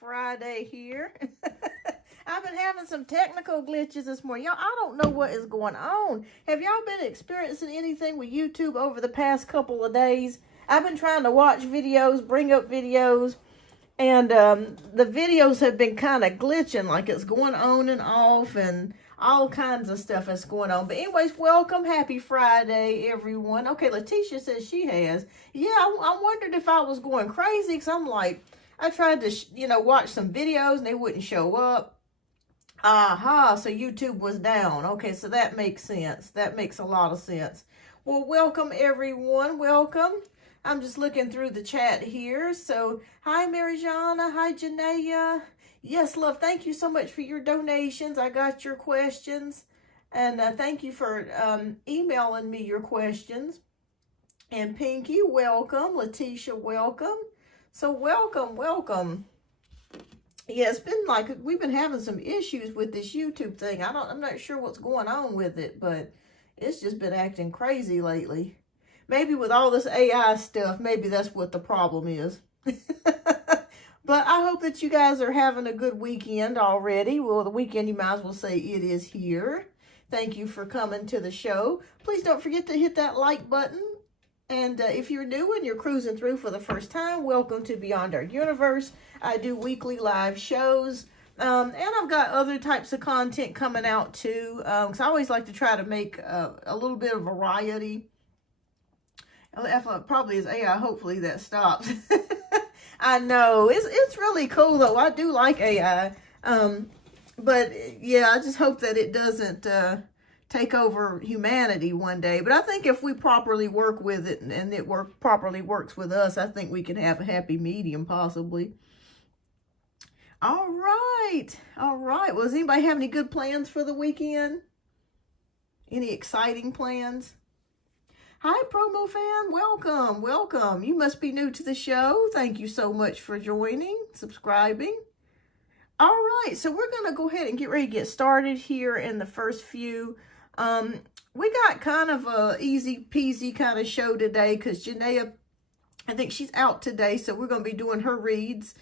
Friday here. I've been having some technical glitches this morning. Y'all, I don't know what is going on. Have y'all been experiencing anything with YouTube over the past couple of days? I've been trying to watch videos, bring up videos, and the videos have been kind of glitching, like it's going on and off and all kinds of stuff that's going on. But anyways, welcome. Happy Friday, everyone. Okay, Letitia says she has. Yeah, I wondered if I was going crazy because I'm like, I tried to, watch some videos and they wouldn't show up. So YouTube was down. Okay, so that makes sense. That makes a lot of sense. Well, welcome, everyone. Welcome. I'm just looking through the chat here. So, hi, Marijana. Hi, Janaea. Yes, love, thank you so much for your donations. I got your questions. And thank you for emailing me your questions. And Pinky, welcome. Letitia, welcome. So welcome. Yeah, it's been like, we've been having some issues with this YouTube thing. I'm not sure what's going on with it, but it's just been acting crazy lately. Maybe with all this AI stuff, maybe that's what the problem is. But I hope that you guys are having a good weekend already. Well, the weekend, you might as well say it is here. Thank you for coming to the show. Please don't forget to hit that like button. And if you're new and you're cruising through for the first time, welcome to Beyond Our Universe. I do weekly live shows. And I've got other types of content coming out too. Because I always like to try to make a little bit of variety. If probably is AI, hopefully that stops. I know. It's really cool though. I do like AI. But yeah, I just hope that it doesn't take over humanity one day. But I think if we properly work with it and it properly works with us, I think we can have a happy medium possibly. All right. Well, does anybody have any good plans for the weekend? Any exciting plans? Hi, promo fan. Welcome. You must be new to the show. Thank you so much for joining, subscribing. All right, so we're going to go ahead and get ready to get started here in the first few. We got kind of a easy peasy kind of show today because Janaea, I think she's out today, so we're going to be doing her reads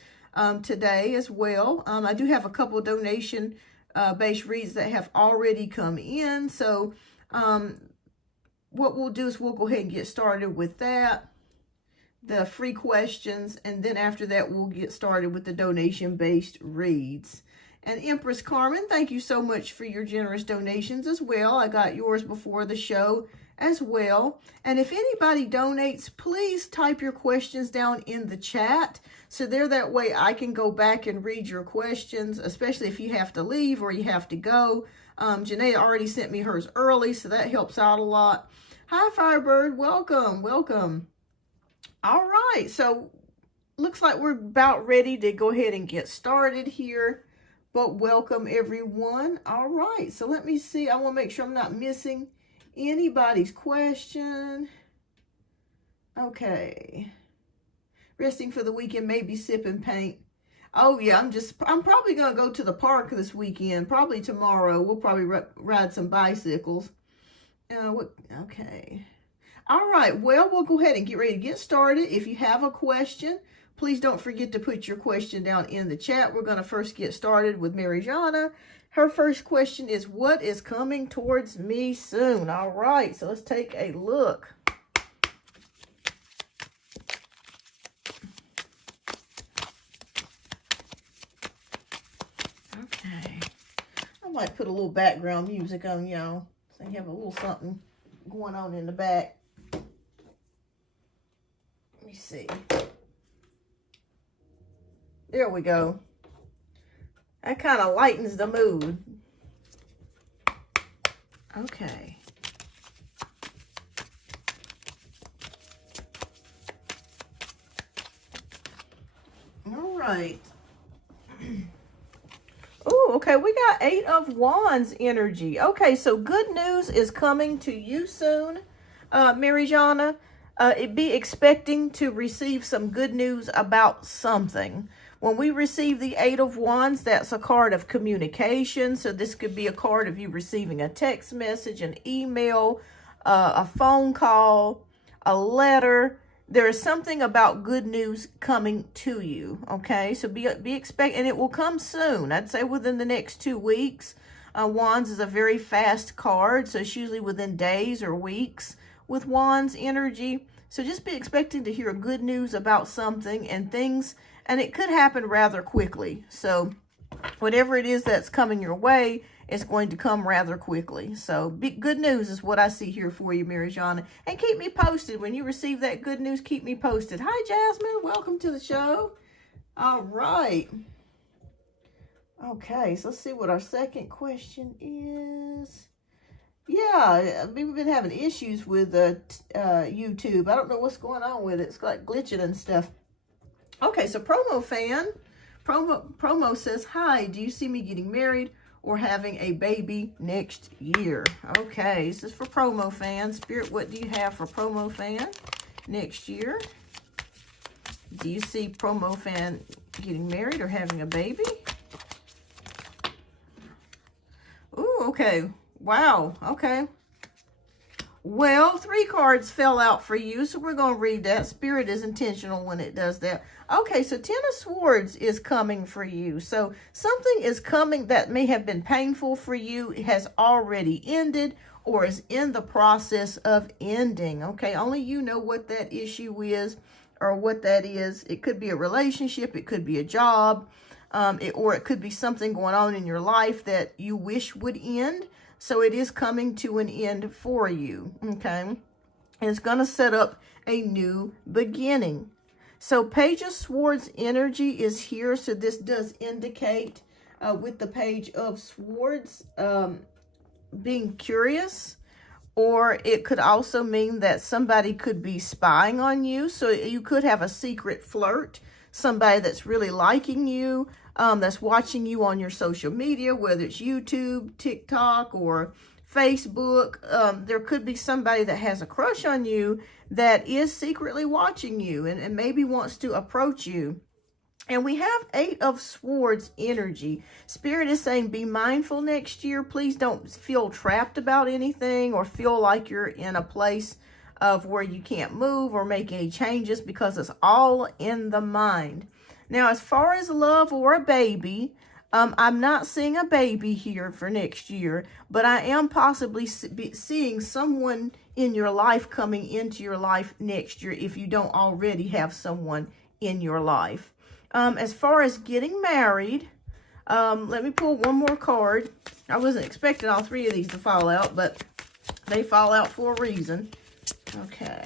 today as well. I do have a couple of donation based reads that have already come in, so what we'll do is we'll go ahead and get started with that, the free questions, and then after that we'll get started with the donation based reads. And Empress Carmen, thank you so much for your generous donations as well. I got yours before the show as well. And if anybody donates, please type your questions down in the chat, so there that way I can go back and read your questions, especially if you have to leave or you have to go. Janaea already sent me hers early, so that helps out a lot. Hi Firebird, welcome, welcome. All right, so looks like we're about ready to go ahead and get started here, but welcome everyone. All right, so let me see. I want to make sure I'm not missing anybody's question. Okay. Resting for the weekend, maybe sipping paint. Oh yeah, I'm probably going to go to the park this weekend, probably tomorrow. We'll probably ride some bicycles. Okay. All right, well, we'll go ahead and get ready to get started. If you have a question, please don't forget to put your question down in the chat. We're going to first get started with Marijana. Her first question is, what is coming towards me soon? All right, so let's take a look. Okay. I might put a little background music on, y'all, so you have a little something going on in the back. Let me see. There we go. That kind of lightens the mood. Okay. All right. Oh, okay. We got 8 of Wands energy. Okay, so good news is coming to you soon, Marijana. Be expecting to receive some good news about something. When we receive the 8 of Wands, that's a card of communication. So this could be a card of you receiving a text message, an email, a phone call, a letter. There is something about good news coming to you, okay? So be expecting, and it will come soon. I'd say within the next 2 weeks. Wands is a very fast card, so it's usually within days or weeks with Wands energy. So just be expecting to hear good news about something and things, and it could happen rather quickly. So whatever it is that's coming your way, it's going to come rather quickly. So good news is what I see here for you, Marijana. And keep me posted. When you receive that good news, keep me posted. Hi, Jasmine. Welcome to the show. All right. Okay, so let's see what our second question is. Yeah, we've been having issues with YouTube. I don't know what's going on with it. It's like glitching and stuff. Okay, so Promo Fan. Promo says, hi, do you see me getting married or having a baby next year? Okay, this is for Promo Fan. Spirit, what do you have for Promo Fan next year? Do you see Promo Fan getting married or having a baby? Ooh, okay. Wow, okay. Well, 3 cards fell out for you, so we're going to read that. Spirit is intentional when it does that. Okay, so 10 of Swords is coming for you. So something is coming that may have been painful for you. It has already ended or is in the process of ending. Okay, only you know what that issue is or what that is. It could be a relationship. It could be a job. Or it could be something going on in your life that you wish would end. So it is coming to an end for you, okay? And it's going to set up a new beginning. So Page of Swords energy is here. So this does indicate with the Page of Swords being curious. Or it could also mean that somebody could be spying on you. So you could have a secret flirt. Somebody that's really liking you. That's watching you on your social media, whether it's YouTube, TikTok, or Facebook. There could be somebody that has a crush on you that is secretly watching you and maybe wants to approach you. And we have 8 of Swords energy. Spirit is saying be mindful next year. Please don't feel trapped about anything or feel like you're in a place of where you can't move or make any changes, because it's all in the mind. Now, as far as love or a baby, I'm not seeing a baby here for next year, but I am possibly seeing someone in your life coming into your life next year if you don't already have someone in your life. As far as getting married, let me pull one more card. I wasn't expecting all 3 of these to fall out, but they fall out for a reason. Okay.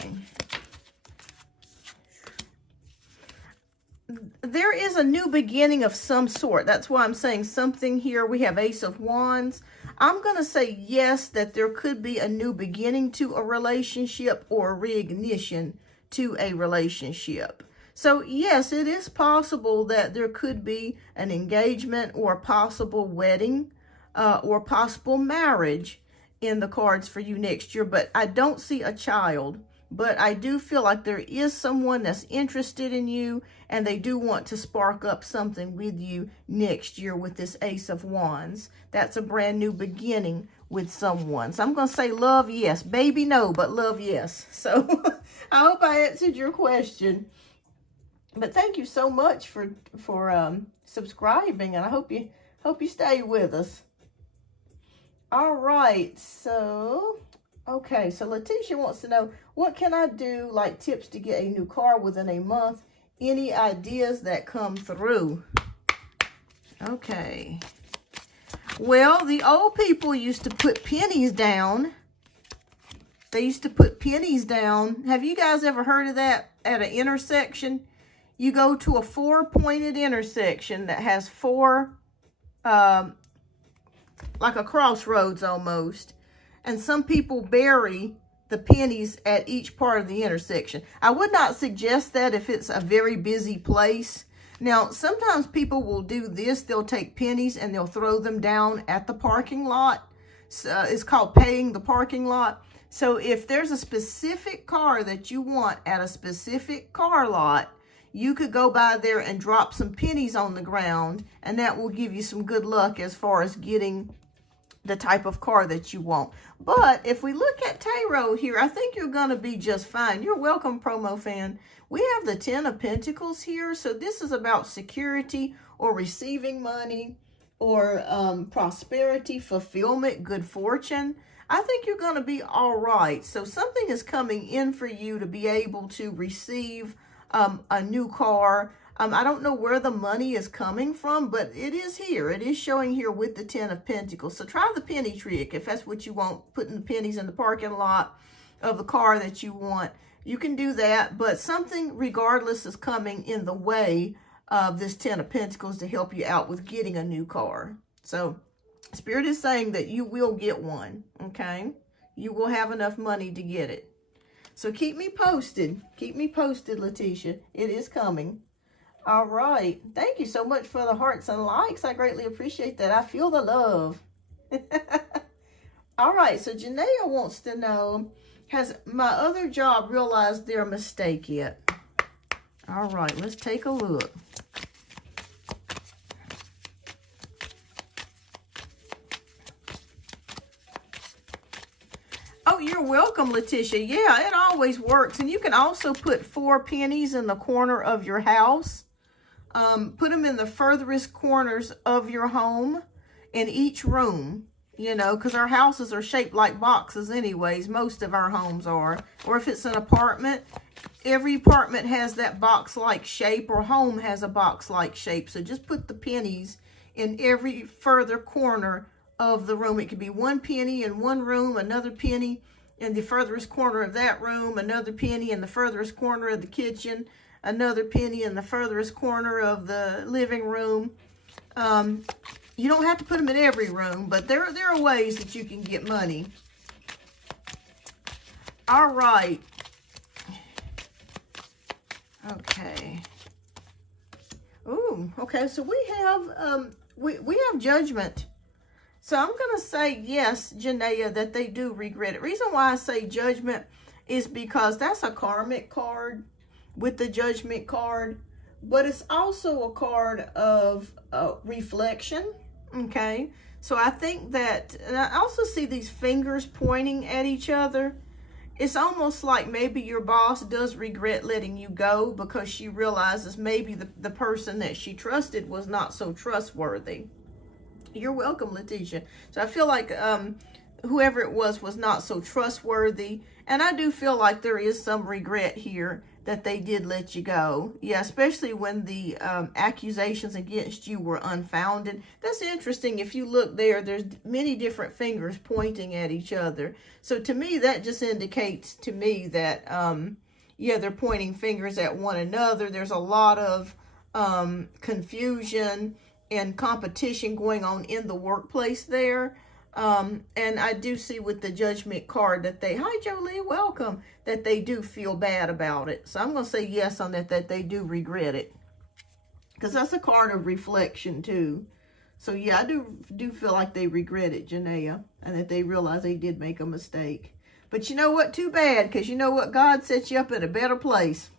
There is a new beginning of some sort. That's why I'm saying something here. We have Ace of Wands. I'm going to say yes, that there could be a new beginning to a relationship or a reignition to a relationship. So yes, it is possible that there could be an engagement or a possible wedding or possible marriage in the cards for you next year, but I don't see a child. But I do feel like there is someone that's interested in you, and they do want to spark up something with you next year with this Ace of Wands. That's a brand new beginning with someone. So I'm going to say love, yes. Baby, no, but love, yes. So I hope I answered your question. But thank you so much for subscribing, and I hope you stay with us. All right, so okay, so Letitia wants to know, what can I do, like tips to get a new car within a month? Any ideas that come through? Okay. Well, the old people used to put pennies down. They used to put pennies down. Have you guys ever heard of that at an intersection? You go to a 4-pointed intersection that has 4, like a crossroads almost. And some people bury the pennies at each part of the intersection. I would not suggest that if it's a very busy place. Now, sometimes people will do this. They'll take pennies and they'll throw them down at the parking lot. It's called paying the parking lot. So if there's a specific car that you want at a specific car lot, you could go by there and drop some pennies on the ground, and that will give you some good luck as far as getting the type of car that you want. But if we look at tarot here, I think you're going to be just fine. You're welcome, promo fan. We have the 10 of Pentacles here, so this is about security or receiving money or prosperity, fulfillment, good fortune. I think you're going to be all right. So something is coming in for you to be able to receive a new car. I don't know where the money is coming from, but it is here. It is showing here with the 10 of Pentacles. So try the penny trick if that's what you want, putting the pennies in the parking lot of the car that you want. You can do that, but something regardless is coming in the way of this 10 of Pentacles to help you out with getting a new car. So Spirit is saying that you will get one, okay? You will have enough money to get it. So keep me posted. Keep me posted, Letitia. It is coming. All right. Thank you so much for the hearts and likes. I greatly appreciate that. I feel the love. All right. So Janaea wants to know, has my other job realized their mistake yet? All right. Let's take a look. Oh, you're welcome, Letitia. Yeah, it always works. And you can also put 4 pennies in the corner of your house. Put them in the furthest corners of your home in each room, you know, because our houses are shaped like boxes anyways. Most of our homes are. Or if it's an apartment, every apartment has that box-like shape, or home has a box-like shape. So just put the pennies in every further corner of the room. It could be 1 penny in one room, another penny in the furthest corner of that room, another penny in the furthest corner of the kitchen, another penny in the furthest corner of the living room. You don't have to put them in every room, but there are ways that you can get money. All right. Okay. Ooh, okay. So we have we have Judgment. So I'm going to say yes, Janaea, that they do regret it. Reason why I say Judgment is because that's a karmic card with the Judgment card. but it's also a card of reflection, okay? So I think that, and I also see these fingers pointing at each other. It's almost like maybe your boss does regret letting you go because she realizes maybe the person that she trusted was not so trustworthy. You're welcome, Letitia. So I feel like whoever it was not so trustworthy. And I do feel like there is some regret here that they did let you go. Yeah, especially when the accusations against you were unfounded. That's interesting. If you look there, there's many different fingers pointing at each other. So to me, that just indicates to me that, yeah, they're pointing fingers at one another. There's a lot of confusion and competition going on in the workplace there. And I do see with the Judgment card that they, hi Jolie, welcome, that they do feel bad about it. So I'm going to say yes on that they do regret it. Because that's a card of reflection too. So yeah, I do feel like they regret it, Janaea, and that they realize they did make a mistake. But you know what? Too bad, because you know what? God sets you up in a better place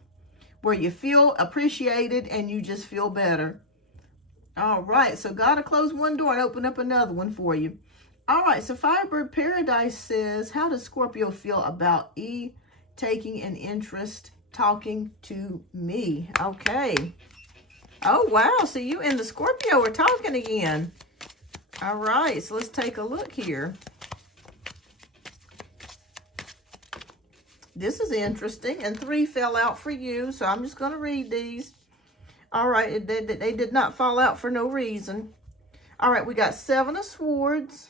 where you feel appreciated and you just feel better. All right, so God will close one door and open up another one for you. All right, so Firebird Paradise says, how does Scorpio feel about E taking an interest talking to me? Okay. Oh, wow. So you and the Scorpio are talking again. All right, so let's take a look here. This is interesting. And 3 fell out for you, so I'm just going to read these. All right, they did not fall out for no reason. All right, we got 7 of Swords,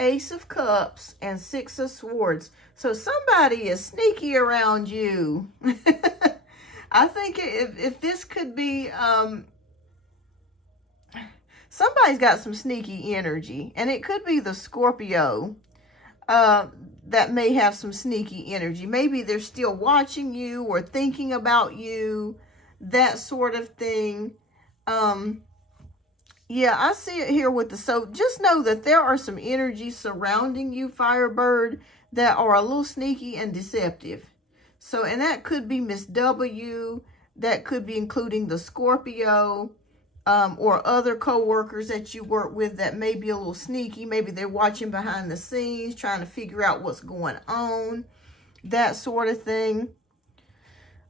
Ace of Cups, and 6 of Swords. So somebody is sneaky around you. I think if this could be, somebody's got some sneaky energy. And it could be the Scorpio that may have some sneaky energy. Maybe they're still watching you or thinking about you, that sort of thing. Yeah, I see it here with the, so just know that there are some energies surrounding you, Firebird, that are a little sneaky and deceptive. So, and that could be Miss W, that could be including the Scorpio, or other co-workers that you work with that may be a little sneaky. Maybe they're watching behind the scenes, trying to figure out what's going on, that sort of thing.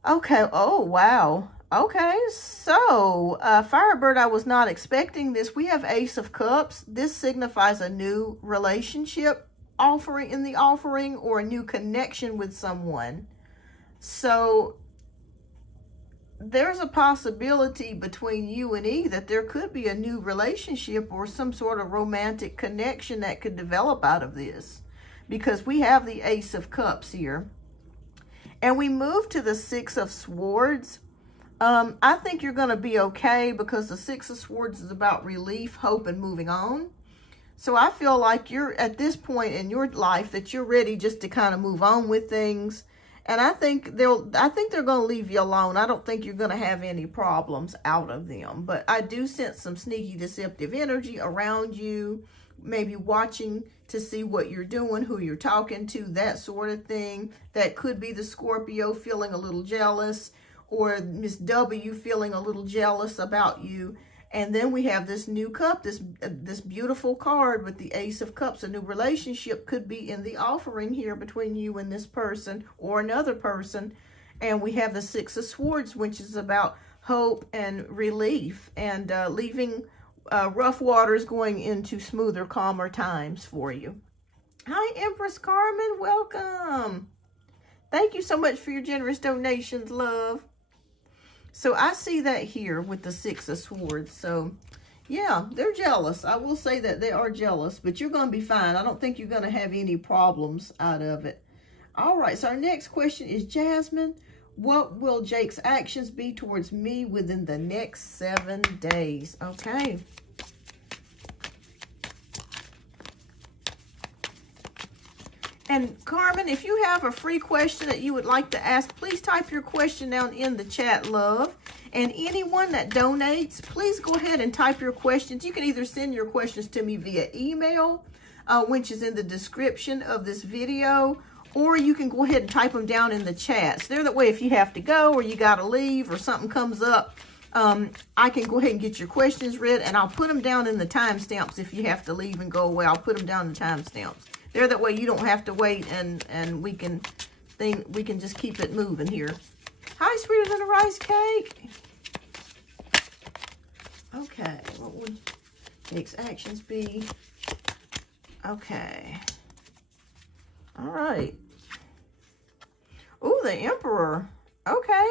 Okay, oh, wow. Okay, so Firebird, I was not expecting this. We have Ace of Cups. This signifies a new relationship offering in the offering, or a new connection with someone. So there's a possibility between you and E that there could be a new relationship or some sort of romantic connection that could develop out of this, because we have the Ace of Cups here. And we move to the 6 of Swords. I think you're going to be okay, because the 6 of Swords is about relief, hope, and moving on. So I feel like you're at this point in your life that you're ready just to kind of move on with things. And I think they're going to leave you alone. I don't think you're going to have any problems out of them. But I do sense some sneaky, deceptive energy around you, maybe watching to see what you're doing, who you're talking to, that sort of thing. That could be the Scorpio feeling a little jealous, or Miss W feeling a little jealous about you. And then we have this new cup, this beautiful card with the Ace of Cups. A new relationship could be in the offering here between you and this person or another person. And we have the 6 of Swords, which is about hope and relief, and leaving rough waters, going into smoother, calmer times for you. Hi, Empress Carmen. Welcome. Thank you so much for your generous donations, love. So I see that here with the 6 of Swords. So yeah, they're jealous. I will say that they are jealous, but you're going to be fine. I don't think you're going to have any problems out of it. All right, so our next question is Jasmine. What will Jake's actions be towards me within the next 7 days? Okay. And Carmen, if you have a free question that you would like to ask, please type your question down in the chat, love. And anyone that donates, please go ahead and type your questions. You can either send your questions to me via email, which is in the description of this video, or you can go ahead and type them down in the chats. They're that way if you have to go or you got to leave or something comes up, I can go ahead and get your questions read, and I'll put them down in the timestamps if you have to leave and go away. I'll put them down in the timestamps. They're that way you don't have to wait, and we can just keep it moving here. Hi, Sweeter Than a Rice Cake. Okay, what would next actions be? Okay. All right. Oh, the Emperor. Okay.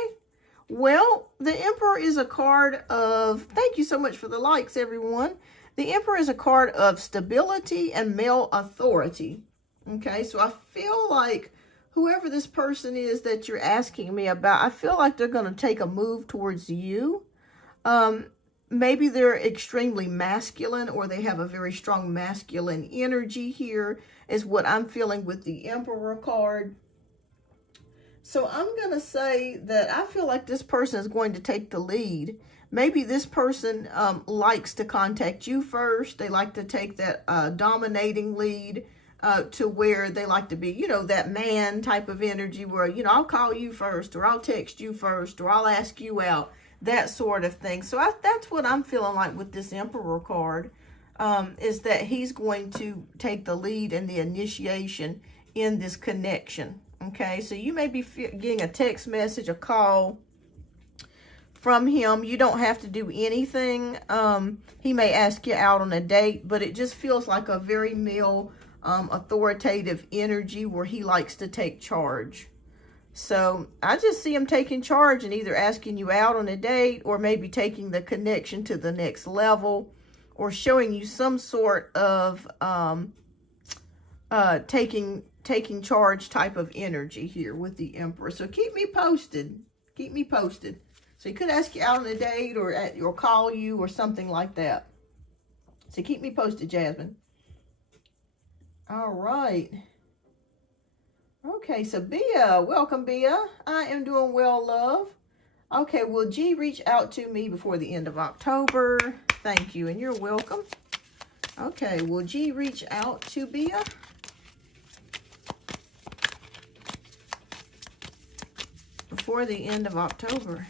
Well, the Emperor is a card of, thank you so much for the likes, everyone. The Emperor is a card of stability and male authority. Okay, so I feel like whoever this person is that you're asking me about, I feel like they're going to take a move towards you. Maybe they're extremely masculine, or they have a very strong masculine energy here, is what I'm feeling with the Emperor card. So I'm going to say that I feel like this person is going to take the lead. Maybe this person likes to contact you first. They like to take that dominating lead to where they like to be, you know, that man type of energy where, you know, I'll call you first, or I'll text you first, or I'll ask you out, that sort of thing. So that's what I'm feeling like with this Emperor card, is that he's going to take the lead and the initiation in this connection. Okay, so you may be getting a text message, a call from him. You don't have to do anything. He may ask you out on a date, but it just feels like a very male, authoritative energy where he likes to take charge. So I just see him taking charge and either asking you out on a date, or maybe taking the connection to the next level, or showing you some sort of taking charge type of energy here with the Emperor. So keep me posted. Keep me posted. So he could ask you out on a date, or call you, or something like that. So keep me posted, Jasmine. All right. Okay, so Bea, welcome, Bea. I am doing well, love. Okay, will G reach out to me before the end of October? Thank you, and you're welcome. Okay, will G reach out to Bea? Before the end of October.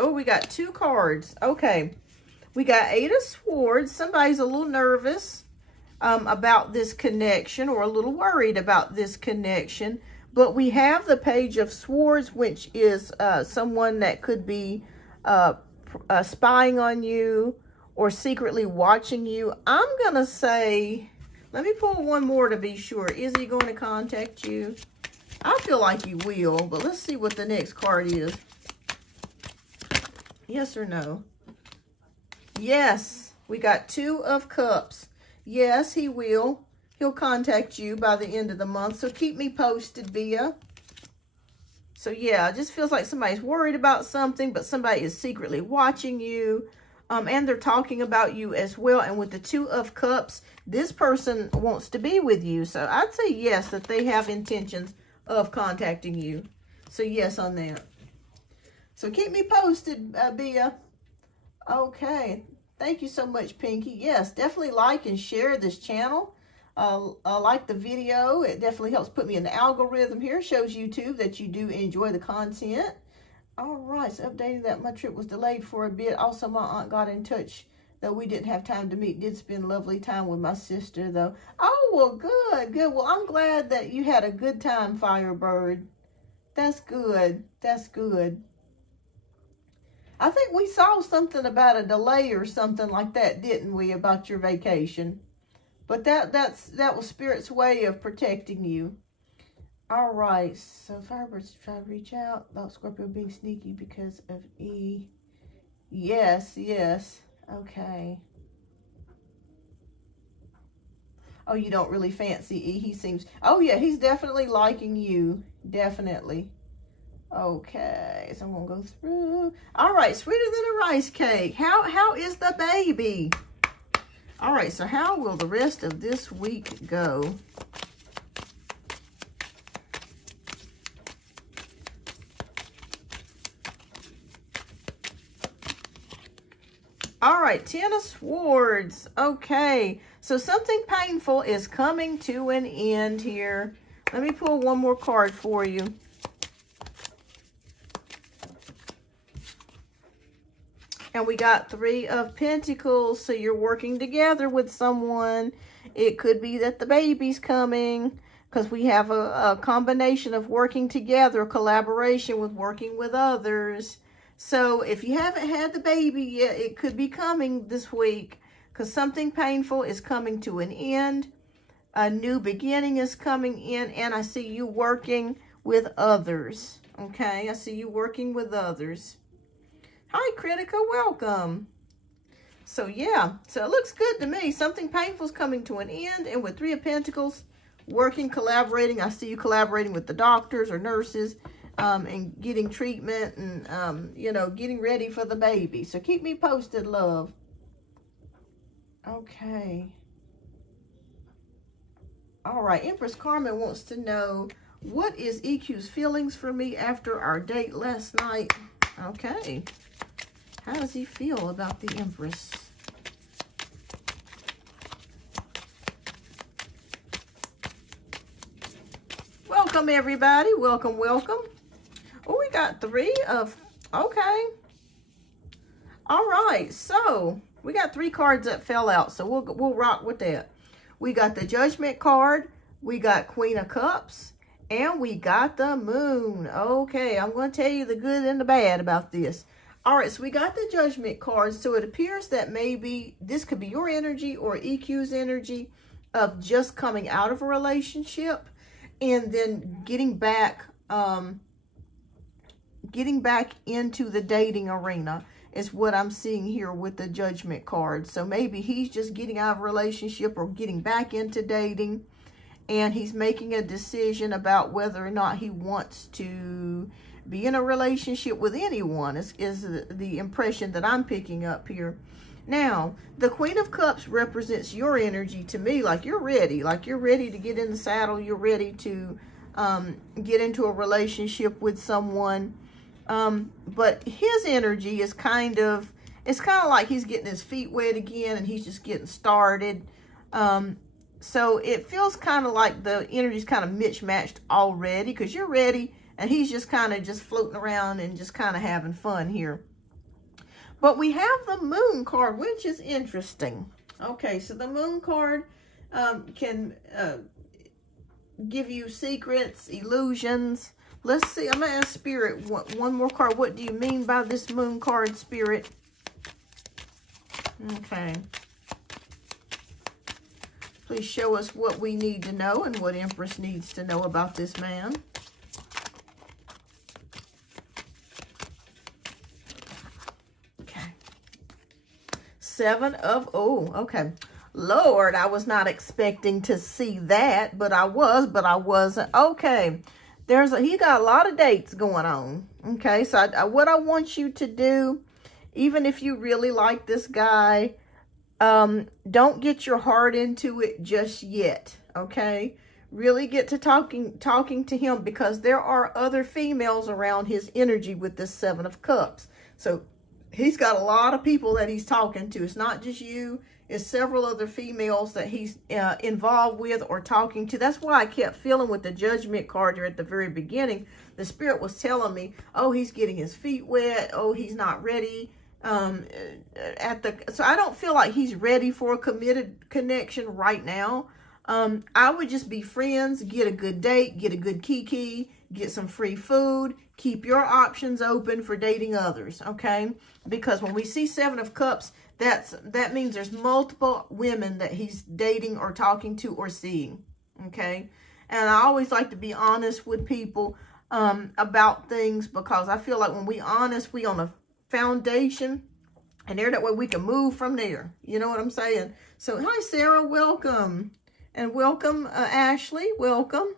Oh, we got two cards. Okay, we got Eight of Swords. Somebody's a little nervous about this connection, or a little worried about this connection. But we have the Page of Swords, which is someone that could be spying on you or secretly watching you. I'm going to say, let me pull one more to be sure. Is he going to contact you? I feel like he will, but let's see what the next card is. Yes or no? Yes, we got Two of Cups. Yes, he will. He'll contact you by the end of the month. So keep me posted, Bea. So yeah, it just feels like somebody's worried about something, but somebody is secretly watching you. And they're talking about you as well. And with the Two of Cups, this person wants to be with you. So I'd say yes, that they have intentions of contacting you. So yes on that. So keep me posted, Bea. Okay. Thank you so much, Pinky. Yes, definitely like and share this channel. Like the video. It definitely helps put me in the algorithm here. Shows YouTube that you do enjoy the content. All right, so updating that my trip was delayed for a bit. Also, my aunt got in touch, though we didn't have time to meet. Did spend lovely time with my sister, though. Oh, well, good, good. Well, I'm glad that you had a good time, Firebird. That's good. That's good. I think we saw something about a delay or something like that, didn't we, about your vacation? But that was Spirit's way of protecting you. All right, so Firebirds try to reach out. Thought Scorpio being sneaky because of E. Yes, yes. Okay. Oh, you don't really fancy E. He seems... Oh, yeah, he's definitely liking you. Definitely. Okay, so I'm going to go through. All right, Sweeter Than a Rice Cake. How is the baby? All right, so how will the rest of this week go? All right, Ten of Swords. Okay, So something painful is coming to an end here. Let me pull one more card for you. And we got 3 of Pentacles. So you're working together with someone. It could be that the baby's coming, because we have a combination of working together, collaboration with working with others. So if you haven't had the baby yet, it could be coming this week, because something painful is coming to an end. A new beginning is coming in, and I see you working with others. Okay, I see you working with others. Hi, Critica, welcome. So yeah, so it looks good to me. Something painful is coming to an end, and with 3 of Pentacles, working, collaborating. I see you collaborating with the doctors or nurses, and getting treatment and, you know, getting ready for the baby. So keep me posted, love. Okay. All right, Empress Carmen wants to know, what is EQ's feelings for me after our date last night? Okay. How does he feel about the Empress? Welcome, everybody. Welcome, welcome. Oh, we got 3 of, okay. All right, so we got 3 cards that fell out, so we'll rock with that. We got the Judgment card, we got Queen of Cups, and we got the Moon. Okay, I'm going to tell you the good and the bad about this. All right, so we got the Judgment card, so it appears that maybe this could be your energy or EQ's energy of just coming out of a relationship and then getting back into the dating arena is what I'm seeing here with the Judgment card. So maybe he's just getting out of a relationship or getting back into dating, and he's making a decision about whether or not he wants to be in a relationship with anyone is the impression that I'm picking up here. Now, the Queen of Cups represents your energy to me, like you're ready to get in the saddle, you're ready to get into a relationship with someone. But his energy is it's kind of like he's getting his feet wet again and he's just getting started. So it feels kind of like the energy's kind of mismatched already, because you're ready and he's just kind of just floating around and just kind of having fun here. But we have the Moon card, which is interesting. Okay, so the Moon card can give you secrets, illusions. Let's see, I'm going to ask Spirit one more card. What do you mean by this Moon card, Spirit? Okay. Please show us what we need to know and what Empress needs to know about this man. Okay. 7 of, oh, okay. Lord, I was not expecting to see that, but I wasn't. Okay. He got a lot of dates going on. Okay, so what I want you to do, even if you really like this guy, don't get your heart into it just yet. Okay, really get to talking to him, because there are other females around his energy with this 7 of Cups. So he's got a lot of people that he's talking to. It's not just you. It's several other females that he's involved with or talking to. That's why I kept feeling with the Judgment card here at the very beginning. The Spirit was telling me, oh, he's getting his feet wet. Oh, he's not ready. So I don't feel like he's ready for a committed connection right now. I would just be friends, get a good date, get a good kiki, get some free food, keep your options open for dating others, okay? Because when we see 7 of Cups, that means there's multiple women that he's dating or talking to or seeing, okay? And I always like to be honest with people about things, because I feel like when we honest, we on a foundation, and there, that way we can move from there. You know what I'm saying? So, hi, Sarah, welcome. And welcome, Ashley, welcome.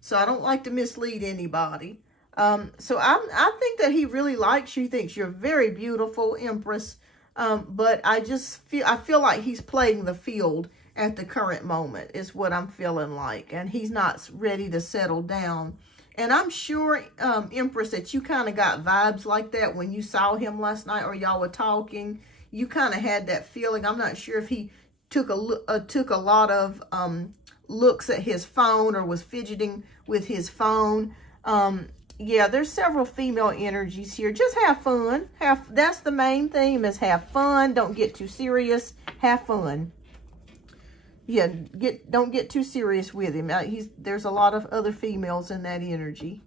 So I don't like to mislead anybody. So I think that he really likes you, thinks you're very beautiful, Empress. But I feel like he's playing the field at the current moment is what I'm feeling like. And he's not ready to settle down. And I'm sure, Empress, that you kind of got vibes like that when you saw him last night or y'all were talking. You kind of had that feeling. I'm not sure if he took a lot of looks at his phone or was fidgeting with his phone. Yeah, there's several female energies here. Just have fun. That's the main theme, is have fun. Don't get too serious. Have fun. Yeah, don't get too serious with him. There's a lot of other females in that energy.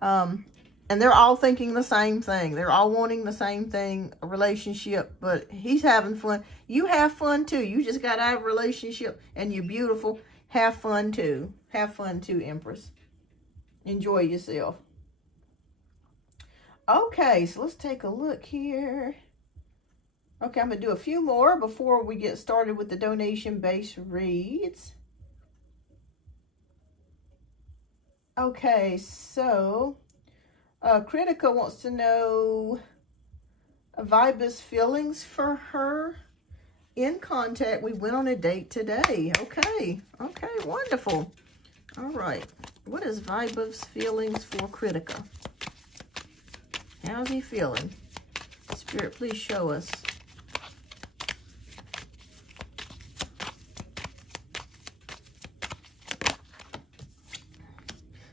And they're all thinking the same thing. They're all wanting the same thing, a relationship, but he's having fun. You have fun too. You just got out of a relationship and you're beautiful. Have fun too. Have fun too, Empress. Enjoy yourself. Okay, so let's take a look here. Okay, I'm going to do a few more before we get started with the donation-based reads. Okay, so Critica wants to know Viba's feelings for her. In contact, we went on a date today. Okay, wonderful. All right, what is Viba's feelings for Critica? How's he feeling? Spirit, please show us.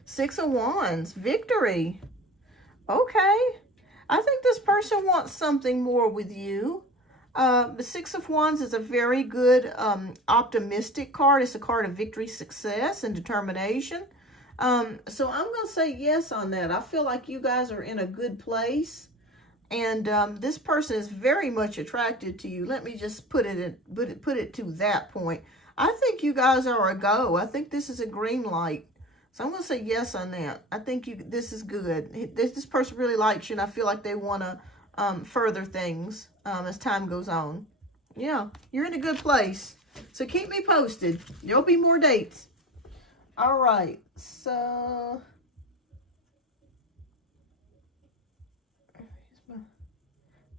Six of Wands, victory. Okay. I think this person wants something more with you. The Six of Wands is a very good optimistic card. It's a card of victory, success, and determination. So I'm going to say yes on that. I feel like you guys are in a good place. And this person is very much attracted to you. Let me just put it to that point. I think you guys are a go. I think this is a green light. So I'm going to say yes on that. I think this is good. This person really likes you, and I feel like they want to further things as time goes on. Yeah, you're in a good place. So keep me posted. There'll be more dates. All right, so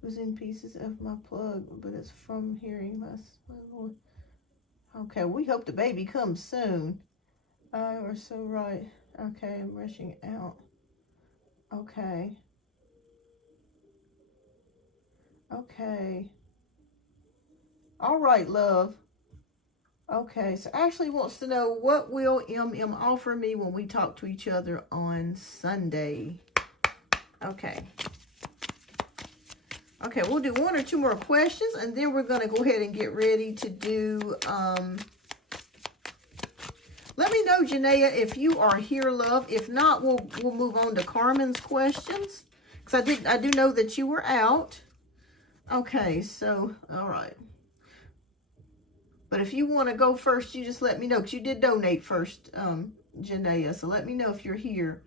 losing pieces of my plug, but it's from hearing less. Okay, we hope the baby comes soon. You are so right. Okay, I'm rushing out. Okay. Okay. All right, love. Okay, so Ashley wants to know, what will MM offer me when we talk to each other on Sunday? Okay. Okay, we'll do one or two more questions, and then we're going to go ahead and get ready to do... Let me know, Janaea, if you are here, love. If not, we'll move on to Carmen's questions, because I do know that you were out. Okay, so, all right. But if you want to go first, you just let me know, because you did donate first, Janaea. So let me know if you're here.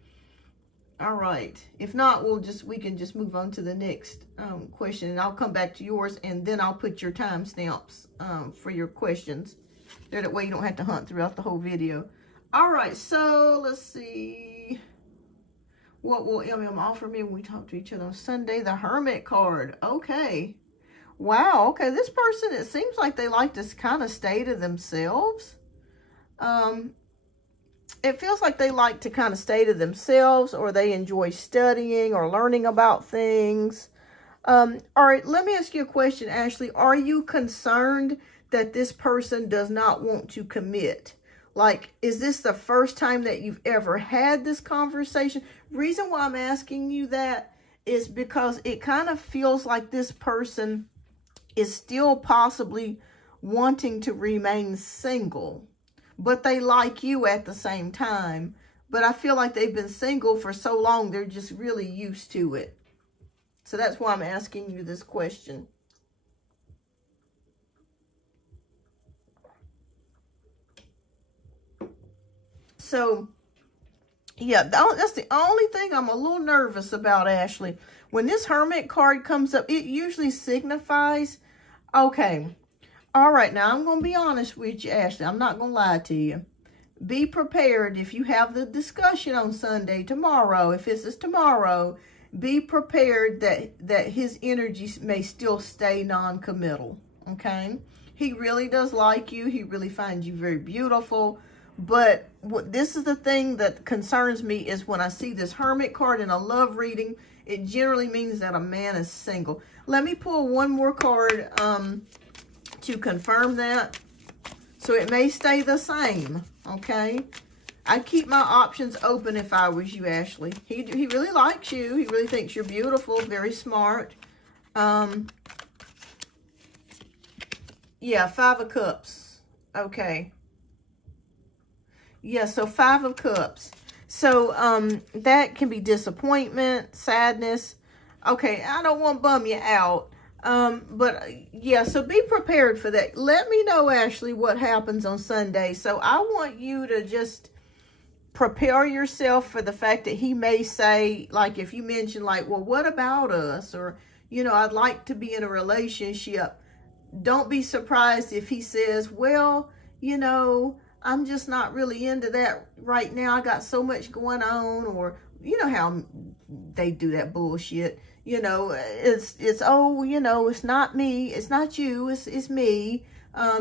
All right. If not, we can just move on to the next question, and I'll come back to yours, and then I'll put your timestamps for your questions. That way you don't have to hunt throughout the whole video. All right, so let's see. What will MM offer me when we talk to each other on Sunday? The Hermit card. Okay. Wow, okay, this person, it seems like they like to kind of stay to themselves. It feels like they like to kind of stay to themselves, or they enjoy studying or learning about things. All right, let me ask you a question, Ashley. Are you concerned that this person does not want to commit? Like, is this the first time that you've ever had this conversation? Reason why I'm asking you that is because it kind of feels like this person is still possibly wanting to remain single, but they like you at the same time. But I feel like they've been single for so long, they're just really used to it. So that's why I'm asking you this question. So, yeah, that's the only thing I'm a little nervous about, Ashley. When this Hermit card comes up, it usually signifies, okay, all right, now I'm going to be honest with you, Ashley. I'm not going to lie to you. Be prepared if you have the discussion on Sunday, tomorrow. If this is tomorrow, be prepared that his energy may still stay non-committal, okay? He really does like you. He really finds you very beautiful. But this is the thing that concerns me, is when I see this Hermit card in a love reading, it generally means that a man is single. Let me pull one more card to confirm that. So it may stay the same, okay? I'd keep my options open if I was you, Ashley. He really likes you. He really thinks you're beautiful, very smart. Yeah, 5 of Cups. Okay. Yeah, so 5 of Cups. So that can be disappointment, sadness. Okay, I don't want to bum you out. But yeah, so be prepared for that. Let me know, Ashley, what happens on Sunday. So I want you to just prepare yourself for the fact that he may say, like, if you mention, like, well, what about us? Or, you know, I'd like to be in a relationship. Don't be surprised if he says, well, you know, I'm just not really into that right now. I got so much going on. Or, you know how they do that bullshit. You know, it's oh, you know, it's not me. It's not you. It's me.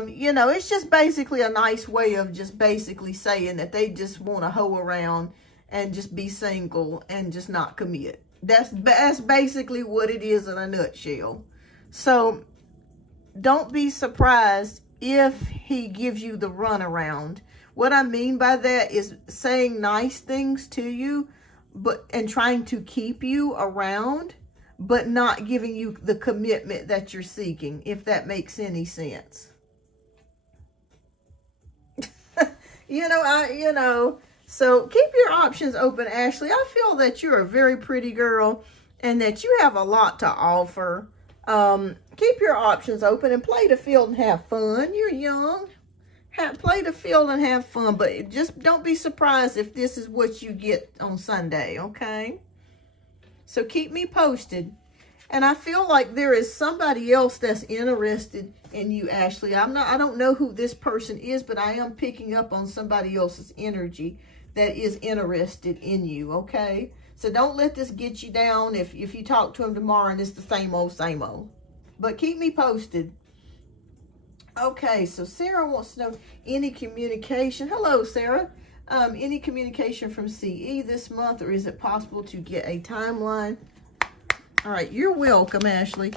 You know, it's just basically a nice way of just basically saying that they just want to hoe around and just be single and just not commit. That's basically what it is in a nutshell. So don't be surprised if he gives you the runaround. What I mean by that is saying nice things to you, and trying to keep you around, but not giving you the commitment that you're seeking, if that makes any sense. So keep your options open, Ashley. I feel that you're a very pretty girl and that you have a lot to offer. Keep your options open and play the field and have fun. You're young. Play the field and have fun, but just don't be surprised if this is what you get on Sunday, okay? So keep me posted. And I feel like there is somebody else that's interested in you, Ashley. I don't know who this person is, but I am picking up on somebody else's energy that is interested in you, okay? So don't let this get you down if you talk to him tomorrow and it's the same old, same old. But keep me posted. Okay, so Sarah wants to know any communication. Hello, Sarah. Any communication from CE this month, or is it possible to get a timeline? All right, you're welcome, Ashley.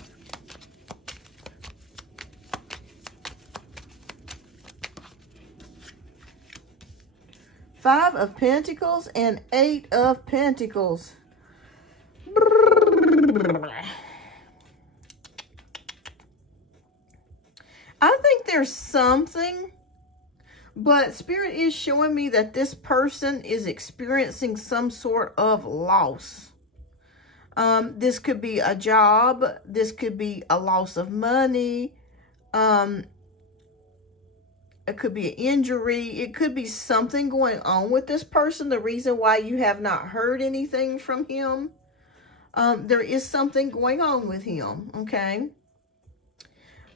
Five of Pentacles and 8 of Pentacles. I think there's something, but Spirit is showing me that this person is experiencing some sort of loss. This could be a job. This could be a loss of money. It could be an injury. It could be something going on with this person. The reason why you have not heard anything from him. There is something going on with him, okay?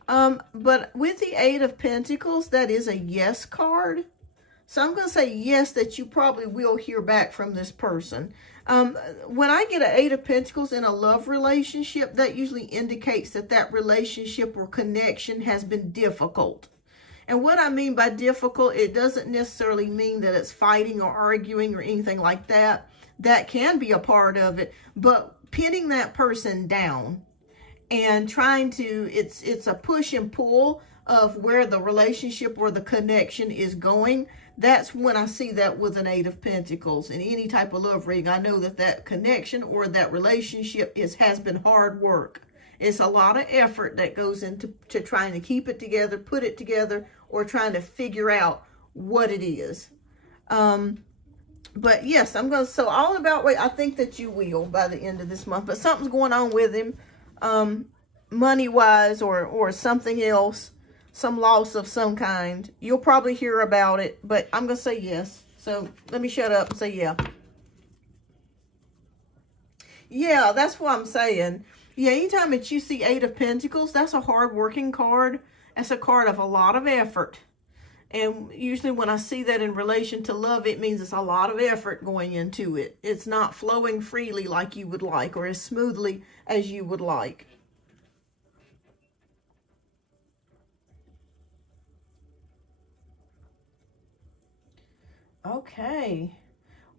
But with the 8 of Pentacles, that is a yes card. So I'm going to say yes, that you probably will hear back from this person. When I get an 8 of Pentacles in a love relationship, that usually indicates that that relationship or connection has been difficult. And what I mean by difficult, it doesn't necessarily mean that it's fighting or arguing or anything like that. That can be a part of it. But pinning that person down and trying to, it's a push and pull of where the relationship or the connection is going. That's when I see that with an 8 of Pentacles. In any type of love reading, I know that that connection or that relationship has been hard work. It's a lot of effort that goes into trying to keep it together, put it together, or trying to figure out what it is. But yes, I'm going to, so all about, wait, I think that you will by the end of this month, but something's going on with him, money-wise or something else, some loss of some kind. You'll probably hear about it, but I'm going to say yes. So let me shut up and say yeah. Yeah, that's what I'm saying. Yeah, anytime that you see 8 of Pentacles, that's a hard-working card. That's a card of a lot of effort. And usually when I see that in relation to love, it means it's a lot of effort going into it. It's not flowing freely like you would like, or as smoothly as you would like. Okay.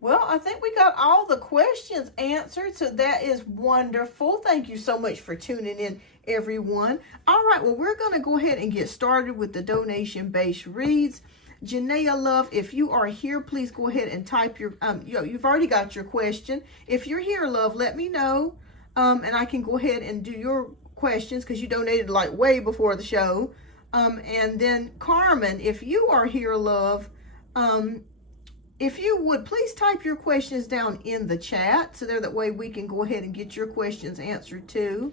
Well, I think we got all the questions answered, so that is wonderful. Thank you so much for tuning in, everyone. All right, well, we're going to go ahead and get started with the donation-based reads. Janaea Love, if you are here, please go ahead and type your, you've already got your question. If you're here, love, let me know, and I can go ahead and do your questions because you donated like way before the show. And then Carmen, if you are here, love, if you would, please type your questions down in the chat so that way we can go ahead and get your questions answered too.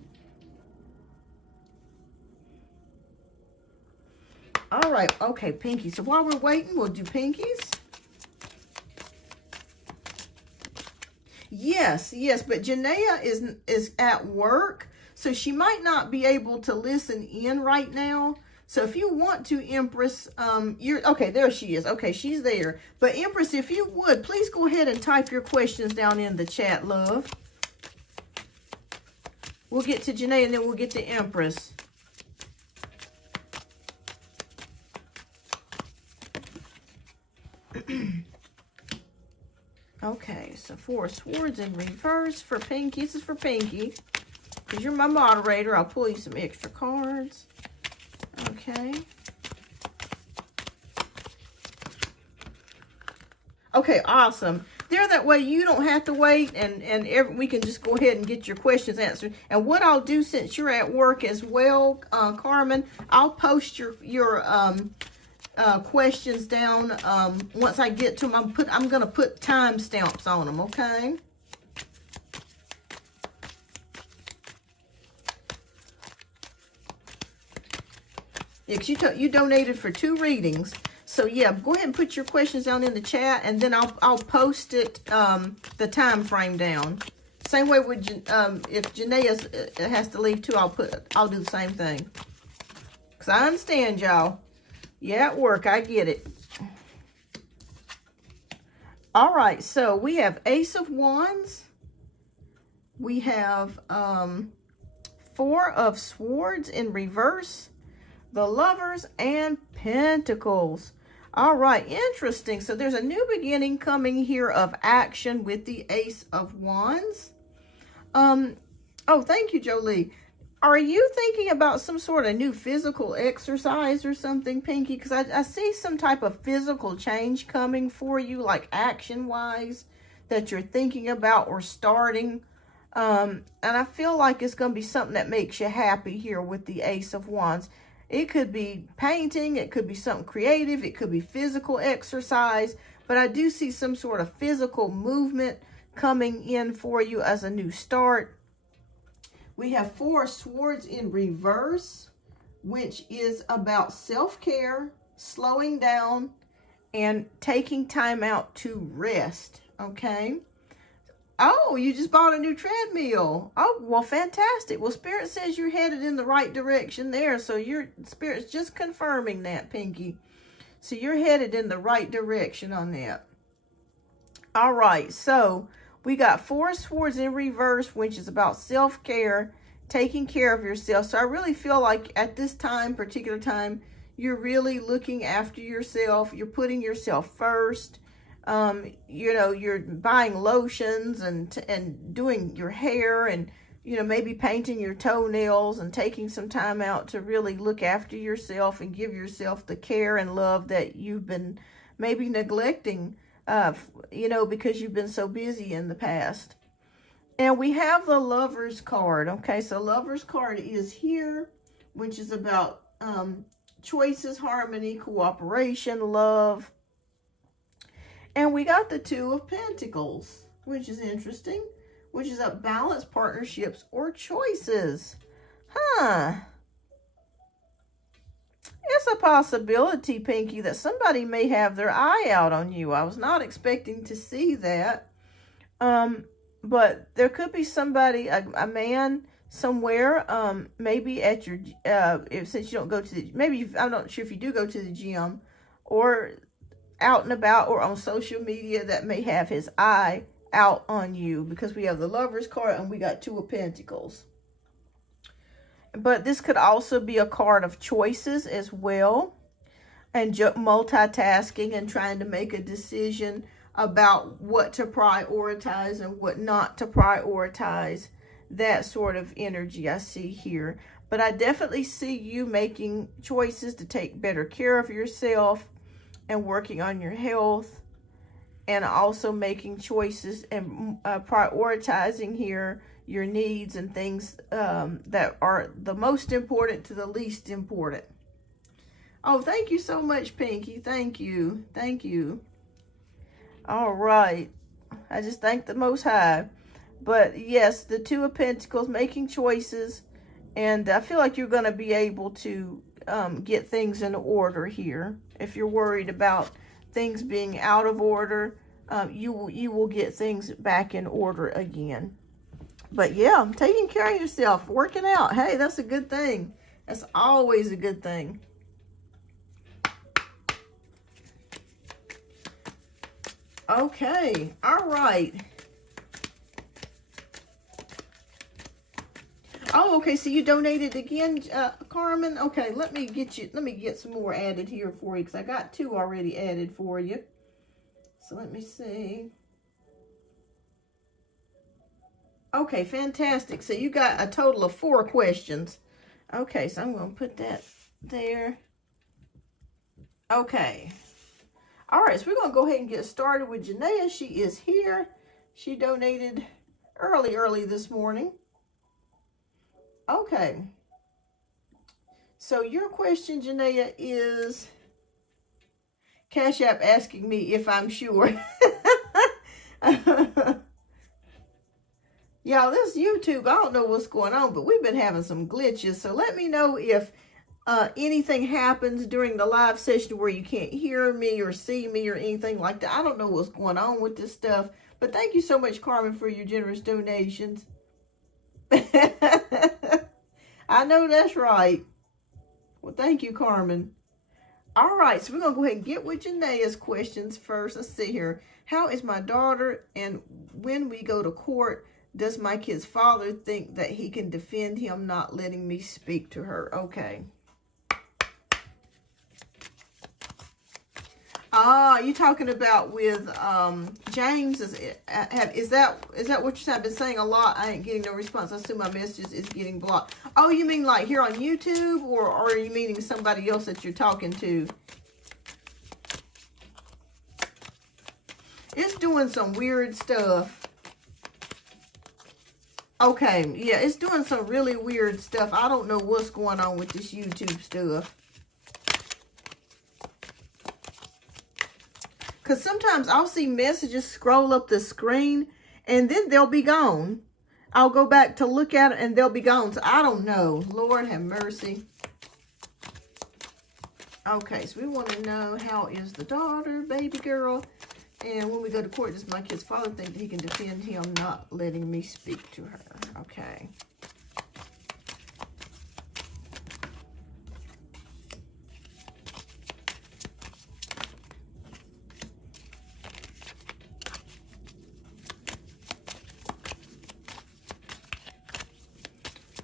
All right, okay, Pinky. So while we're waiting, we'll do Pinkies. Yes, but Janaea is at work, so she might not be able to listen in right now. So if you want to, Empress, okay, there she is. Okay, she's there. But Empress, if you would, please go ahead and type your questions down in the chat, love. We'll get to Janaea and then we'll get to Empress. Okay, so 4 swords in reverse for Pinky. This is for Pinky. Because you're my moderator, I'll pull you some extra cards. Okay. Okay, awesome. There, that way you don't have to wait, and we can just go ahead and get your questions answered. And what I'll do, since you're at work as well, Carmen, I'll post your questions down once I get to them. I'm gonna put timestamps on them. Okay. Yeah, because you donated for 2 readings. So yeah, go ahead and put your questions down in the chat, and then I'll post it the time frame down. Same way with if Janaea has to leave too, I'll do the same thing. Cause I understand, y'all. Yeah, at work, I get it. All right, so we have Ace of Wands. We have 4 of Swords in reverse. The Lovers, and Pentacles. All right, interesting. So there's a new beginning coming here of action with the Ace of Wands. Oh, thank you, Jolie. Are you thinking about some sort of new physical exercise or something, Pinky? Because I see some type of physical change coming for you, like action-wise, that you're thinking about or starting. And I feel like it's going to be something that makes you happy here with the Ace of Wands. It could be painting, it could be something creative, it could be physical exercise, but I do see some sort of physical movement coming in for you as a new start. We have 4 swords in reverse, which is about self-care, slowing down, and taking time out to rest, okay? Oh, you just bought a new treadmill. Oh, well, fantastic. Well, Spirit says you're headed in the right direction there. So your Spirit's just confirming that, Pinky. So you're headed in the right direction on that. All right. So we got 4 swords in reverse, which is about self-care, taking care of yourself. So I really feel like at this particular time, you're really looking after yourself. You're putting yourself first. You know, you're buying lotions and doing your hair and, you know, maybe painting your toenails and taking some time out to really look after yourself and give yourself the care and love that you've been maybe neglecting, you know, because you've been so busy in the past. And we have the Lovers card. Okay, so Lovers card is here, which is about choices, harmony, cooperation, love. And we got the 2 of Pentacles, which is interesting, which is about balance, partnerships, or choices. Huh. It's a possibility, Pinky, that somebody may have their eye out on you. I was not expecting to see that. But there could be somebody, a man somewhere, maybe at your, since you don't go to the, maybe, I'm not sure if you do go to the gym, or out and about or on social media, that may have his eye out on you, because we have the Lovers card and we got 2 of Pentacles. But this could also be a card of choices as well, and multitasking and trying to make a decision about what to prioritize and what not to prioritize. That sort of energy I see here. But I definitely see you making choices to take better care of yourself and working on your health, and also making choices and prioritizing here your needs and things that are the most important to the least important. Oh, thank you so much, Pinky. Thank you. Thank you. All right. I just thank the Most High. But yes, the Two of Pentacles, making choices. And I feel like you're going to be able to get things in order here. If you're worried about things being out of order, you will get things back in order again. But yeah, taking care of yourself, working out. Hey, that's a good thing. That's always a good thing. Okay, all right. Oh, okay, so you donated again, Carmen? Okay, let me get some more added here for you, because I got 2 already added for you. So let me see. Okay, fantastic. So you got a total of 4 questions. Okay, so I'm going to put that there. Okay. All right, so we're going to go ahead and get started with Janaea. She is here. She donated early this morning. Okay. So your question, Janaea, is Cashapp asking me if I'm sure. Y'all, this YouTube, I don't know what's going on, but we've been having some glitches. So let me know if anything happens during the live session where you can't hear me or see me or anything like that. I don't know what's going on with this stuff. But thank you so much, Carmen, for your generous donations. I know that's right. Well, thank you, Carmen. All right, so we're going to go ahead and get with Janaea's questions first. Let's see here. How is my daughter, and when we go to court, does my kid's father think that he can defend him not letting me speak to her? Okay. Ah, you talking about with James? Is that what you're saying? I've been saying a lot. I ain't getting no response. I assume my messages is getting blocked. Oh, you mean like here on YouTube, or are you meaning somebody else that you're talking to? It's doing some weird stuff. Okay, yeah, it's doing some really weird stuff. I don't know what's going on with this YouTube stuff. Because sometimes I'll see messages scroll up the screen, and then they'll be gone. I'll go back to look at it, and they'll be gone. So I don't know. Lord have mercy. Okay, so we want to know, how is the daughter, baby girl? And when we go to court, does my kid's father think that he can defend him not letting me speak to her? Okay.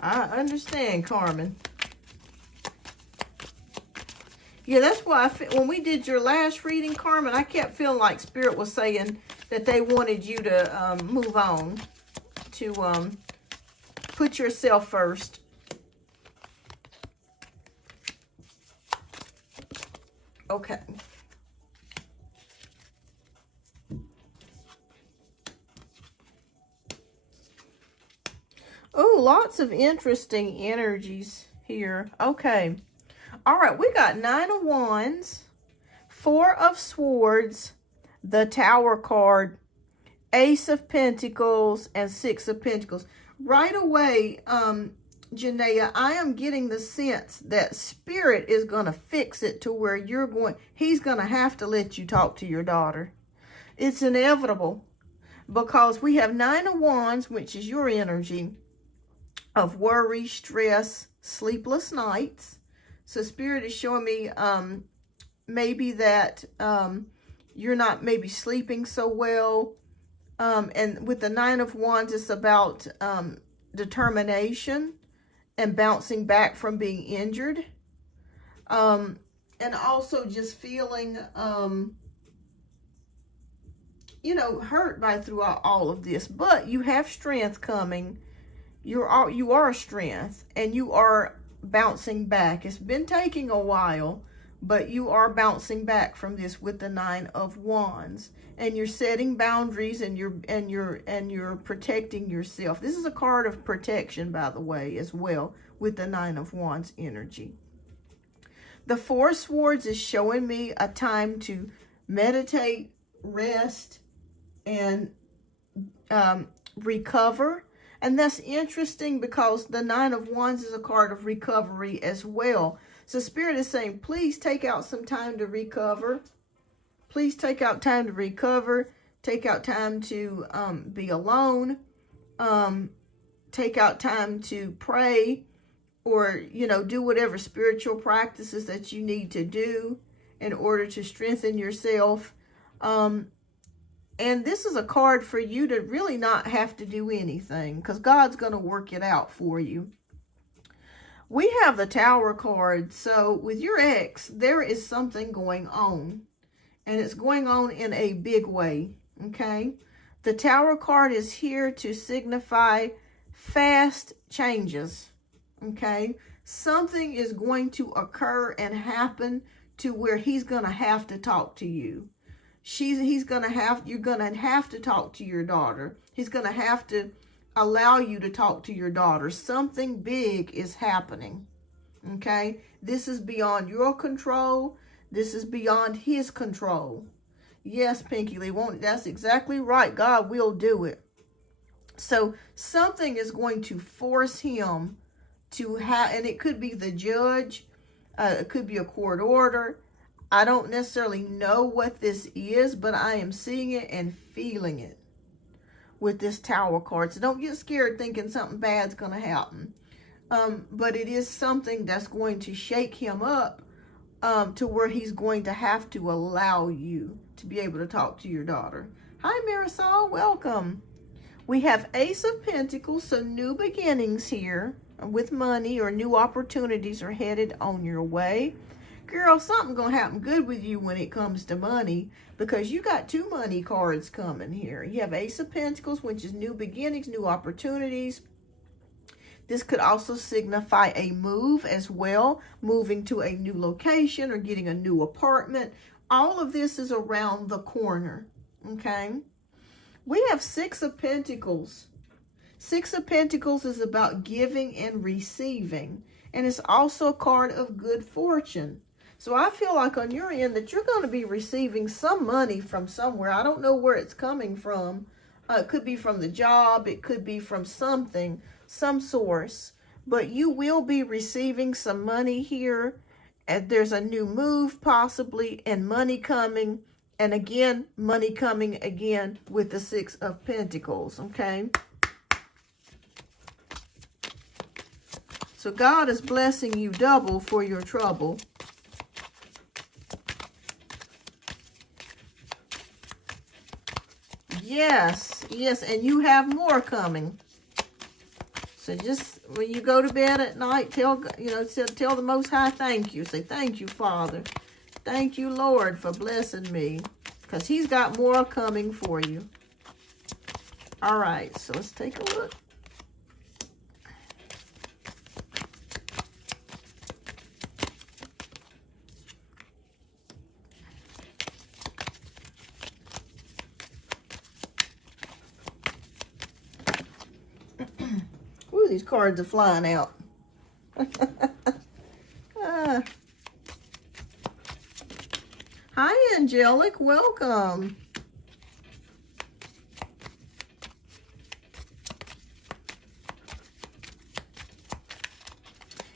I understand, Carmen. Yeah, that's why when we did your last reading, Carmen, I kept feeling like Spirit was saying that they wanted you to move on, to put yourself first. Okay. Oh, lots of interesting energies here. Okay. All right, we got 9 of Wands, 4 of Swords, the Tower card, Ace of Pentacles, and 6 of Pentacles. Right away, Janaea, I am getting the sense that Spirit is going to fix it to where he's going to have to let you talk to your daughter. It's inevitable, because we have 9 of Wands, which is your energy of worry, stress, sleepless nights. So Spirit is showing me maybe that you're not maybe sleeping so well. And with the 9 of Wands, it's about determination and bouncing back from being injured. And also just feeling you know, hurt by throughout all of this, but you have strength coming. You are a strength, and you are bouncing back. It's been taking a while, but you are bouncing back from this with the 9 of Wands, and you're setting boundaries, and you're protecting yourself. This is a card of protection, by the way, as well, with the 9 of Wands energy. The 4 of Swords is showing me a time to meditate, rest, and recover. And that's interesting because the 9 of Wands is a card of recovery as well. So Spirit is saying, please take out some time to recover. Please take out time to recover. Take out time to be alone. Take out time to pray, or, you know, do whatever spiritual practices that you need to do in order to strengthen yourself. And this is a card for you to really not have to do anything, because God's going to work it out for you. We have the Tower card. So with your ex, there is something going on, and it's going on in a big way, okay? The Tower card is here to signify fast changes, okay? Something is going to occur and happen to where he's going to have to talk to you. You're going to have to talk to your daughter. He's going to have to allow you to talk to your daughter. Something big is happening, okay? This is beyond your control. This is beyond his control. Yes, Pinky Lee, that's exactly right. God will do it. So something is going to force him to have, and it could be the judge, it could be a court order. I don't necessarily know what this is, but I am seeing it and feeling it with this Tower card. So don't get scared thinking something bad's going to happen. But it is something that's going to shake him up to where he's going to have to allow you to be able to talk to your daughter. Hi, Marisol. Welcome. We have Ace of Pentacles, so new beginnings here with money, or new opportunities are headed on your way. Girl, something's going to happen good with you when it comes to money, because you got 2 money cards coming here. You have Ace of Pentacles, which is new beginnings, new opportunities. This could also signify a move as well, moving to a new location or getting a new apartment. All of this is around the corner, okay? We have 6 of Pentacles. 6 of Pentacles is about giving and receiving, and it's also a card of good fortune. So I feel like on your end that you're going to be receiving some money from somewhere. I don't know where it's coming from. It could be from the job. It could be from something, some source. But you will be receiving some money here. And there's a new move possibly, and money coming. And again, money coming again with the 6 of Pentacles, okay? So God is blessing you double for your trouble. Yes, yes, and you have more coming. So just when you go to bed at night, tell the Most High thank you. Say, thank you, Father. Thank you, Lord, for blessing me, because he's got more coming for you. All right, so let's take a look. Ooh, these cards are flying out. Hi, Angelic. Welcome.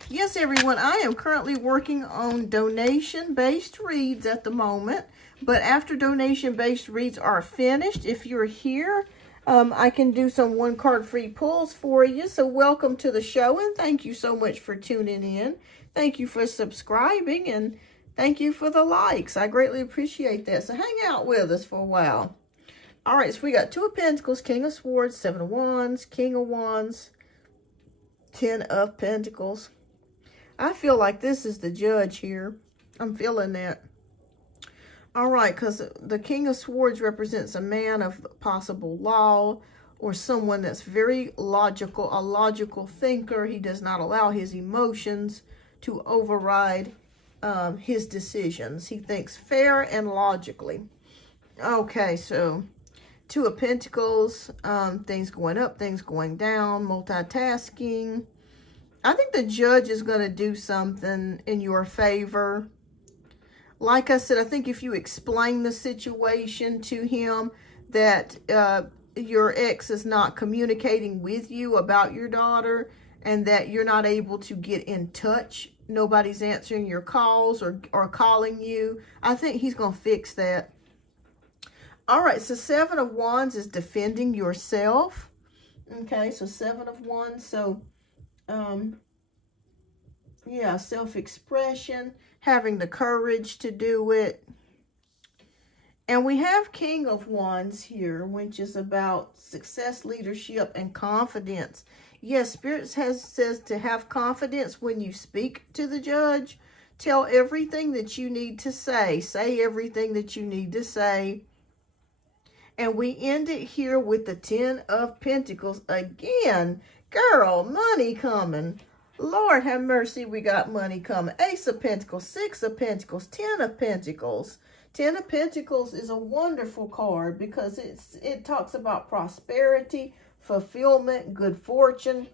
Yes, everyone, I am currently working on donation-based reads at the moment. But after donation-based reads are finished, if you're here, I can do some 1-card free pulls for you. So welcome to the show, and thank you so much for tuning in. Thank you for subscribing, and thank you for the likes. I greatly appreciate that. So hang out with us for a while. All right, so we got 2 of Pentacles, King of Swords, 7 of Wands, King of Wands, 10 of Pentacles. I feel like this is the judge here. I'm feeling that. All right, because the King of Swords represents a man of possible law or someone that's very logical, a logical thinker. He does not allow his emotions to override his decisions. He thinks fair and logically. Okay, so Two of Pentacles, things going up, things going down, multitasking. I think the Judge is going to do something in your favor. Like I said, I think if you explain the situation to him that your ex is not communicating with you about your daughter and that you're not able to get in touch, nobody's answering your calls or calling you, I think he's going to fix that. All right, so Seven of Wands is defending yourself. Okay, so Seven of Wands, so yeah, self-expression, having the courage to do it. And we have King of Wands here, which is about success, leadership, and confidence. Yes, Spirit says to have confidence when you speak to the Judge. Tell everything that you need to say. Say everything that you need to say. And we end it here with the Ten of Pentacles. Again, girl, money coming. Lord have mercy, we got money coming. Ace of Pentacles, Six of Pentacles, Ten of Pentacles. Ten of Pentacles is a wonderful card because it talks about prosperity, fulfillment, good fortune.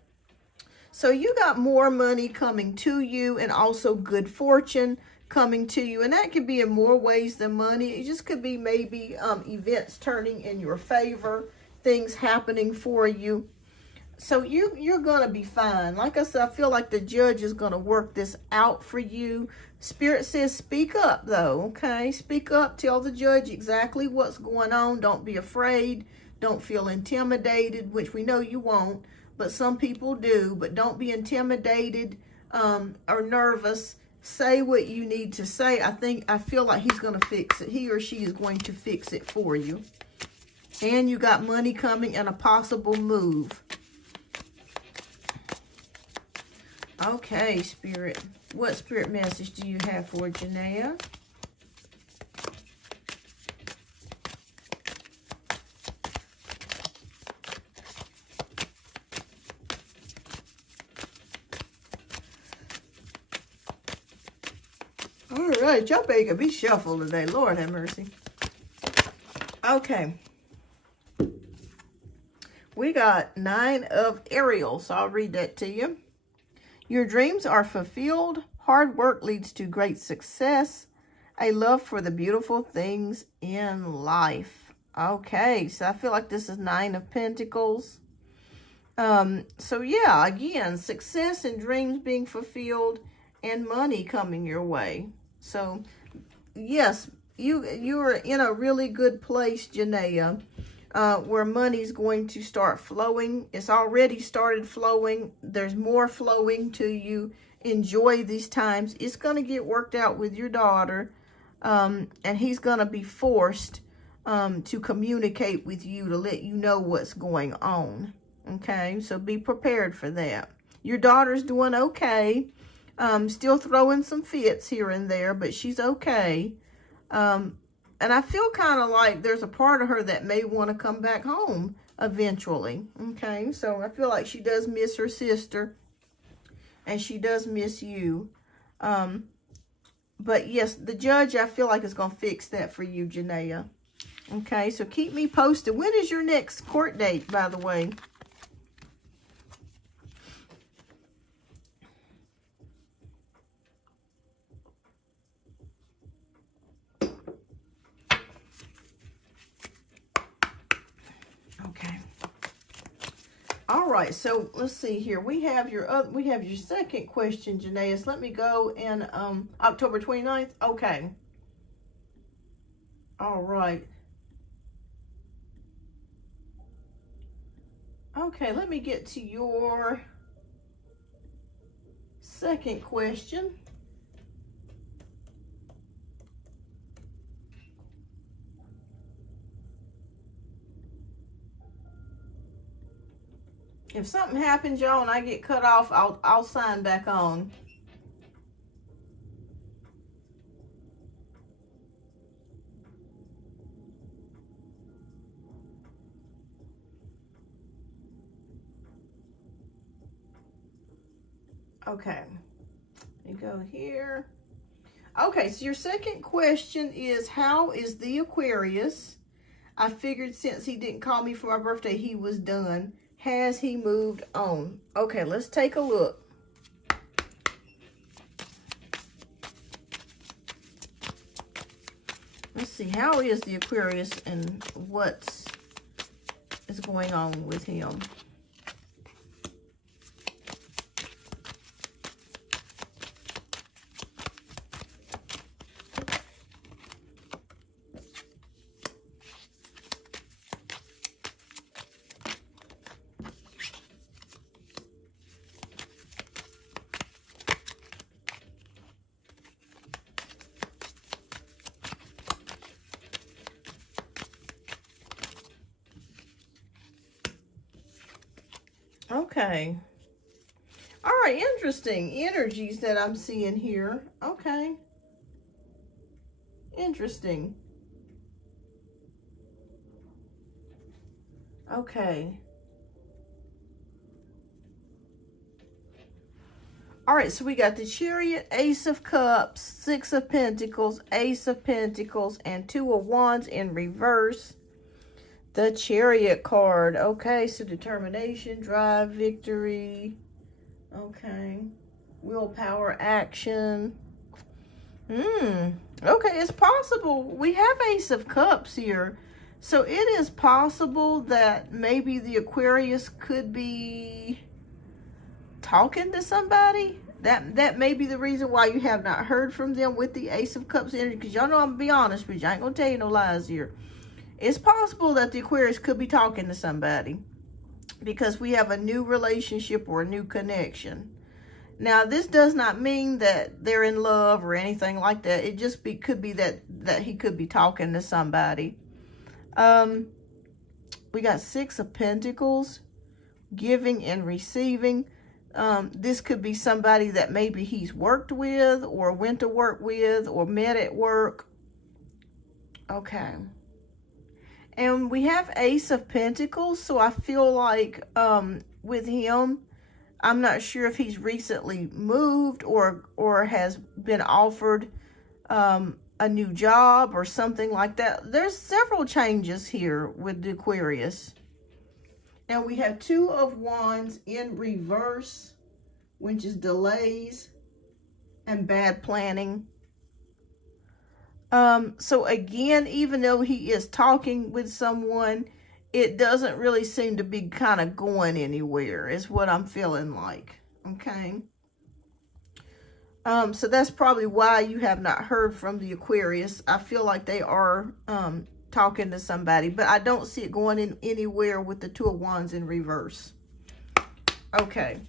So you got more money coming to you and also good fortune coming to you. And that could be in more ways than money. It just could be maybe events turning in your favor, things happening for you. So you're going to be fine. Like I said, I feel like the Judge is going to work this out for you. Spirit says speak up, though, okay? Speak up. Tell the Judge exactly what's going on. Don't be afraid. Don't feel intimidated, which we know you won't, but some people do. But don't be intimidated or nervous. Say what you need to say. I feel like he's going to fix it. He or she is going to fix it for you. And you got money coming and a possible move. Okay, Spirit. What Spirit message do you have for Janaea? All right, y'all better be shuffled today. Lord have mercy. Okay. We got Nine of Ariels. So I'll read that to you. Your dreams are fulfilled. Hard work leads to great success. A love for the beautiful things in life. Okay, so I feel like this is Nine of Pentacles. So yeah, again, success and dreams being fulfilled and money coming your way. So yes, you are in a really good place, Janaea, where money's going to start flowing. It's already started flowing. There's more flowing to you. Enjoy these times. It's going to get worked out with your daughter, and he's going to be forced to communicate with you to let you know what's going on. Okay, so be prepared for that. Your daughter's doing okay. Still throwing some fits here and there, but she's okay. And I feel kind of like there's a part of her that may want to come back home eventually. Okay, so I feel like she does miss her sister. And she does miss you. But yes, the Judge, I feel like, is going to fix that for you, Janaea. Okay, so keep me posted. When is your next court date, by the way? Okay. All right, so let's see here. We have your second question, Janaea. So let me go in October 29th. Okay. All right. Okay, let me get to your second question. If something happens, y'all, and I get cut off, I'll sign back on. Okay. You go here. Okay, so your second question is, how is the Aquarius? I figured since he didn't call me for my birthday, he was done. Has he moved on? Okay, let's take a look. Let's see, how is the Aquarius and what is going on with him? Okay. All right, interesting energies that I'm seeing here. Okay. Interesting. Okay. All right, so we got the Chariot, Ace of Cups, Six of Pentacles, Ace of Pentacles, and Two of Wands in reverse. The Chariot card. Okay, so determination, drive, victory. Okay. Willpower, action. Okay, it's possible. We have Ace of Cups here. So it is possible that maybe the Aquarius could be talking to somebody. That may be the reason why you have not heard from them with the Ace of Cups energy. Because y'all know I'm going to be honest with you. I ain't going to tell you no lies here. It's possible that the Aquarius could be talking to somebody because we have a new relationship or a new connection. Now, this does not mean that they're in love or anything like that. It just could be that he could be talking to somebody. We got Six of Pentacles, giving and receiving. This could be somebody that maybe he's worked with or went to work with or met at work. Okay. And we have Ace of Pentacles, so I feel like with him, I'm not sure if he's recently moved or has been offered a new job or something like that. There's several changes here with the Aquarius. Now we have Two of Wands in reverse, which is delays and bad planning. So again, even though he is talking with someone, it doesn't really seem to be kind of going anywhere, is what I'm feeling like. Okay. So that's probably why you have not heard from the Aquarius. I feel like they are talking to somebody, but I don't see it going in anywhere with the Two of Wands in reverse. Okay.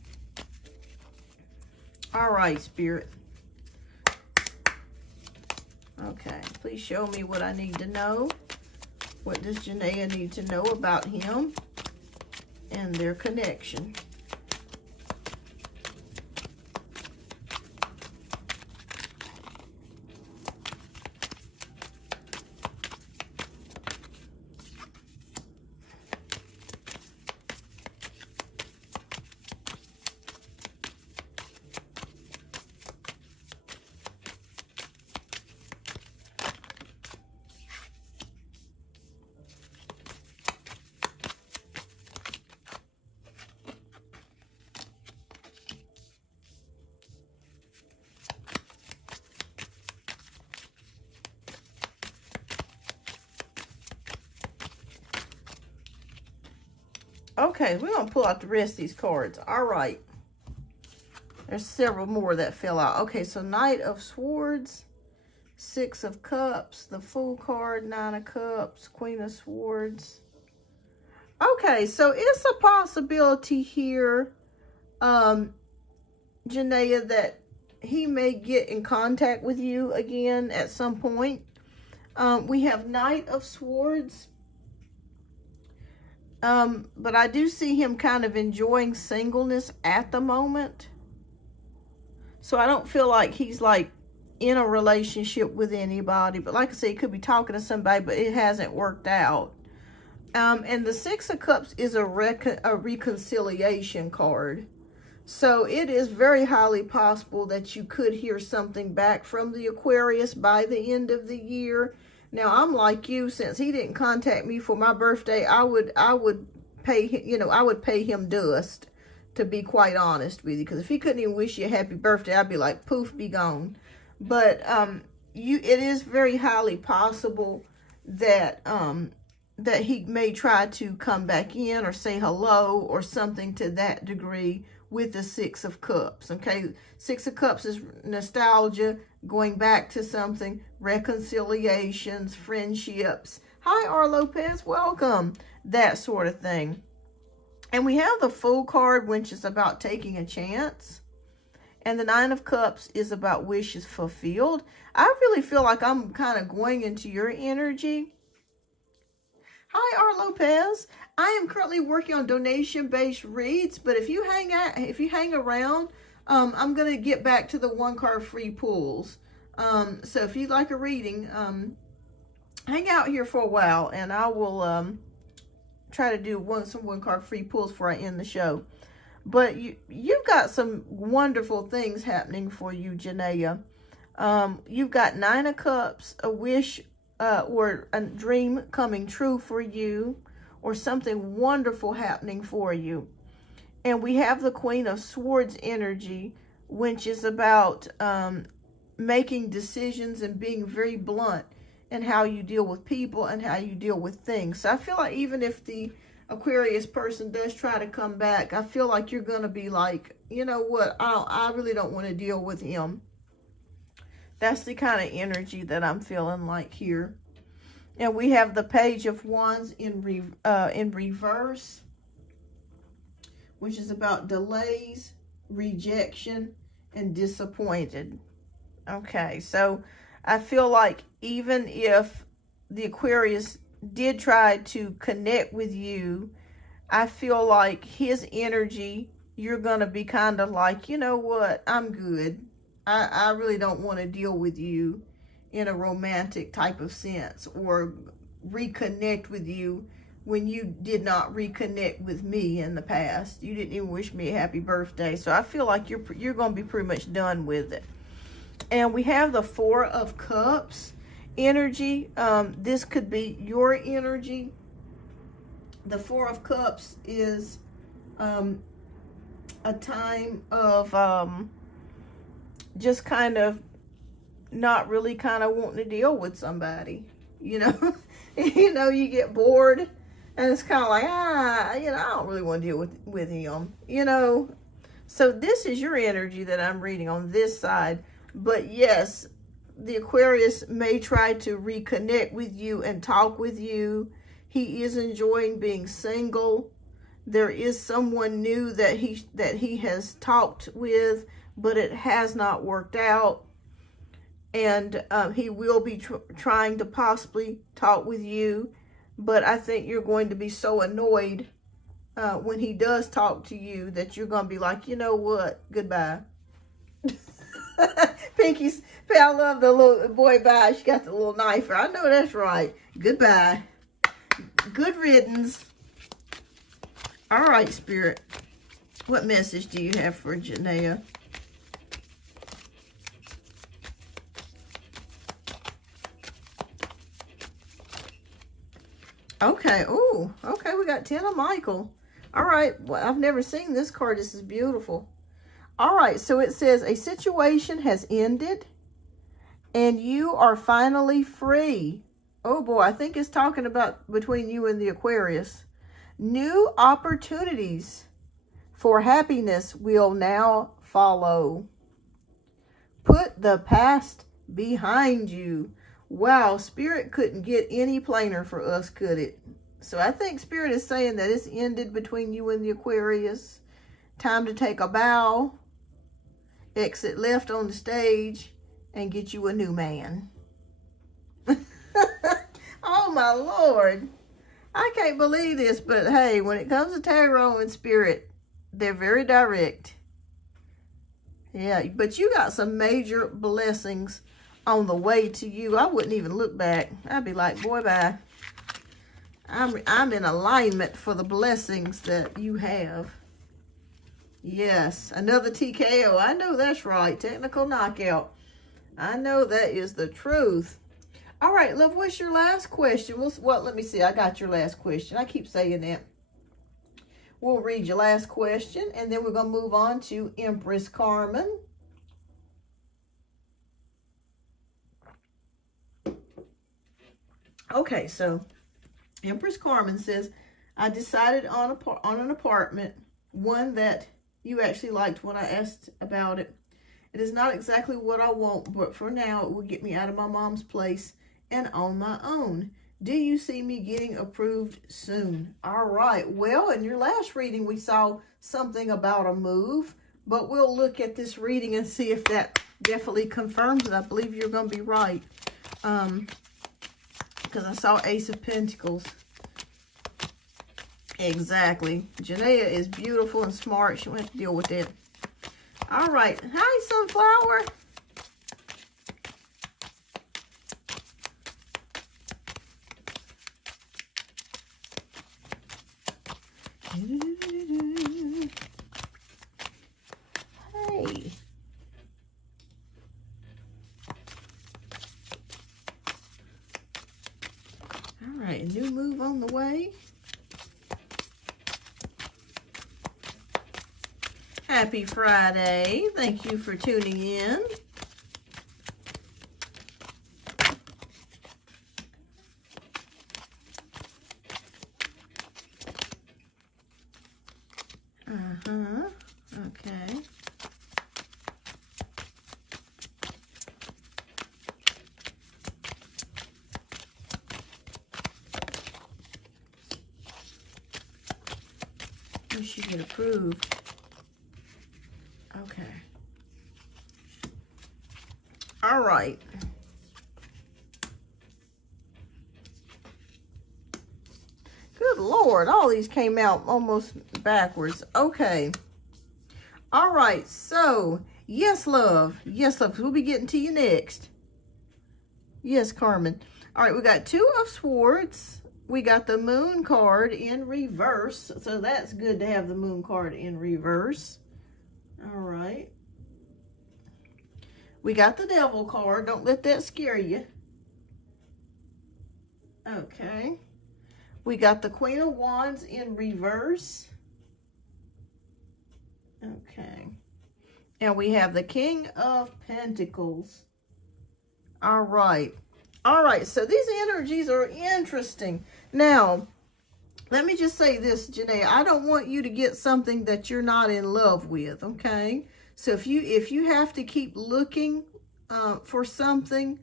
All right, Spirit. Okay, please show me what I need to know. What does Janaea need to know about him and their connection? Okay, we're going to pull out the rest of these cards. All right. There's several more that fell out. Okay, so Knight of Swords, Six of Cups, the Fool card, Nine of Cups, Queen of Swords. Okay, so it's a possibility here, Janaea, that he may get in contact with you again at some point. We have Knight of Swords. But I do see him kind of enjoying singleness at the moment. So I don't feel like he's like in a relationship with anybody. But like I said, he could be talking to somebody, but it hasn't worked out. And the Six of Cups is a reconciliation card. So it is very highly possible that you could hear something back from the Aquarius by the end of the year. Now, I'm like you, since he didn't contact me for my birthday, I would pay him, you know, I would pay him dust, to be quite honest with you. Because if he couldn't even wish you a happy birthday, I'd be like, poof, be gone. But it is very highly possible that that he may try to come back in or say hello or something to that degree with the Six of Cups. Okay, Six of Cups is nostalgia, going back to something, reconciliations, friendships. Hi, R. Lopez, welcome. That sort of thing. And we have the Fool card, which is about taking a chance. And the Nine of Cups is about wishes fulfilled. I really feel like I'm kind of going into your energy. Hi, R. Lopez. I am currently working on donation-based reads, but if you hang around, I'm going to get back to the one-card free pulls. So if you'd like a reading, hang out here for a while, and I will try to do some one-card free pulls before I end the show. But you've got some wonderful things happening for you, Janaea. You've got Nine of Cups, a wish or a dream coming true for you, or something wonderful happening for you. And we have the Queen of Swords energy, which is about making decisions and being very blunt in how you deal with people and how you deal with things. So I feel like even if the Aquarius person does try to come back, I feel like you're going to be like, you know what, I really don't want to deal with him. That's the kind of energy that I'm feeling like here. And we have the Page of Wands in reverse, which is about delays, rejection, and disappointed. Okay, so I feel like even if the Aquarius did try to connect with you, I feel like his energy, you're going to be kind of like, you know what, I'm good. I really don't want to deal with you in a romantic type of sense, or reconnect with you when you did not reconnect with me in the past. You didn't even wish me a happy birthday. So I feel like you're going to be pretty much done with it. And we have the Four of Cups energy. This could be your energy. The Four of Cups is a time of just kind of not really kind of wanting to deal with somebody, you know. You know, you get bored and it's kind of like, you know, I don't really want to deal with him, you know. So this is your energy that I'm reading on this side. But yes, the Aquarius may try to reconnect with you and talk with you. He is enjoying being single. There is someone new that he has talked with, but it has not worked out. And he will be trying to possibly talk with you. But I think you're going to be so annoyed when he does talk to you that you're going to be like, you know what, goodbye. Pinky's, I love the little boy bye. She got the little knifer. I know that's right. Goodbye. Good riddance. All right, Spirit. What message do you have for Janaea? Okay. Oh, okay. We got 10 of Michael. All right. Well, I've never seen this card. This is beautiful. All right. So it says a situation has ended and you are finally free. Oh boy. I think it's talking about between you and the Aquarius. New opportunities for happiness will now follow. Put the past behind you. Wow, Spirit couldn't get any plainer for us, could it? So I think Spirit is saying that it's ended between you and the Aquarius. Time to take a bow, exit left on the stage, and get you a new man. Oh, my Lord. I can't believe this, but hey, when it comes to tarot and Spirit, they're very direct. Yeah, but you got some major blessings on the way to you. I wouldn't even look back. I'd be like, boy, bye. I'm in alignment for the blessings that you have. Yes, another TKO. I know that's right. Technical knockout. I know that is the truth. All right, love, what's your last question? Well, let me see. I got your last question. I keep saying that. We'll read your last question, and then we're going to move on to Empress Carmen. Okay, so Empress Carmen says, I decided on an apartment, one that you actually liked when I asked about it. It is not exactly what I want, but for now, it will get me out of my mom's place and on my own. Do you see me getting approved soon? All right. Well, in your last reading, we saw something about a move, but we'll look at this reading and see if that definitely confirms it. I believe you're going to be right. Because I saw Ace of Pentacles. Exactly. Janaea is beautiful and smart. She won't have to deal with it. All right. Hi, Sunflower. Hey. All right. A new move on the way. Happy Friday. Thank you for tuning in. Okay. You should get approved. Okay. All right. Good Lord, all these came out almost backwards. Okay. All right, so, yes, love. Yes, love, because we'll be getting to you next. Yes, Carmen. All right, we got Two of Swords. We got the Moon card in reverse. So that's good to have the Moon card in reverse. All right. We got the Devil card. Don't let that scare you. Okay. We got the Queen of Wands in reverse. Okay. And we have the King of Pentacles. All right. All right. So these energies are interesting. Now, let me just say this, Janae. I don't want you to get something that you're not in love with, okay? So if you have to keep looking for something,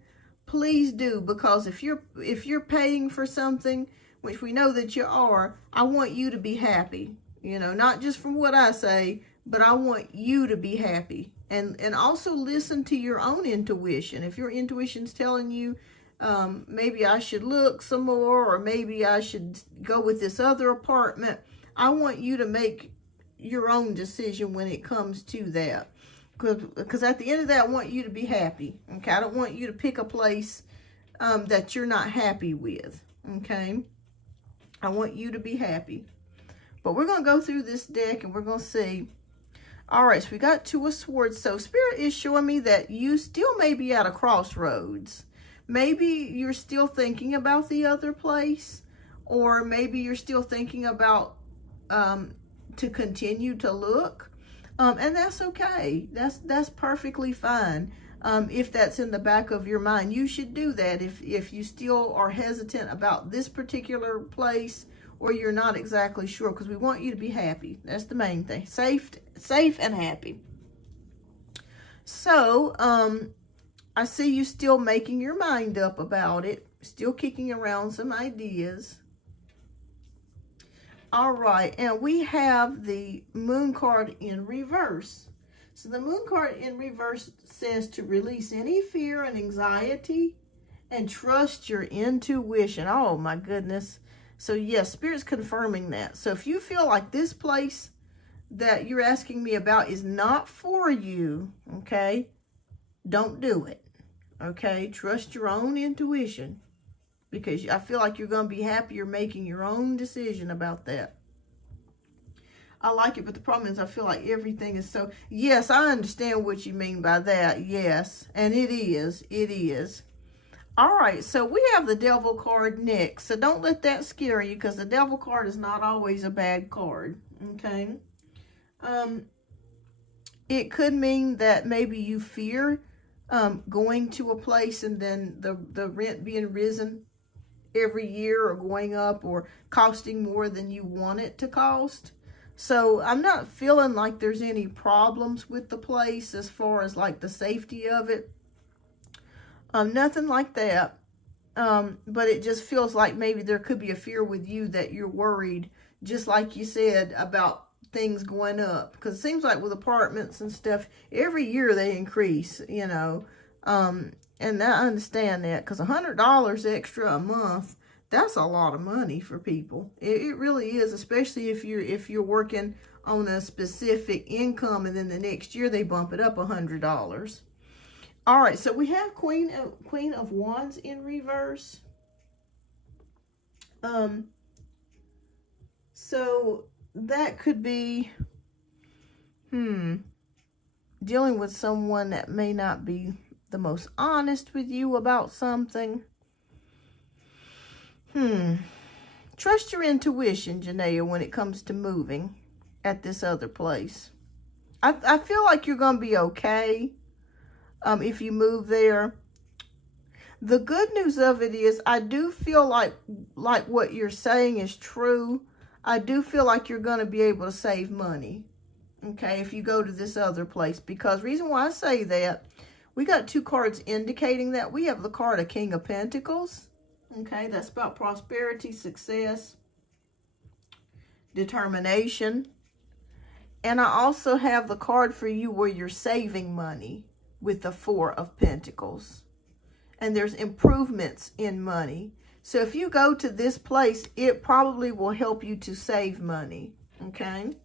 please do, because if you're paying for something, which we know that you are, I want you to be happy. You know, not just from what I say, but I want you to be happy. And also listen to your own intuition. If your intuition's telling you maybe I should look some more, or maybe I should go with this other apartment, I want you to make your own decision when it comes to that. Because at the end of that, I want you to be happy. Okay, I don't want you to pick a place that you're not happy with. Okay, I want you to be happy. But we're going to go through this deck and we're going to see. All right, so we got Two of Swords. So Spirit is showing me that you still may be at a crossroads. Maybe you're still thinking about the other place, or maybe you're still thinking about to continue to look. And that's okay. That's perfectly fine. If that's in the back of your mind, you should do that. If you still are hesitant about this particular place, or you're not exactly sure, because we want you to be happy. That's the main thing. Safe and happy. So, I see you still making your mind up about it. Still kicking around some ideas. All right, and we have the Moon card in reverse. So the Moon card in reverse says to release any fear and anxiety and trust your intuition. Oh my goodness. So yes, Spirit's confirming that. So if you feel like this place that you're asking me about is not for you, okay, don't do it. Okay, trust your own intuition, because I feel like you're going to be happier making your own decision about that. I like it, but the problem is I feel like everything is so... Yes, I understand what you mean by that. Yes, and it is. It is. All right, so we have the Devil card next. So don't let that scare you, because the Devil card is not always a bad card. Okay? It could mean that maybe you fear going to a place and then the rent being risen every year, or going up, or costing more than you want it to cost. So I'm not feeling like there's any problems with the place as far as like the safety of it. Nothing like that. But it just feels like maybe there could be a fear with you that you're worried, just like you said, about things going up. Because it seems like with apartments and stuff, every year they increase, you know. And I understand that, because $100 extra a month, that's a lot of money for people. It really is, especially if you're working on a specific income, and then the next year they bump it up $100. All right, so we have Queen of Wands in reverse. So that could be, dealing with someone that may not be the most honest with you about something. Trust your intuition, Janaea, when it comes to moving at this other place. I feel like you're going to be okay if you move there. The good news of it is I do feel like what you're saying is true. I do feel like you're going to be able to save money, okay, if you go to this other place. Because reason why I say that, we got two cards indicating that. We have the card of King of Pentacles. Okay, that's about prosperity, success, determination. And I also have the card for you where you're saving money with the Four of Pentacles. And there's improvements in money. So if you go to this place, it probably will help you to save money. Okay?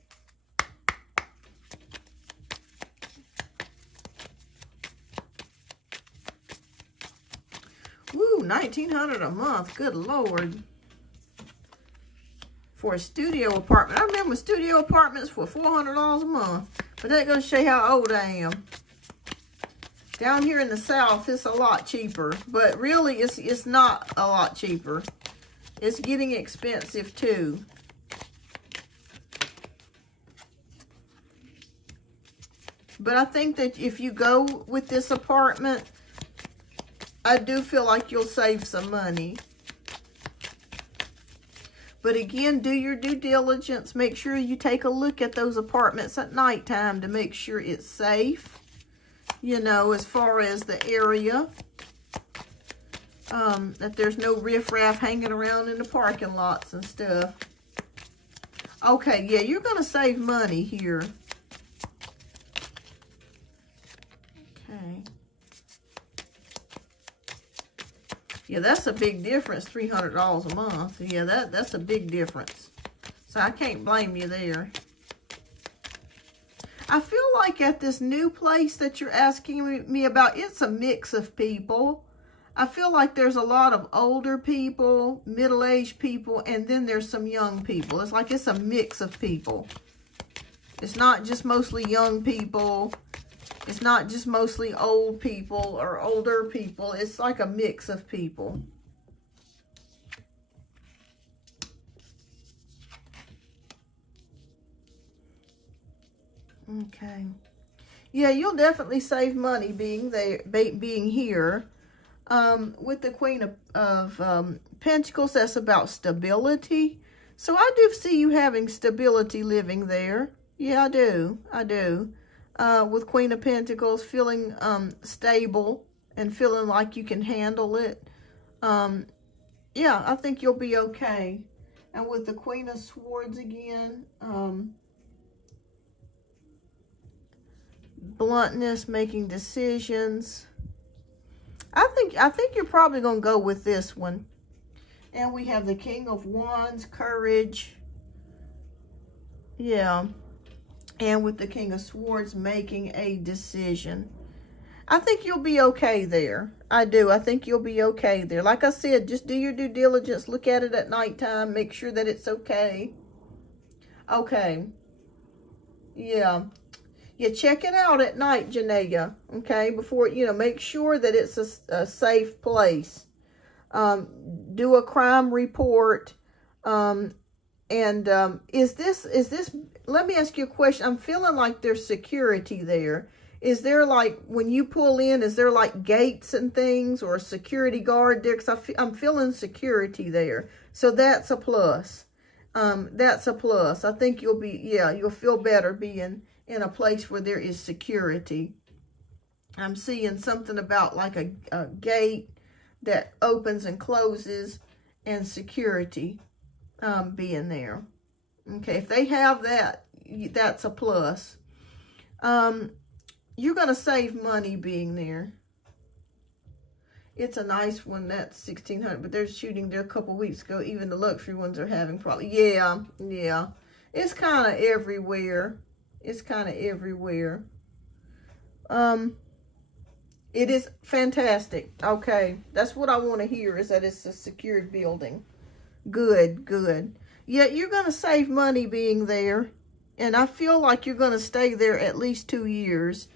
Woo, $1,900 a month. Good Lord. For a studio apartment. I remember studio apartments were $400 a month. But that goes to show you how old I am. Down here in the South, it's a lot cheaper. But really, it's not a lot cheaper. It's getting expensive too. But I think that if you go with this apartment, I do feel like you'll save some money. But again, do your due diligence. Make sure you take a look at those apartments at nighttime to make sure it's safe. You know, as far as the area. That there's no riffraff hanging around in the parking lots and stuff. Okay, yeah, you're going to save money here. Okay. Yeah, that's a big difference, $300 a month. Yeah, that's a big difference. So I can't blame you there. I feel like at this new place that you're asking me about, it's a mix of people. I feel like there's a lot of older people, middle-aged people, and then there's some young people. It's like it's a mix of people. It's not just mostly young people. It's not just mostly old people or older people. It's like a mix of people. Okay. Yeah, you'll definitely save money being there, being here. With the Queen of Pentacles, that's about stability. So I do see you having stability living there. Yeah, I do. I do. With Queen of Pentacles, feeling stable and feeling like you can handle it. Yeah, I think you'll be okay. And with the Queen of Swords again, bluntness, making decisions. I think you're probably going to go with this one. And we have the King of Wands, courage. Yeah. And with the King of Swords, making a decision. I think you'll be okay there. I do. I think you'll be okay there. Like I said, just do your due diligence. Look at it at nighttime. Make sure that it's okay. Okay. Yeah. You check it out at night, Janaea, okay? Before, make sure that it's a safe place. Do a crime report. Is this, let me ask you a question. I'm feeling like there's security there. Is there, like, when you pull in, is there like gates and things or a security guard there? Because I'm feeling security there. So that's a plus. That's a plus. I think you'll feel better being in a place where there is security. I'm seeing something about like a gate that opens and closes and security being there. Okay, if they have that, that's a plus. You're going to save money being there. It's a nice one. That's $1,600, but they're shooting there a couple weeks ago. Even the luxury ones are having probably. Yeah. It's kind of everywhere. It's kind of everywhere. It is fantastic. Okay, that's what I want to hear, is that it's a secured building. Good. Yeah, you're going to save money being there. And I feel like you're going to stay there at least 2 years.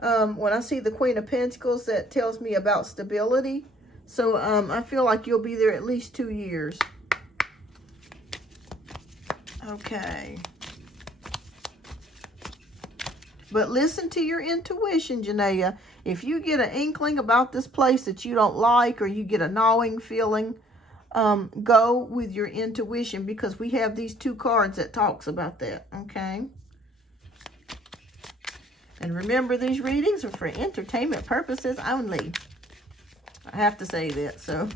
When I see the Queen of Pentacles, that tells me about stability. So I feel like you'll be there at least 2 years. Okay. But listen to your intuition, Janaea. If you get an inkling about this place that you don't like, or you get a gnawing feeling, go with your intuition, because we have these 2 cards that talks about that, okay? And remember, these readings are for entertainment purposes only. I have to say that, so.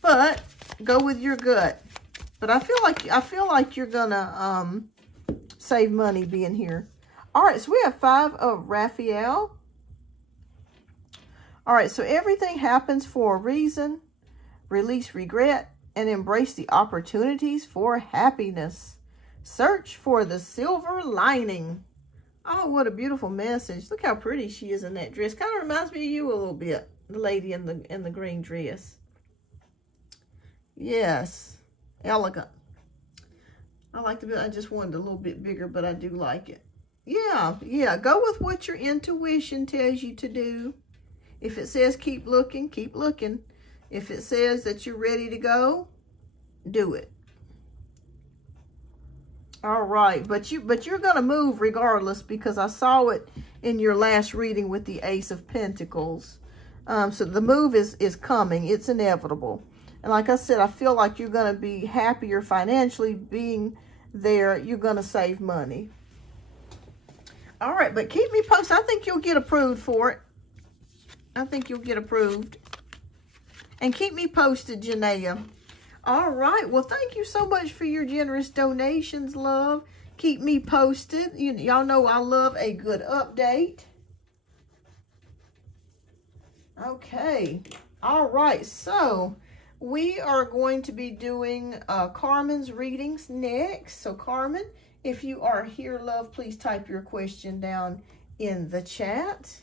But go with your gut. But I feel like you're gonna save money being here. All right, so we have 5 of Raphael. All right, so everything happens for a reason. Release regret and embrace the opportunities for happiness. Search for the silver lining. Oh, what a beautiful message. Look how pretty she is in that dress. Kind of reminds me of you a little bit, the lady in the green dress. Yes, elegant. I like the, I just wanted a little bit bigger, but I do like it. Yeah, go with what your intuition tells you to do. If it says keep looking, keep looking. If it says that you're ready to go, do it. All right, but you're going to move regardless, because I saw it in your last reading with the Ace of Pentacles. So the move is coming. It's inevitable. And like I said, I feel like you're going to be happier financially being there. You're going to save money. All right, but keep me posted. I think you'll get approved for it. I think you'll get approved. And keep me posted, Janaea. All right. Well, thank you so much for your generous donations, love. Keep me posted. Y'all know I love a good update. Okay. All right. So we are going to be doing Carmen's readings next. So Carmen, if you are here, love, please type your question down in the chat.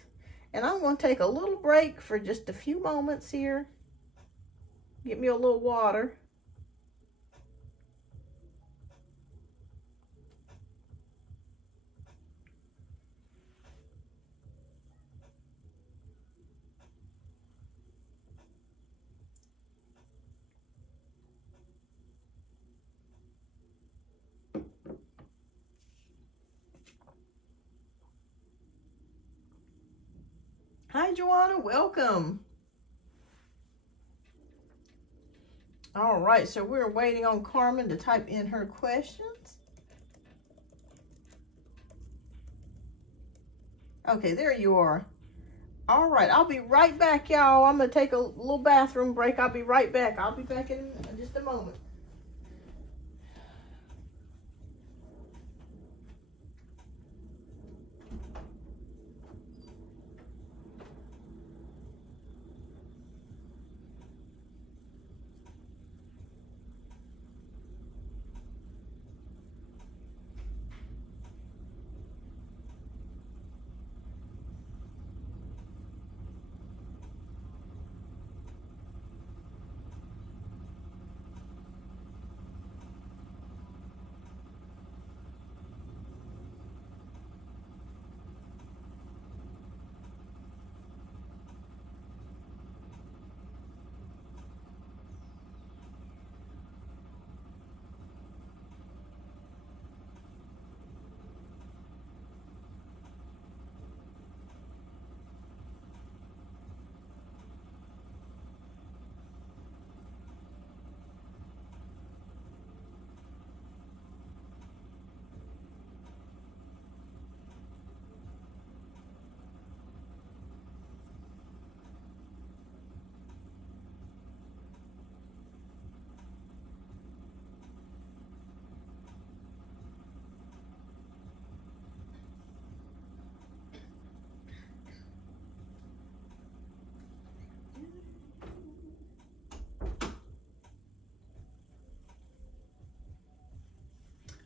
And I'm going to take a little break for just a few moments here. Get me a little water. Hi, Joanna. Welcome. All right, so we're waiting on Carmen to type in her questions. Okay, there you are. All right, I'll be right back, y'all. I'm going to take a little bathroom break. I'll be right back. I'll be back in just a moment.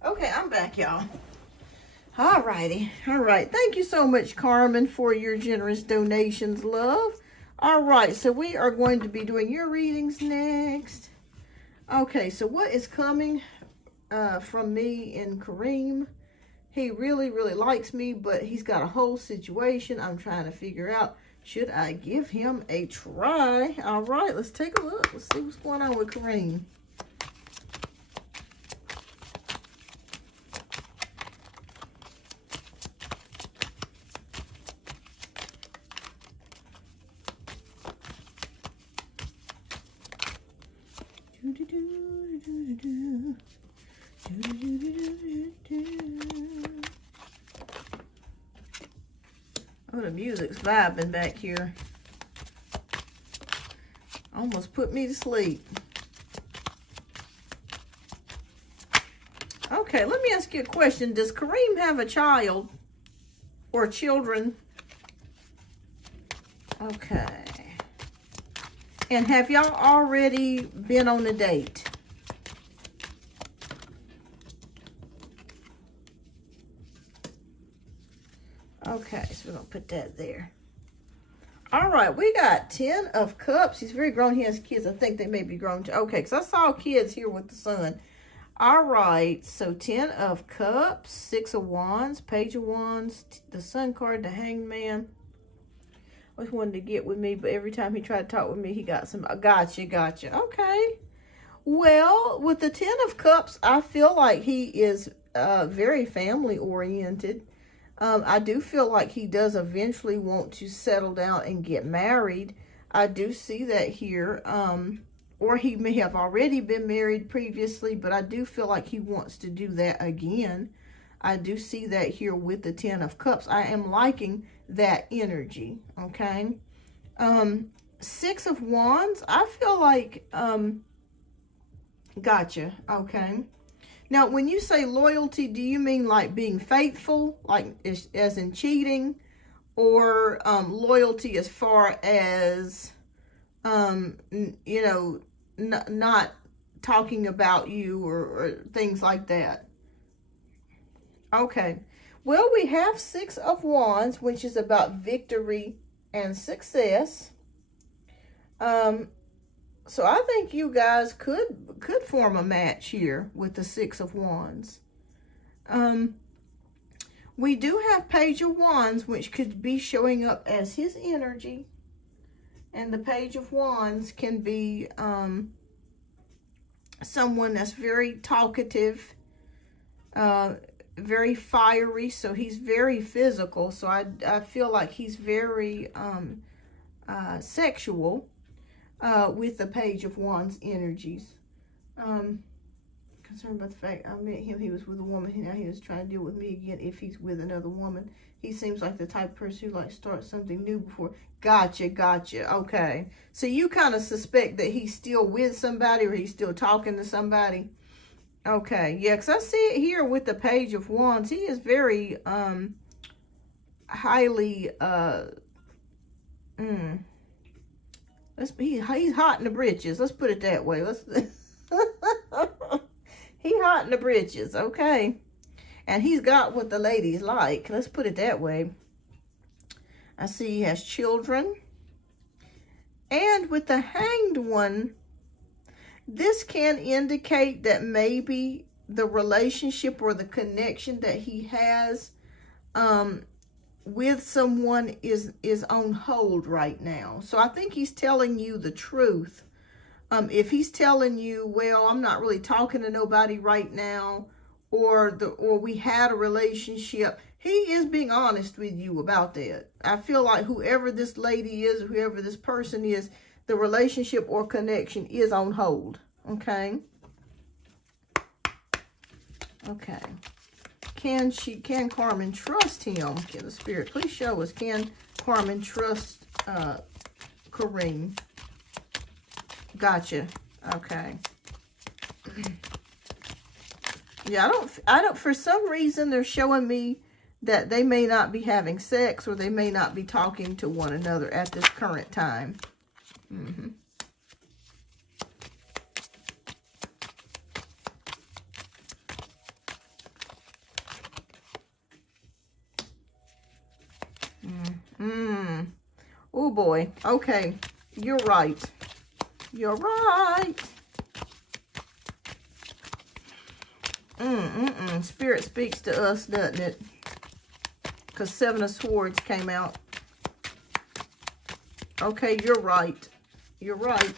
Okay, I'm back, y'all. All righty. All right. Thank you so much, Carmen, for your generous donations, love. All right. So we are going to be doing your readings next. Okay. So what is coming from me and Kareem? He really, really likes me, but he's got a whole situation I'm trying to figure out. Should I give him a try? All right. Let's take a look. Let's see what's going on with Kareem. Oh, the music's vibing back here. Almost put me to sleep. Okay, let me ask you a question. Does Kareem have a child or children? Okay. And have y'all already been on a date? Okay, so we're going to put that there. All right, we got 10 of Cups. He's very grown. He has kids. I think they may be grown too. Okay, because I saw kids here with the sun. All right, so 10 of Cups, 6 of Wands, Page of Wands, the Sun card, the Hanged Man. Always wanted to get with me, but every time he tried to talk with me, he got some. Gotcha. Okay. Well, with the 10 of Cups, I feel like he is very family oriented. I do feel like he does eventually want to settle down and get married. I do see that here. Or he may have already been married previously, but I do feel like he wants to do that again. I do see that here with the 10 of Cups. I am liking that energy, okay? 6 of Wands, I feel like, gotcha, okay. Now, when you say loyalty, do you mean like being faithful, like as in cheating, or loyalty as far as, you know, not talking about you or things like that? Okay. Well, we have 6 of Wands, which is about victory and success. So I think you guys could form a match here with the 6 of Wands. We do have Page of Wands, which could be showing up as his energy. And the Page of Wands can be someone that's very talkative, very fiery. So he's very physical. So I feel like he's very sexual. With the Page of Wands energies. Concerned about the fact I met him, he was with a woman, now he was trying to deal with me again if he's with another woman. He seems like the type of person who like starts something new before. Gotcha. Okay. So you kind of suspect that he's still with somebody or he's still talking to somebody. Okay. Yeah, because I see it here with the Page of Wands. He is very highly he's hot in the britches. Let's put it that way. He hot in the britches, okay. And he's got what the ladies like. Let's put it that way. I see he has children. And with the Hanged One, this can indicate that maybe the relationship or the connection that he has with someone is on hold right now. So I think he's telling you the truth. If he's telling you, well, I'm not really talking to nobody right now, or we had a relationship, he is being honest with you about that. I feel like whoever this lady is, whoever this person is, the relationship or connection is on hold. Okay. Okay. Can Carmen trust him? Can the Spirit please show us? Can Carmen trust Kareem? Gotcha. Okay. Yeah, I don't, for some reason they're showing me that they may not be having sex or they may not be talking to one another at this current time. boy. Okay. You're right. You're right. Spirit speaks to us, doesn't it? Because 7 of Swords came out. Okay, you're right. You're right.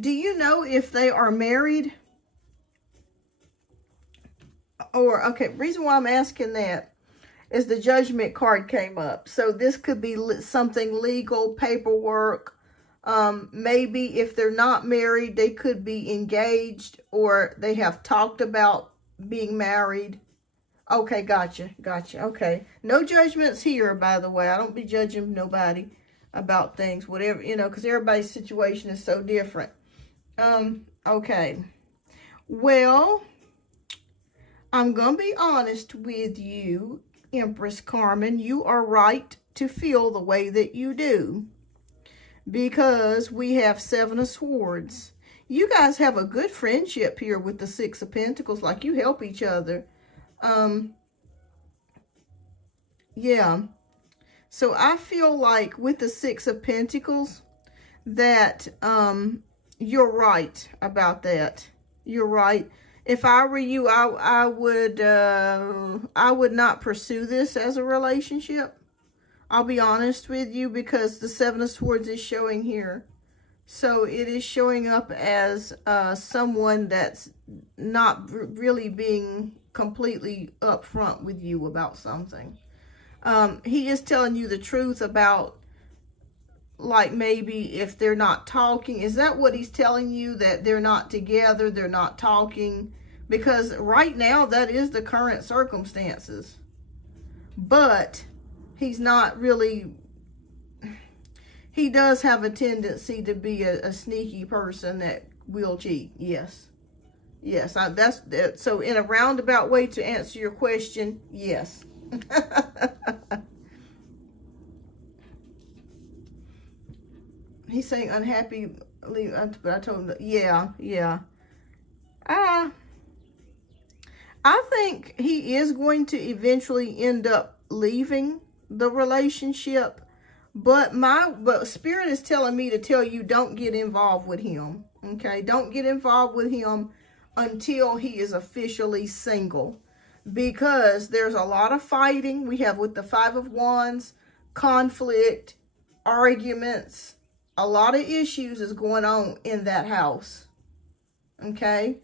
Do you know if they are married? Or, okay, reason why I'm asking that is the Judgment card came up. So this could be something legal, paperwork. Maybe if they're not married, they could be engaged, or they have talked about being married. Okay, gotcha. Okay. No judgments here, by the way. I don't be judging nobody about things, whatever, you know, because everybody's situation is so different. Okay. Well, I'm going to be honest with you, Empress Carmen. You are right to feel the way that you do, because we have 7 of Swords. You guys have a good friendship here with the 6 of Pentacles, like you help each other. Yeah. So I feel like with the 6 of Pentacles that you're right about that. You're right. If I were you, I would not pursue this as a relationship. I'll be honest with you, because the 7 of Swords is showing here. So it is showing up as someone that's not really being completely upfront with you about something. He is telling you the truth about, like, maybe if they're not talking. Is that what he's telling you? That they're not together, they're not talking? Because right now, that is the current circumstances. But he's not really... He does have a tendency to be a sneaky person that will cheat. Yes. Yes, so in a roundabout way to answer your question, yes. He's saying unhappy, but I told him that, yeah. I think he is going to eventually end up leaving the relationship, but Spirit is telling me to tell you, don't get involved with him. Okay, don't get involved with him until he is officially single, because there's a lot of fighting. We have with the 5 of Wands, conflict, arguments. A lot of issues is going on in that house. Okay.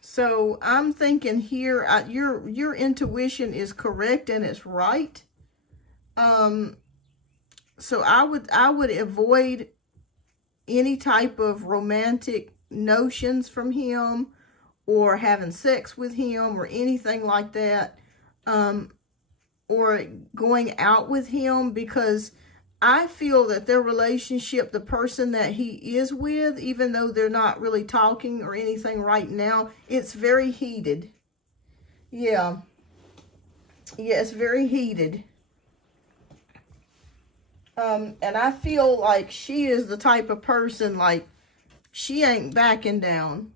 So I'm thinking here, your intuition is correct and it's right. So I would avoid any type of romantic notions from him, or having sex with him, or anything like that, or going out with him, because I feel that their relationship, the person that he is with, even though they're not really talking or anything right now, it's very heated. Yeah, it's very heated. And I feel like she is the type of person, like, she ain't backing down,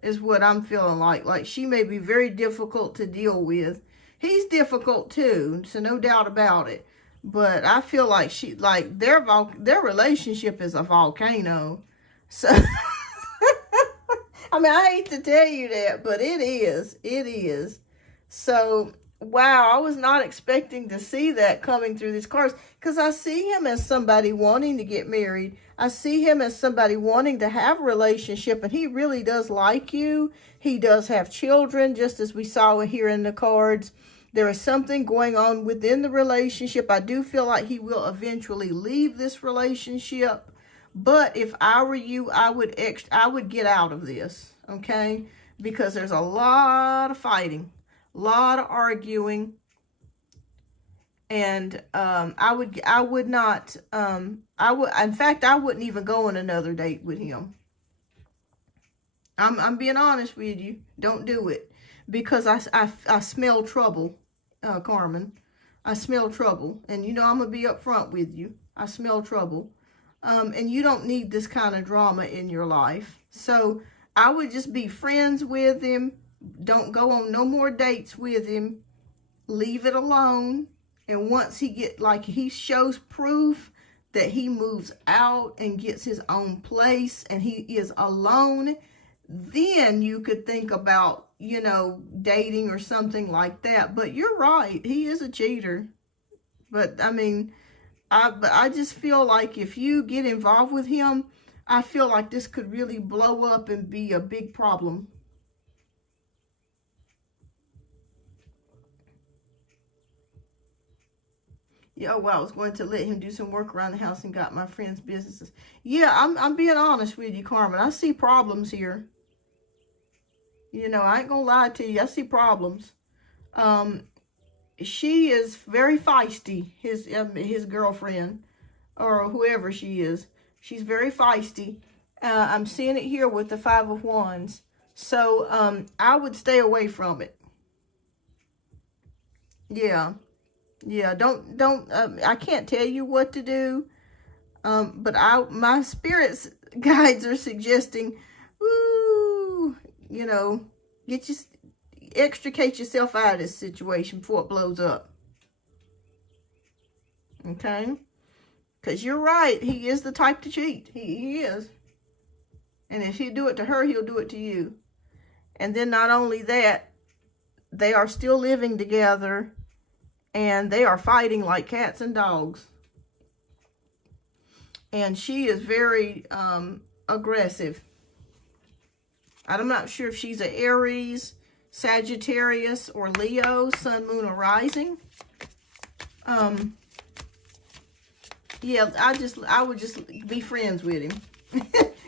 is what I'm feeling like. Like, she may be very difficult to deal with. He's difficult too, so no doubt about it. But I feel like their relationship is a volcano. So, I mean, I hate to tell you that, but it is. It is. So, wow, I was not expecting to see that coming through these cards, because I see him as somebody wanting to get married. I see him as somebody wanting to have a relationship, and he really does like you. He does have children, just as we saw here in the cards. There is something going on within the relationship. I do feel like he will eventually leave this relationship. But if I were you, I would get out of this, okay? Because there's a lot of fighting, a lot of arguing. And in fact, I wouldn't even go on another date with him. I'm being honest with you. Don't do it. because I smell trouble, Carmen. I smell trouble. And you know I'm going to be upfront with you. I smell trouble. And you don't need this kind of drama in your life. So I would just be friends with him. Don't go on no more dates with him. Leave it alone. And once he shows proof that he moves out and gets his own place and he is alone, then you could think about, you know, dating or something like that. But you're right. He is a cheater. But I mean, I just feel like if you get involved with him, I feel like this could really blow up and be a big problem. Yeah, well, I was going to let him do some work around the house and got my friends' businesses. Yeah, I'm being honest with you, Carmen. I see problems here. You know, I ain't gonna lie to you. I see problems. She is very feisty, his girlfriend, or whoever she is. She's very feisty. I'm seeing it here with the Five of Wands. So, I would stay away from it. Yeah. Yeah, don't, I can't tell you what to do. But my spirits guides are suggesting, ooh, you know, extricate yourself out of this situation before it blows up. Okay? Because you're right. He is the type to cheat. He is. And if he'll do it to her, he'll do it to you. And then not only that, they are still living together. And they are fighting like cats and dogs. And she is very aggressive. I'm not sure if she's an Aries, Sagittarius, or Leo, Sun, Moon, or Rising. Yeah, I would just be friends with him.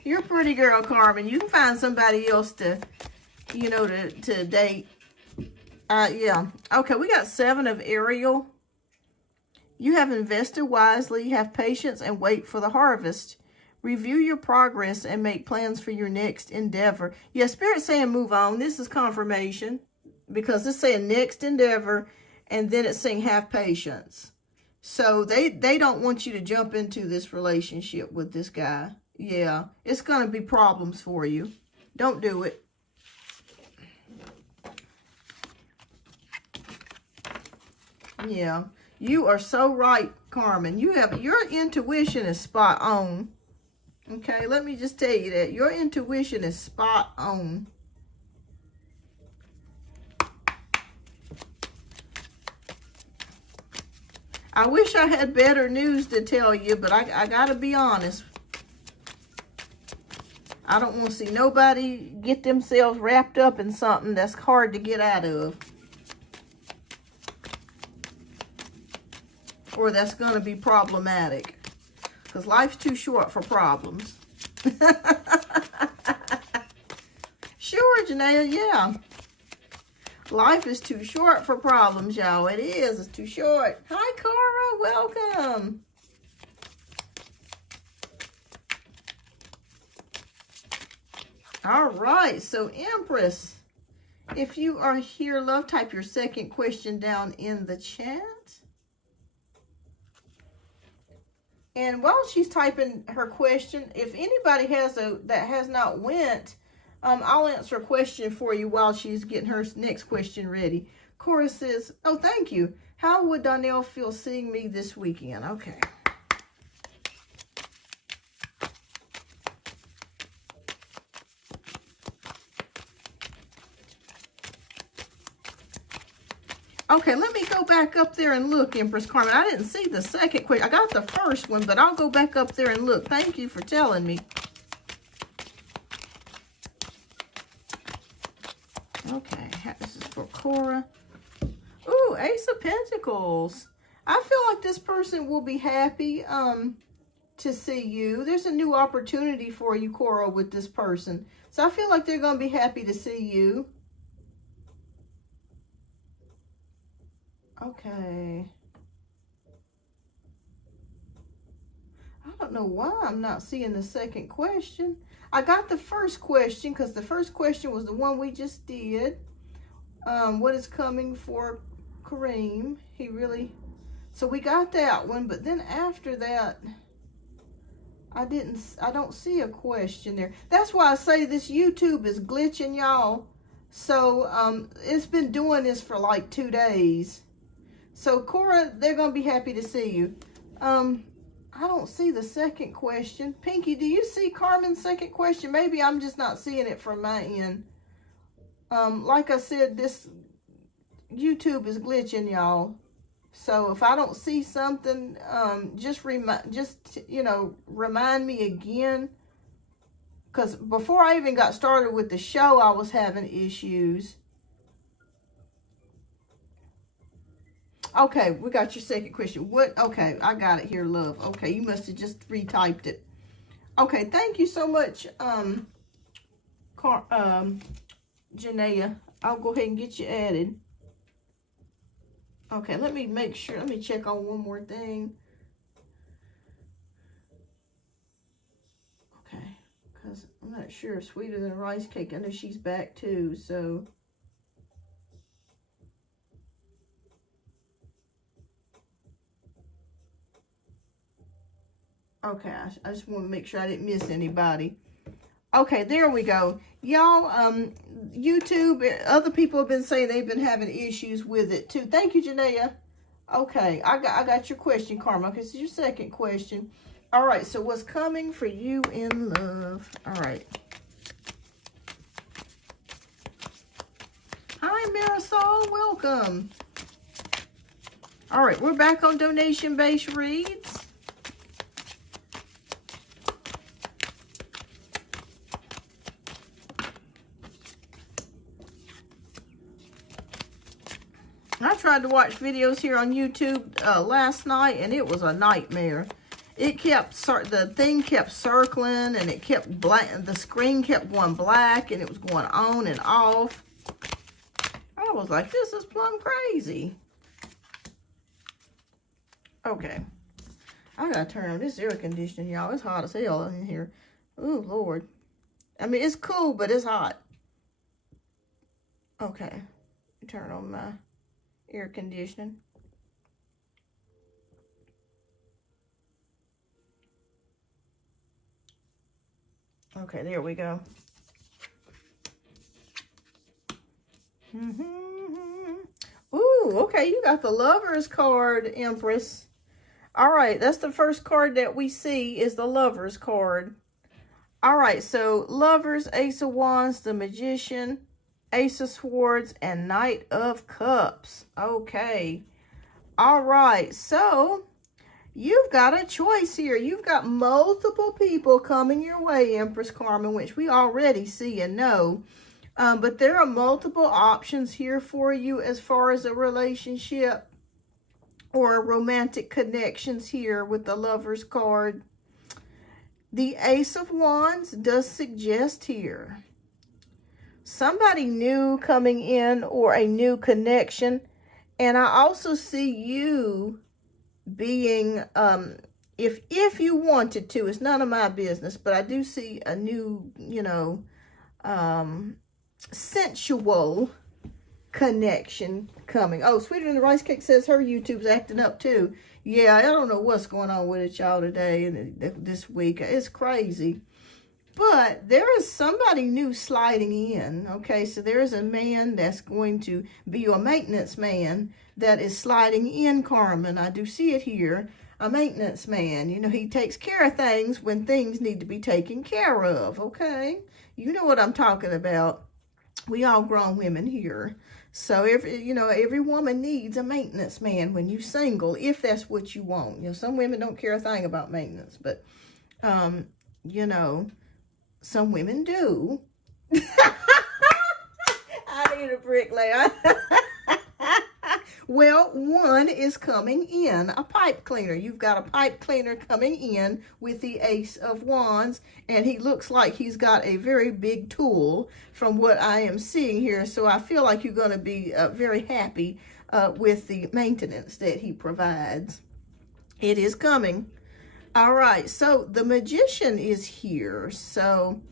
You're a pretty girl, Carmen. You can find somebody else to, you know, to date. Yeah. Okay, we got 7 of Ariel. You have invested wisely, have patience, and wait for the harvest. Review your progress and make plans for your next endeavor. Yeah, Spirit's saying move on. This is confirmation because it's saying next endeavor, and then it's saying have patience. So they don't want you to jump into this relationship with this guy. Yeah, it's going to be problems for you. Don't do it. Yeah, you are so right, Carmen. Your intuition is spot on. Okay, let me just tell you that. Your intuition is spot on. I wish I had better news to tell you, but I gotta be honest. I don't want to see nobody get themselves wrapped up in something that's hard to get out of. Or that's going to be problematic. Because life's too short for problems. Sure, Janelle, yeah. Life is too short for problems, y'all. It is. It's too short. Hi, Cora. Welcome. All right. So, Empress, if you are here, love, type your second question down in the chat. And while she's typing her question, if anybody that has not went, I'll answer a question for you while she's getting her next question ready. Cora says, oh, thank you. How would Donnell feel seeing me this weekend? Okay. Okay, let me go back up there and look, Empress Carmen. I didn't see the second question. I got the first one, but I'll go back up there and look. Thank you for telling me. Okay, this is for Cora. Ooh, Ace of Pentacles. I feel like this person will be happy to see you. There's a new opportunity for you, Cora, with this person. So I feel like they're going to be happy to see you. Okay. I don't know why I'm not seeing the second question. I got the first question because the first question was the one we just did. What is coming for Kareem? He really, so we got that one, but then after that, I don't see a question there. That's why I say this YouTube is glitching, y'all. So, it's been doing this for like 2 days. So, Cora, they're going to be happy to see you. I don't see the second question. Pinky, do you see Carmen's second question? Maybe I'm just not seeing it from my end. Like I said, this YouTube is glitching, y'all. So if I don't see something, remind me again. Because before I even got started with the show, I was having issues. Okay, we got your second question. What? Okay, I got it here, love. Okay, you must have just retyped it. Okay, thank you so much, Janaea. I'll go ahead and get you added. Okay, let me make sure. Let me check on one more thing. Okay, because I'm not sure if Sweeter Than a Rice Cake. I know she's back too, so. Okay, I just want to make sure I didn't miss anybody. Okay, there we go. Y'all, YouTube, other people have been saying they've been having issues with it too. Thank you, Janaea. Okay, I got your question, Karma. Okay, this is your second question. All right, so what's coming for you in love? All right. Hi, Marisol. Welcome. All right, we're back on donation-based reads. I tried to watch videos here on YouTube last night, and it was a nightmare. It kept, the thing kept circling, and it kept black. The screen kept going black, and it was going on and off. I was like, this is plumb crazy. Okay. I gotta turn on this air conditioning, y'all. It's hot as hell in here. Ooh, Lord. I mean, it's cool, but it's hot. Okay. Turn on my air conditioning. Okay, there we go. Ooh, okay, you got the Lovers card, Empress. All right, that's the first card that we see is the Lovers card. All right, so Lovers, Ace of Wands, the Magician, Ace of Swords, and Knight of Cups. Okay. All right. So, you've got a choice here. You've got multiple people coming your way, Empress Carmen, which we already see and know. But there are multiple options here for you as far as a relationship or romantic connections here with the Lovers card. The Ace of Wands does suggest here somebody new coming in or a new connection. And I also see you being, if you wanted to, it's none of my business, but I do see a new, sensual connection coming. Oh, Sweeter Than the Rice Cake says her YouTube's acting up too. Yeah, I don't know what's going on with it, y'all, today and this week. It's crazy. But there is somebody new sliding in, okay? So there is a man that's going to be your maintenance man that is sliding in, Carmen. I do see it here. A maintenance man. You know, he takes care of things when things need to be taken care of, okay? You know what I'm talking about. We all grown women here. So, every woman needs a maintenance man when you're single, if that's what you want. You know, some women don't care a thing about maintenance, but, some women do. I need a bricklayer. Well, one is coming in, a pipe cleaner. You've got a pipe cleaner coming in with the Ace of Wands, and he looks like he's got a very big tool from what I am seeing here. So I feel like you're going to be very happy with the maintenance that he provides. It is coming. All right, so the Magician is here. So,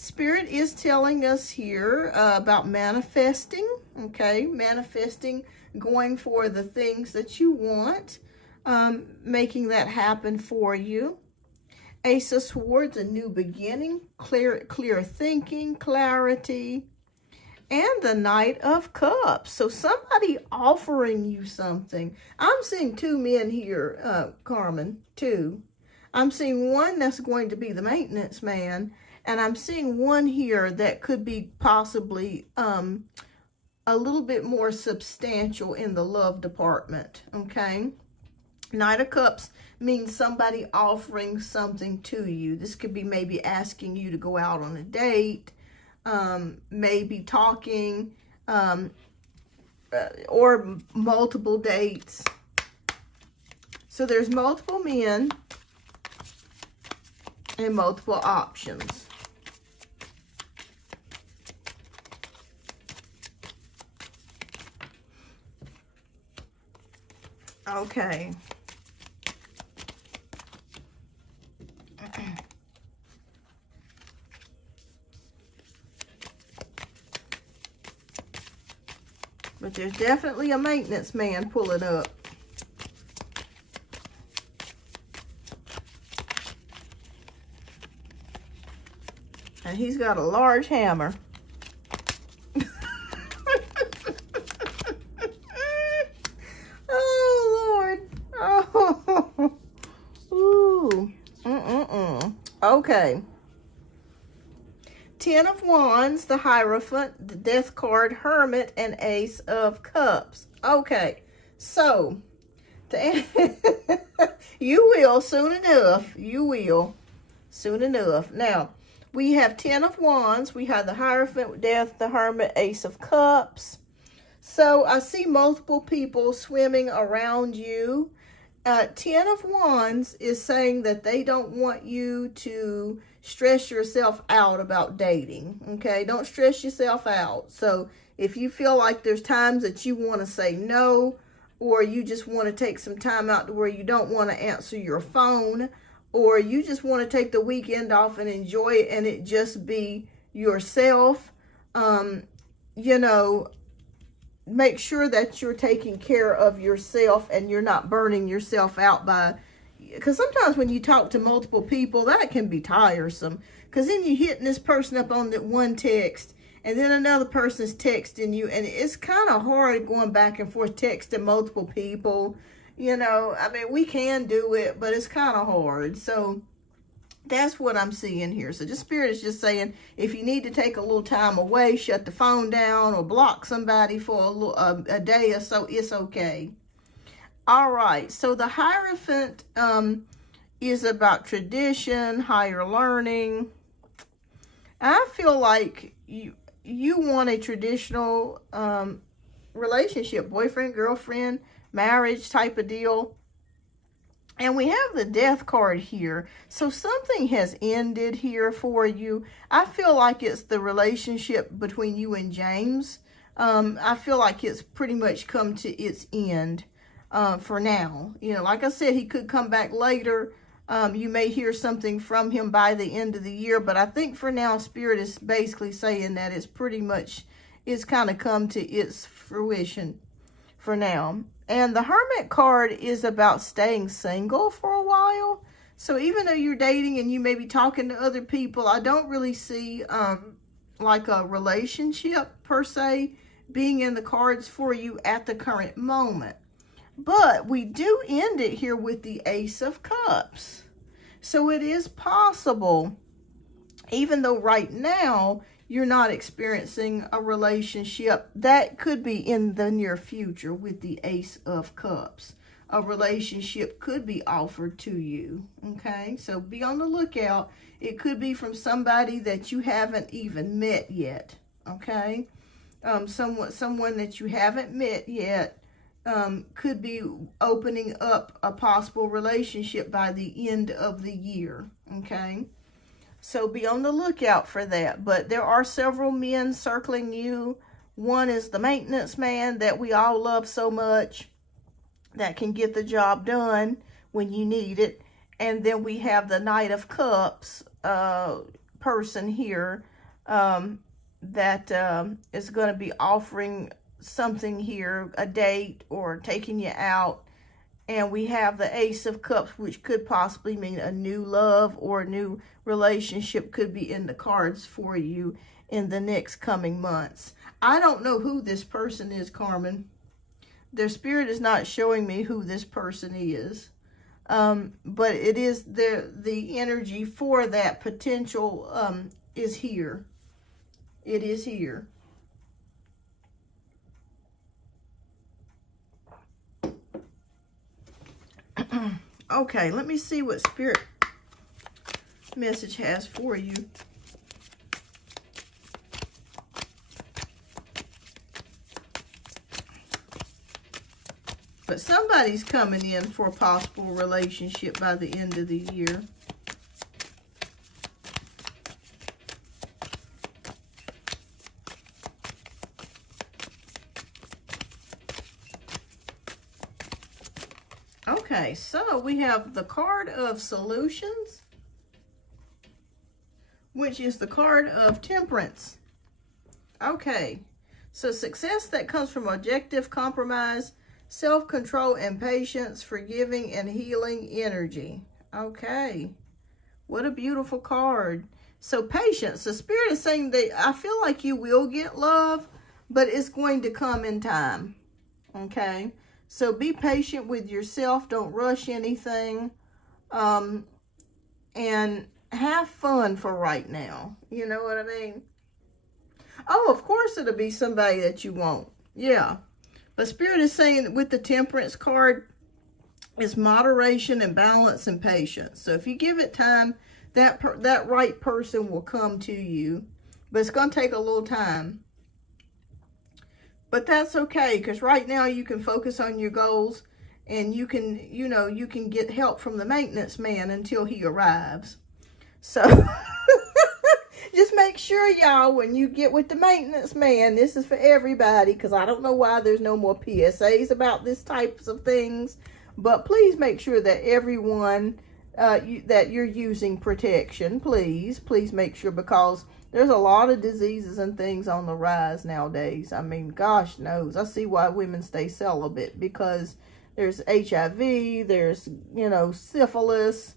Spirit is telling us here about manifesting, okay? Manifesting, going for the things that you want, making that happen for you. Ace of Swords, a new beginning, clear thinking, clarity, and the Knight of Cups. So somebody offering you something. I'm seeing two men here, Carmen, two. I'm seeing one that's going to be the maintenance man, and I'm seeing one here that could be possibly a little bit more substantial in the love department, okay? Knight of Cups means somebody offering something to you. This could be maybe asking you to go out on a date, maybe talking, or multiple dates. So there's multiple men and multiple options. Okay. But there's definitely a maintenance man pulling up. And he's got a large hammer. Oh, Lord. Oh. Ooh. Okay. 10 of Wands, the Hierophant, the Death card, Hermit, and Ace of Cups. Okay, so you will soon enough. You will soon enough. Now, we have 10 of Wands. We have the Hierophant, Death, the Hermit, Ace of Cups. So I see multiple people swimming around you. 10 of Wands is saying that they don't want you to stress yourself out about dating, okay? Don't stress yourself out. So if you feel like there's times that you want to say no, or you just want to take some time out to where you don't want to answer your phone, or you just want to take the weekend off and enjoy it and it just be yourself, you know, make sure that you're taking care of yourself and you're not burning yourself out by, because sometimes when you talk to multiple people, that can be tiresome, because then you're hitting this person up on that one text and then another person's texting you, and it's kind of hard going back and forth texting multiple people. You know, I mean, we can do it, but it's kind of hard. So that's what I'm seeing here. So just Spirit is just saying, if you need to take a little time away, shut the phone down or block somebody for a day or so, it's okay. All right. So the Hierophant is about tradition, higher learning. I feel like you want a traditional relationship, boyfriend, girlfriend, marriage type of deal. And we have the Death card here. So something has ended here for you. I feel like it's the relationship between you and James. I feel like it's pretty much come to its end for now. You know, like I said, he could come back later. You may hear something from him by the end of the year. But I think for now, Spirit is basically saying that it's pretty much, it's kind of come to its fruition for now. And the Hermit card is about staying single for a while. So even though you're dating and you may be talking to other people, I don't really see like a relationship per se being in the cards for you at the current moment. But we do end it here with the Ace of Cups. So it is possible, even though right now you're not experiencing a relationship, that could be in the near future with the Ace of Cups. A relationship could be offered to you, okay? So be on the lookout. It could be from somebody that you haven't even met yet, okay? Someone that you haven't met yet could be opening up a possible relationship by the end of the year, okay? So be on the lookout for that. But there are several men circling you. One is the maintenance man that we all love so much, that can get the job done when you need it. And then we have the Knight of Cups, person here that is going to be offering something here, a date or taking you out. And we have the Ace of Cups, which could possibly mean a new love or a new relationship could be in the cards for you in the next coming months. I don't know who this person is, Carmen. Their spirit is not showing me who this person is. But it is the energy for that potential is here. It is here. Okay, let me see what spirit message has for you. But somebody's coming in for a possible relationship by the end of the year. Okay, so we have the card of solutions, which is the card of temperance. Okay, so success that comes from objective compromise, self-control and patience, forgiving and healing energy. Okay, what a beautiful card. So patience, the spirit is saying that I feel like you will get love, but it's going to come in time. Okay, so be patient with yourself. Don't rush anything. And have fun for right now. You know what I mean? Oh, of course it'll be somebody that you want. Yeah. But Spirit is saying with the Temperance card is moderation and balance and patience. So if you give it time, that right person will come to you. But it's going to take a little time. But that's okay, because right now you can focus on your goals, and you can, you can get help from the maintenance man until he arrives. So just make sure, y'all, when you get with the maintenance man, this is for everybody, because I don't know why there's no more PSAs about this types of things. But please make sure that everyone, that you're using protection. Please make sure, because there's a lot of diseases and things on the rise nowadays. I mean, gosh knows. I see why women stay celibate, because there's HIV, there's, syphilis,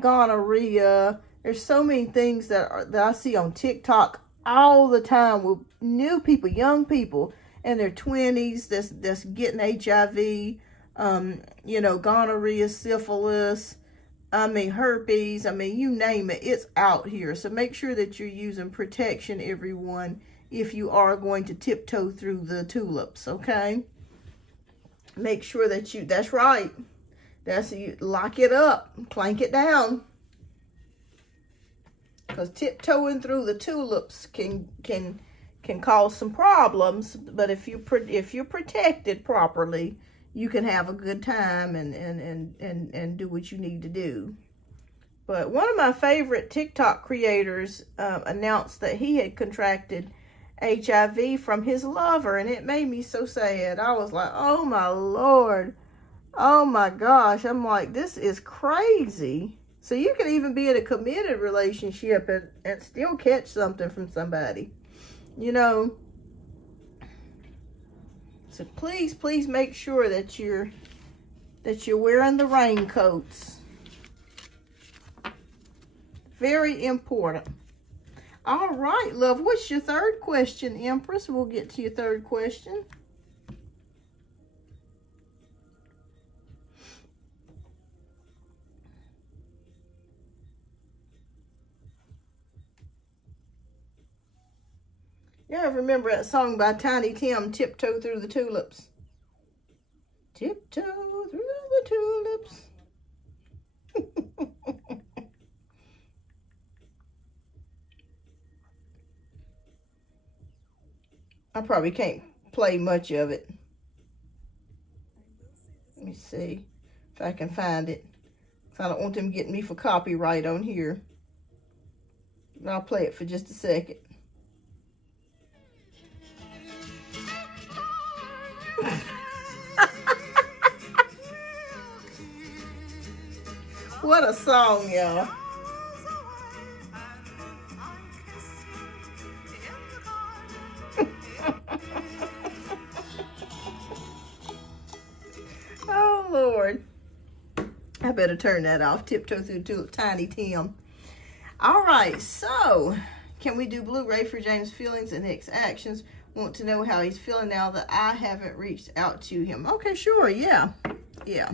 gonorrhea. There's so many things that I see on TikTok all the time with new people, young people in their 20s that's getting HIV, gonorrhea, syphilis, herpes, you name it, it's out here. So make sure that you're using protection, everyone, if you are going to tiptoe through the tulips, okay? Make sure that that's right. You lock it up, clank it down. Because tiptoeing through the tulips can cause some problems. But if you're protected properly, you can have a good time and do what you need to do. But one of my favorite TikTok creators announced that he had contracted HIV from his lover, and it made me so sad. I was like, oh my Lord, oh my gosh. I'm like, this is crazy. So you can even be in a committed relationship and still catch something from somebody, So please make sure that you're wearing the raincoats. Very important. All right, love. What's your third question, Empress? We'll get to your third question. You ever remember that song by Tiny Tim, Tiptoe Through the Tulips? Tiptoe through the tulips. I probably can't play much of it. Let me see if I can find it. I don't want them getting me for copyright on here. But I'll play it for just a second. What a song, y'all. I better turn that off. Tiptoe through Tiny Tim. All right, so can we do Blu-ray for James' feelings and next actions? Want to know how he's feeling now that I haven't reached out to him. Okay, sure, yeah. Yeah.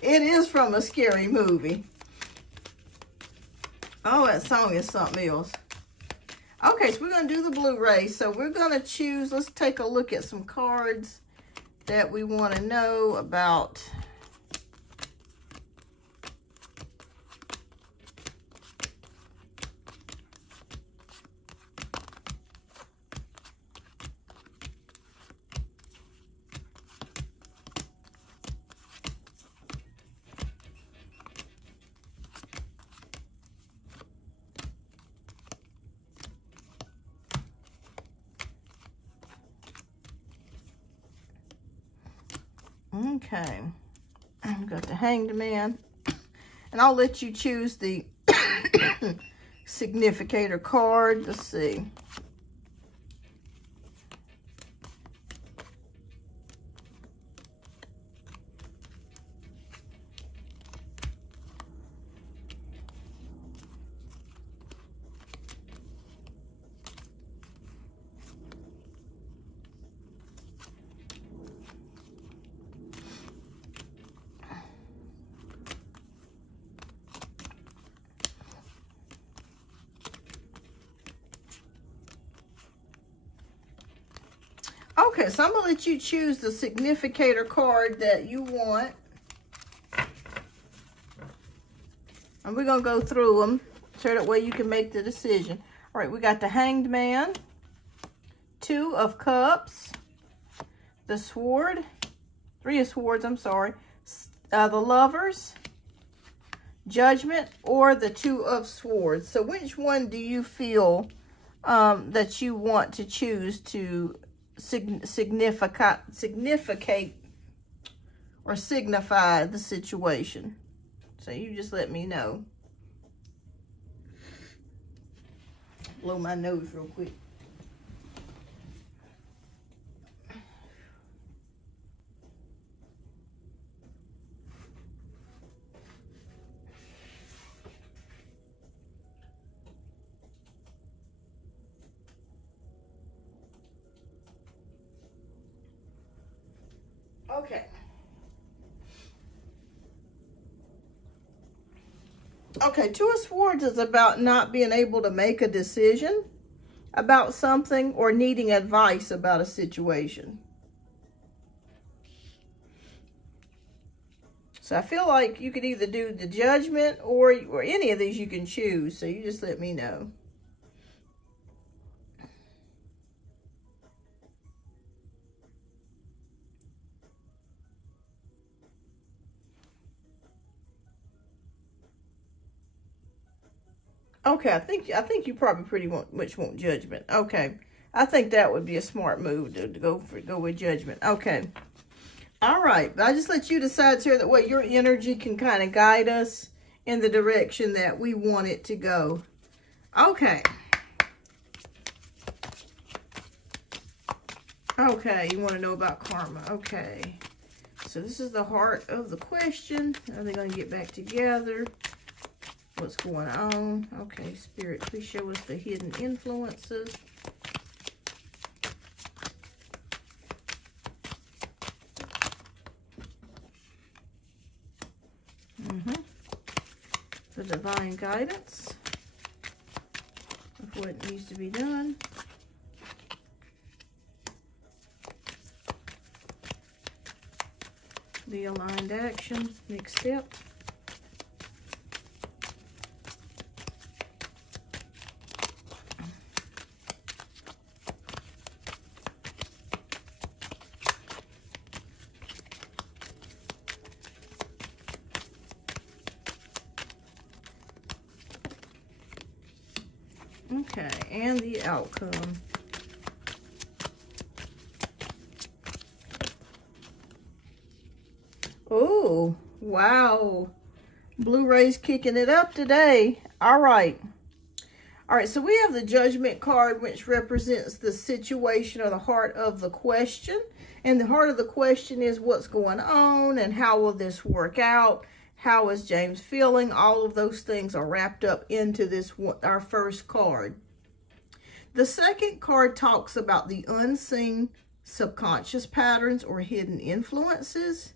It is from a scary movie. Oh, that song is something else. Okay, so we're going to do the Blu-ray. So we're going to choose, let's take a look at some cards that we want to know about. Okay, I've got the Hanged Man, and I'll let you choose the significator card. Let's see. Okay, so I'm going to let you choose the significator card that you want. And we're going to go through them so that way you can make the decision. All right, we got the Hanged Man, Two of Cups, the Sword, Three of Swords, I'm sorry, the Lovers, Judgment, or the Two of Swords. So which one do you feel that you want to choose to significate or signify the situation? So you just let me know. Blow my nose real quick. Okay. Okay, Two of Swords is about not being able to make a decision about something or needing advice about a situation. So I feel like you could either do the Judgment or any of these you can choose. So you just let me know. Okay, I think you probably pretty much want Judgment. Okay, I think that would be a smart move to go with Judgment. Okay, all right. But I just let you decide here that way your energy can kind of guide us in the direction that we want it to go. Okay. Okay, you want to know about karma. Okay, so this is the heart of the question. Are they going to get back together? What's going on? Okay, Spirit, please show us the hidden influences. The divine guidance of what needs to be done. The aligned action, next step. Okay, and the outcome. Oh, Wow. Blu-ray's kicking it up today. All right. All right, so we have the Judgment card, which represents the situation or the heart of the question. And the heart of the question is what's going on and how will this work out? How is James feeling? All of those things are wrapped up into this, our first card. The second card talks about the unseen subconscious patterns or hidden influences.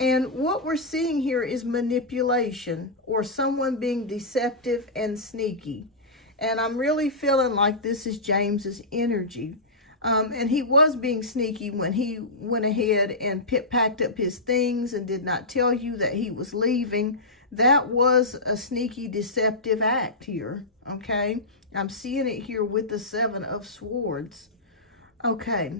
And what we're seeing here is manipulation or someone being deceptive and sneaky. And I'm really feeling like this is James's energy. And he was being sneaky when he went ahead and packed up his things and did not tell you that he was leaving. That was a sneaky, deceptive act here, okay? I'm seeing it here with the Seven of Swords. Okay,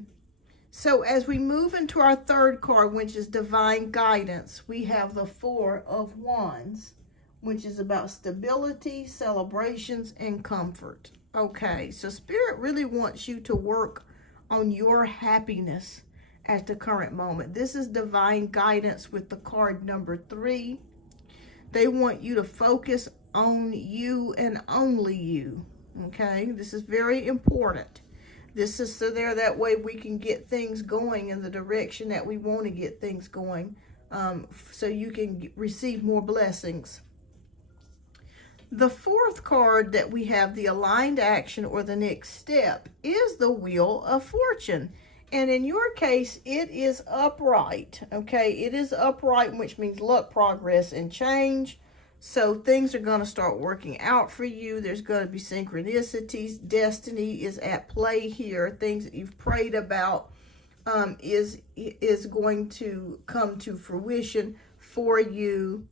so as we move into our third card, which is Divine Guidance, we have the Four of Wands, which is about stability, celebrations, and comfort. Okay, so Spirit really wants you to work on your happiness at the current moment. This is Divine Guidance with the card number 3. They want you to focus on you and only you. Okay, this is very important. This is so that way we can get things going in the direction that we want to get things going, so you can receive more blessings. The fourth card that we have, the aligned action or the next step, is the Wheel of Fortune. And in your case, it is upright, okay? It is upright, which means luck, progress, and change. So things are going to start working out for you. There's going to be synchronicities. Destiny is at play here. Things that you've prayed about is going to come to fruition for you.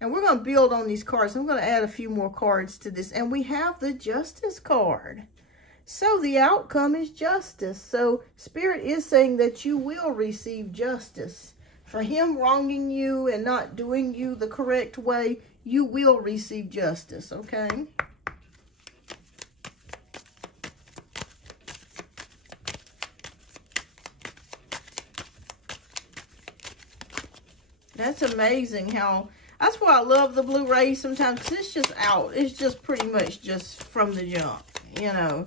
And we're going to build on these cards. I'm going to add a few more cards to this. And we have the Justice card. So the outcome is justice. So Spirit is saying that you will receive justice. For him wronging you and not doing you the correct way, you will receive justice, okay? That's amazing how... That's why I love the Blu-ray sometimes, because it's just out. It's just pretty much just from the jump, you know.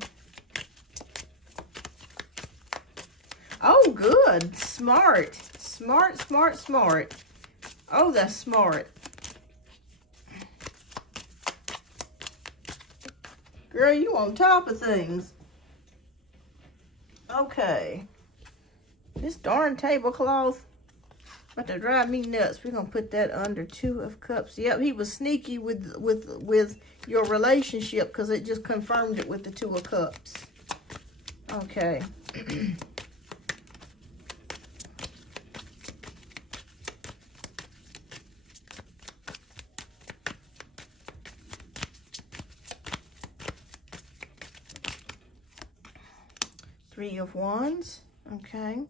Oh, good. Smart. Smart, smart, smart. Oh, that's smart. Girl, you on top of things. Okay. This darn tablecloth about to drive me nuts. We're going to put that under 2 of Cups. Yep, he was sneaky with your relationship because it just confirmed it with the 2 of Cups. Okay. Three of Wands. Okay.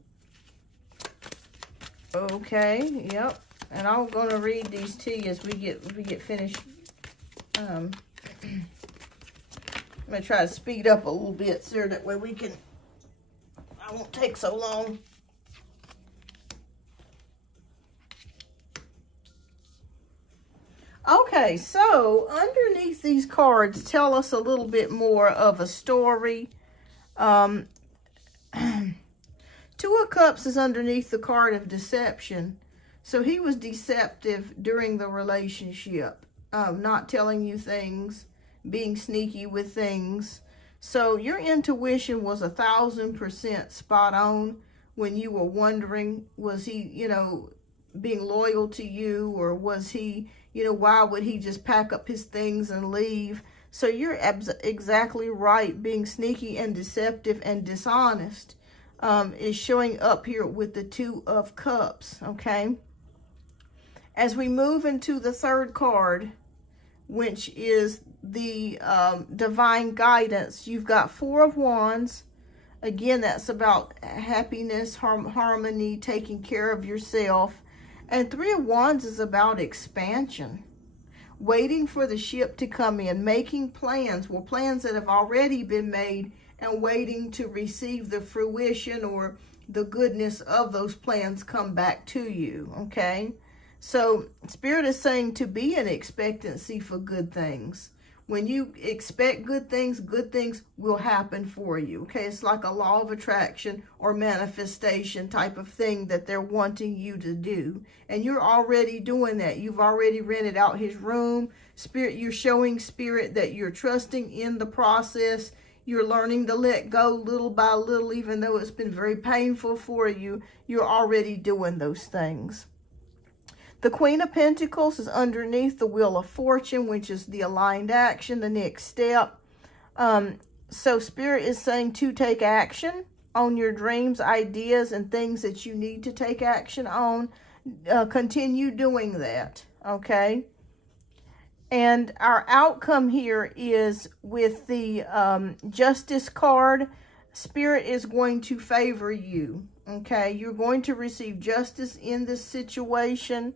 Okay, yep. And I'm gonna read these to you as we get finished. I'm gonna try to speed up a little bit so that way I won't take so long. Okay, so underneath these cards tell us a little bit more of a story. 2 of Cups is underneath the card of deception. So he was deceptive during the relationship, not telling you things, being sneaky with things. So your intuition was 1000% spot on when you were wondering, was he, you know, being loyal to you, or was he, you know, why would he just pack up his things and leave? So you're exactly right. Being sneaky and deceptive and dishonest is showing up here with the 2 of Cups, okay? As we move into the third card, which is the Divine Guidance, you've got 4 of Wands. Again, that's about happiness, harmony, taking care of yourself. And 3 of Wands is about expansion. Waiting for the ship to come in, making plans, well, plans that have already been made, and waiting to receive the fruition or the goodness of those plans come back to you, okay? So Spirit is saying to be in expectancy for good things. When you expect good things will happen for you. Okay, it's like a law of attraction or manifestation type of thing that they're wanting you to do. And you're already doing that. You've already rented out his room. Spirit, you're showing Spirit that you're trusting in the process. You're learning to let go little by little, even though it's been very painful for you. You're already doing those things. The Queen of Pentacles is underneath the Wheel of Fortune, which is the aligned action, the next step. So Spirit is saying to take action on your dreams, ideas, and things that you need to take action on. Continue doing that, okay? And our outcome here is with the Justice card. Spirit is going to favor you, okay? You're going to receive justice in this situation.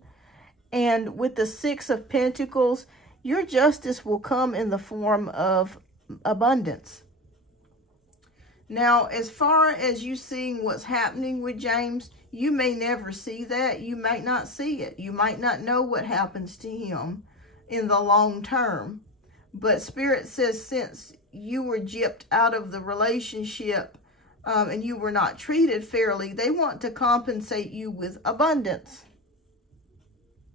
And with the Six of Pentacles, your justice will come in the form of abundance. Now, as far as you seeing what's happening with James, you may never see that. You might not see it. You might not know what happens to him in the long term. But Spirit says since you were gypped out of the relationship and you were not treated fairly, they want to compensate you with abundance.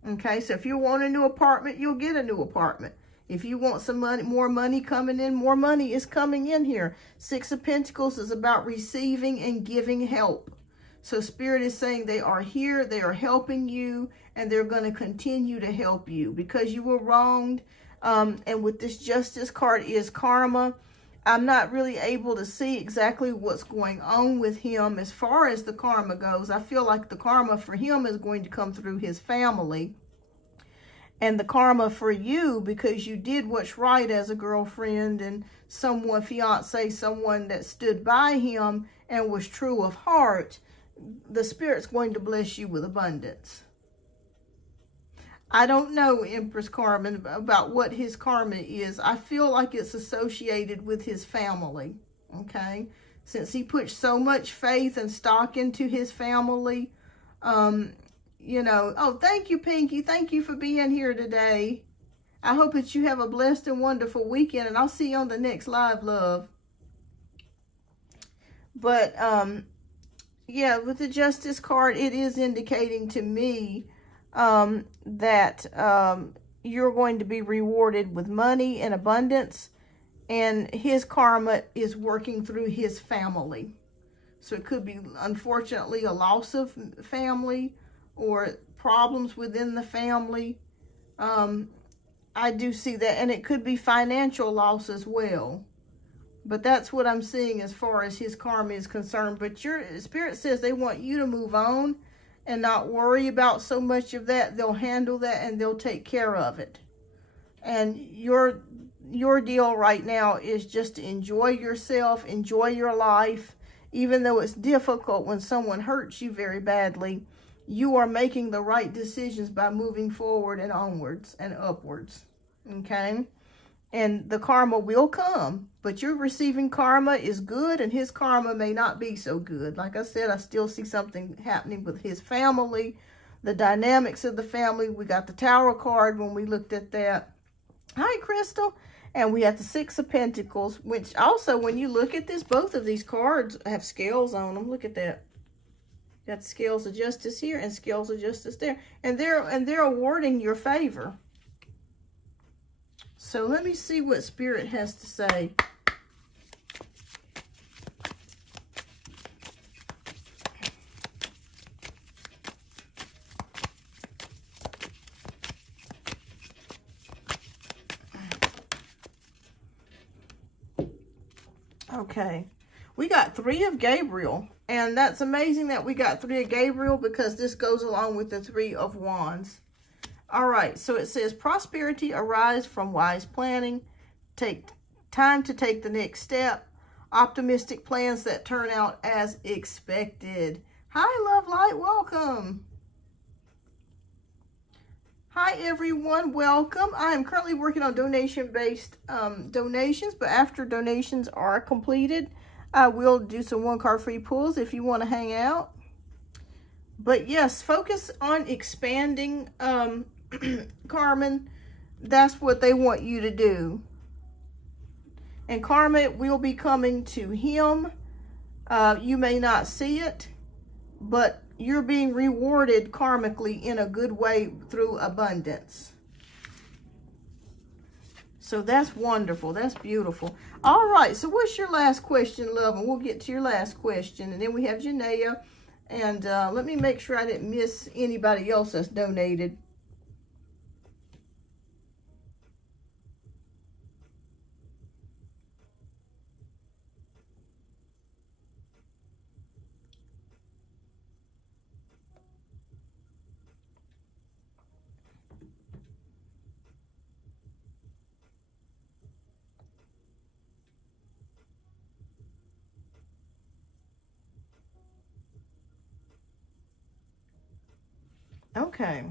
Okay, so if you want a new apartment, you'll get a new apartment. If you want some money, more money coming in, more money is coming in here. Six of Pentacles is about receiving and giving help. So Spirit is saying they are here, they are helping you, and they're going to continue to help you because you were wronged. And with this Justice card is karma. I'm not really able to see exactly what's going on with him as far as the karma goes. I feel like the karma for him is going to come through his family. And the karma for you, because you did what's right as a girlfriend and someone, fiance, someone that stood by him and was true of heart, the Spirit's going to bless you with abundance. I don't know, Empress Carmen, about what his karma is. I feel like it's associated with his family, okay? Since he put so much faith and stock into his family, you know. Oh, thank you, Pinky. Thank you for being here today. I hope that you have a blessed and wonderful weekend, and I'll see you on the next live, love. But, yeah, with the Justice card, it is indicating to me that you're going to be rewarded with money and abundance, and his karma is working through his family. So it could be, unfortunately, a loss of family or problems within the family. I do see that, and it could be financial loss as well. But that's what I'm seeing as far as his karma is concerned. But your Spirit says they want you to move on and not worry about so much of that. They'll handle that and they'll take care of it. And your deal right now is just to enjoy yourself, enjoy your life. Even though it's difficult when someone hurts you very badly, you are making the right decisions by moving forward and onwards and upwards. Okay? And the karma will come, but your receiving karma is good, and his karma may not be so good. Like I said, I still see something happening with his family, the dynamics of the family. We got the Tower card when we looked at that. Hi, Crystal. And we have the Six of Pentacles, which also, when you look at this, both of these cards have scales on them. Look at that. Got scales of justice here and scales of justice there. And they're awarding your favor. So let me see what Spirit has to say. Okay, we got 3 of Gabriel, and that's amazing that we got 3 of Gabriel because this goes along with the 3 of Wands. All right, so it says prosperity arise from wise planning. Take time to take the next step. Optimistic plans that turn out as expected. Hi, Love Light, welcome. Hi, everyone, welcome. I am currently working on donation-based donations, but after donations are completed, I will do some one-card free pulls if you want to hang out. But yes, focus on expanding, Carmen. That's what they want you to do. And karma will be coming to him. You may not see it, but you're being rewarded karmically in a good way through abundance. So that's wonderful. That's beautiful. All right. So what's your last question, love? And we'll get to your last question. And then we have Janaea. And let me make sure I didn't miss anybody else that's donated. Okay.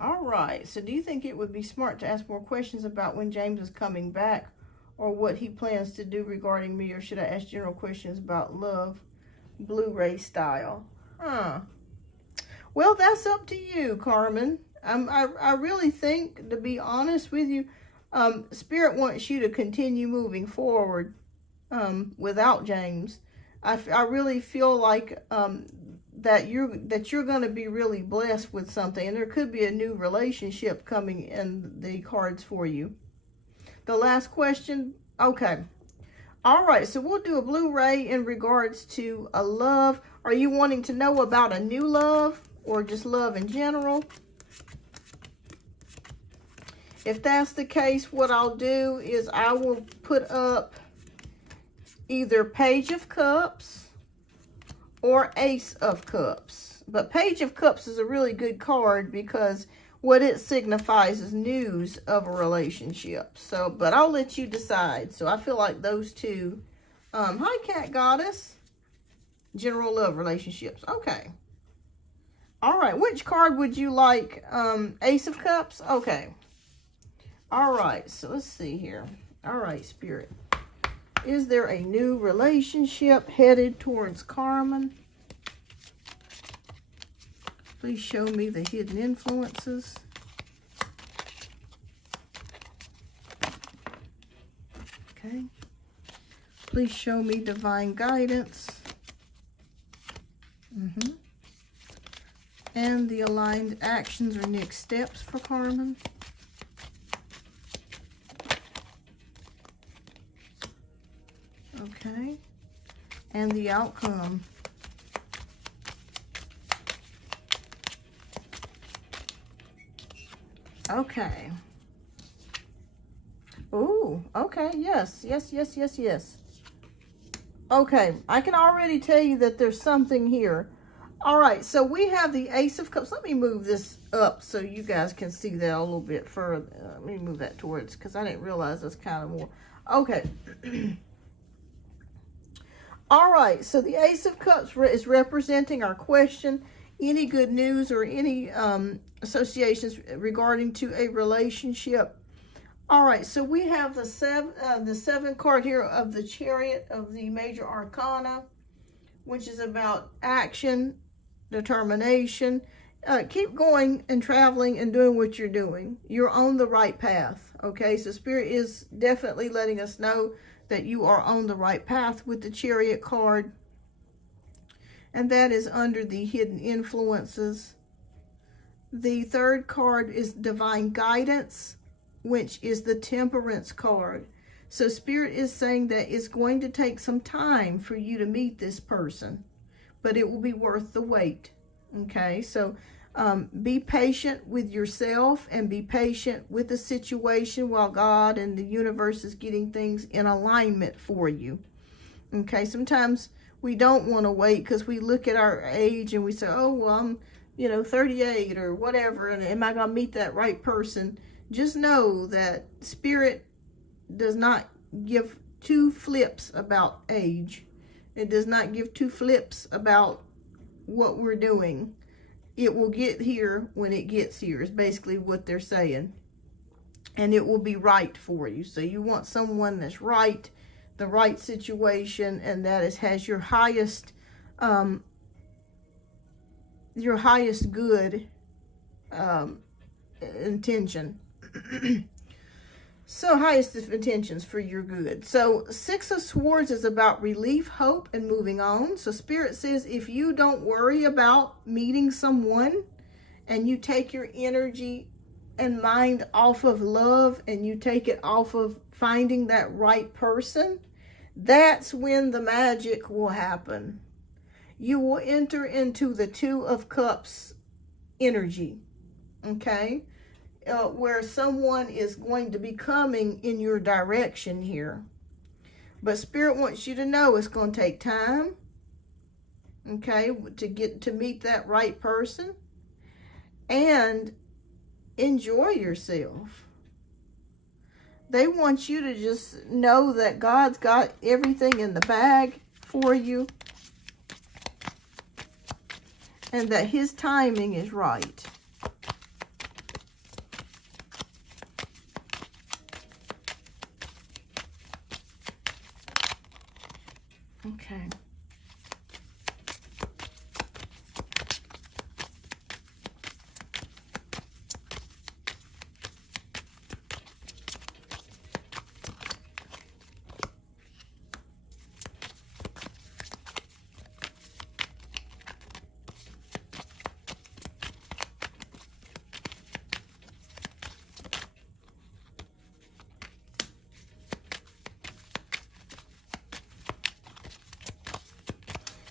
All right. So do you think it would be smart to ask more questions about when James is coming back or what he plans to do regarding me, or should I ask general questions about love, Blu-ray style? Well, that's up to you, Carmen. I really think, to be honest with you, Spirit wants you to continue moving forward without James. I really feel like that you're going to be really blessed with something, and there could be a new relationship coming in the cards for you. The last question. Okay. All right. So we'll do a Blu-ray in regards to a love. Are you wanting to know about a new love or just love in general? If that's the case, what I'll do is I will put up either Page of Cups or Ace of Cups. But Page of Cups is a really good card because what it signifies is news of a relationship. So, but I'll let you decide. So I feel like those two. Hi, Cat Goddess. General love relationships. Okay. All right. Which card would you like? Ace of Cups? Okay. All right. So let's see here. All right, Spirit. Is there a new relationship headed towards Carmen? Please show me the hidden influences. Okay. Please show me divine guidance. And the aligned actions or next steps for Carmen. Okay. And the outcome. Okay. Ooh, okay. Yes, yes, yes, yes, yes. Okay. I can already tell you that there's something here. All right. So we have the Ace of Cups. Let me move this up so you guys can see that a little bit further. Let me move that towards, because I didn't realize that's kind of more. Okay. All right, so the Ace of Cups is representing our question, any good news or any associations regarding to a relationship. All right, so we have the seven card here of the Chariot of the Major Arcana, which is about action, determination. Keep going and traveling and doing what you're doing. You're on the right path, okay? So Spirit is definitely letting us know that you are on the right path with the Chariot card. And that is under the hidden influences. The third card is divine guidance, which is the Temperance card. So Spirit is saying that it's going to take some time for you to meet this person, but it will be worth the wait. Okay, so be patient with yourself and be patient with the situation while God and the universe is getting things in alignment for you. Okay, sometimes we don't want to wait because we look at our age and we say, oh, well, I'm, 38 or whatever, and am I going to meet that right person? Just know that Spirit does not give two flips about age. It does not give two flips about what we're doing. It will get here when it gets here, is basically what they're saying. And it will be right for you. So you want someone that's right, the right situation, and that has your highest your highest good intention. So highest of intentions for your good. So Six of Swords is about relief, hope, and moving on. So Spirit says if you don't worry about meeting someone and you take your energy and mind off of love and you take it off of finding that right person, that's when the magic will happen. You will enter into the Two of Cups energy, okay? Where someone is going to be coming in your direction here. But Spirit wants you to know it's going to take time, okay, to meet that right person. And enjoy yourself. They want you to just know that God's got everything in the bag for you. And that his timing is right. Okay.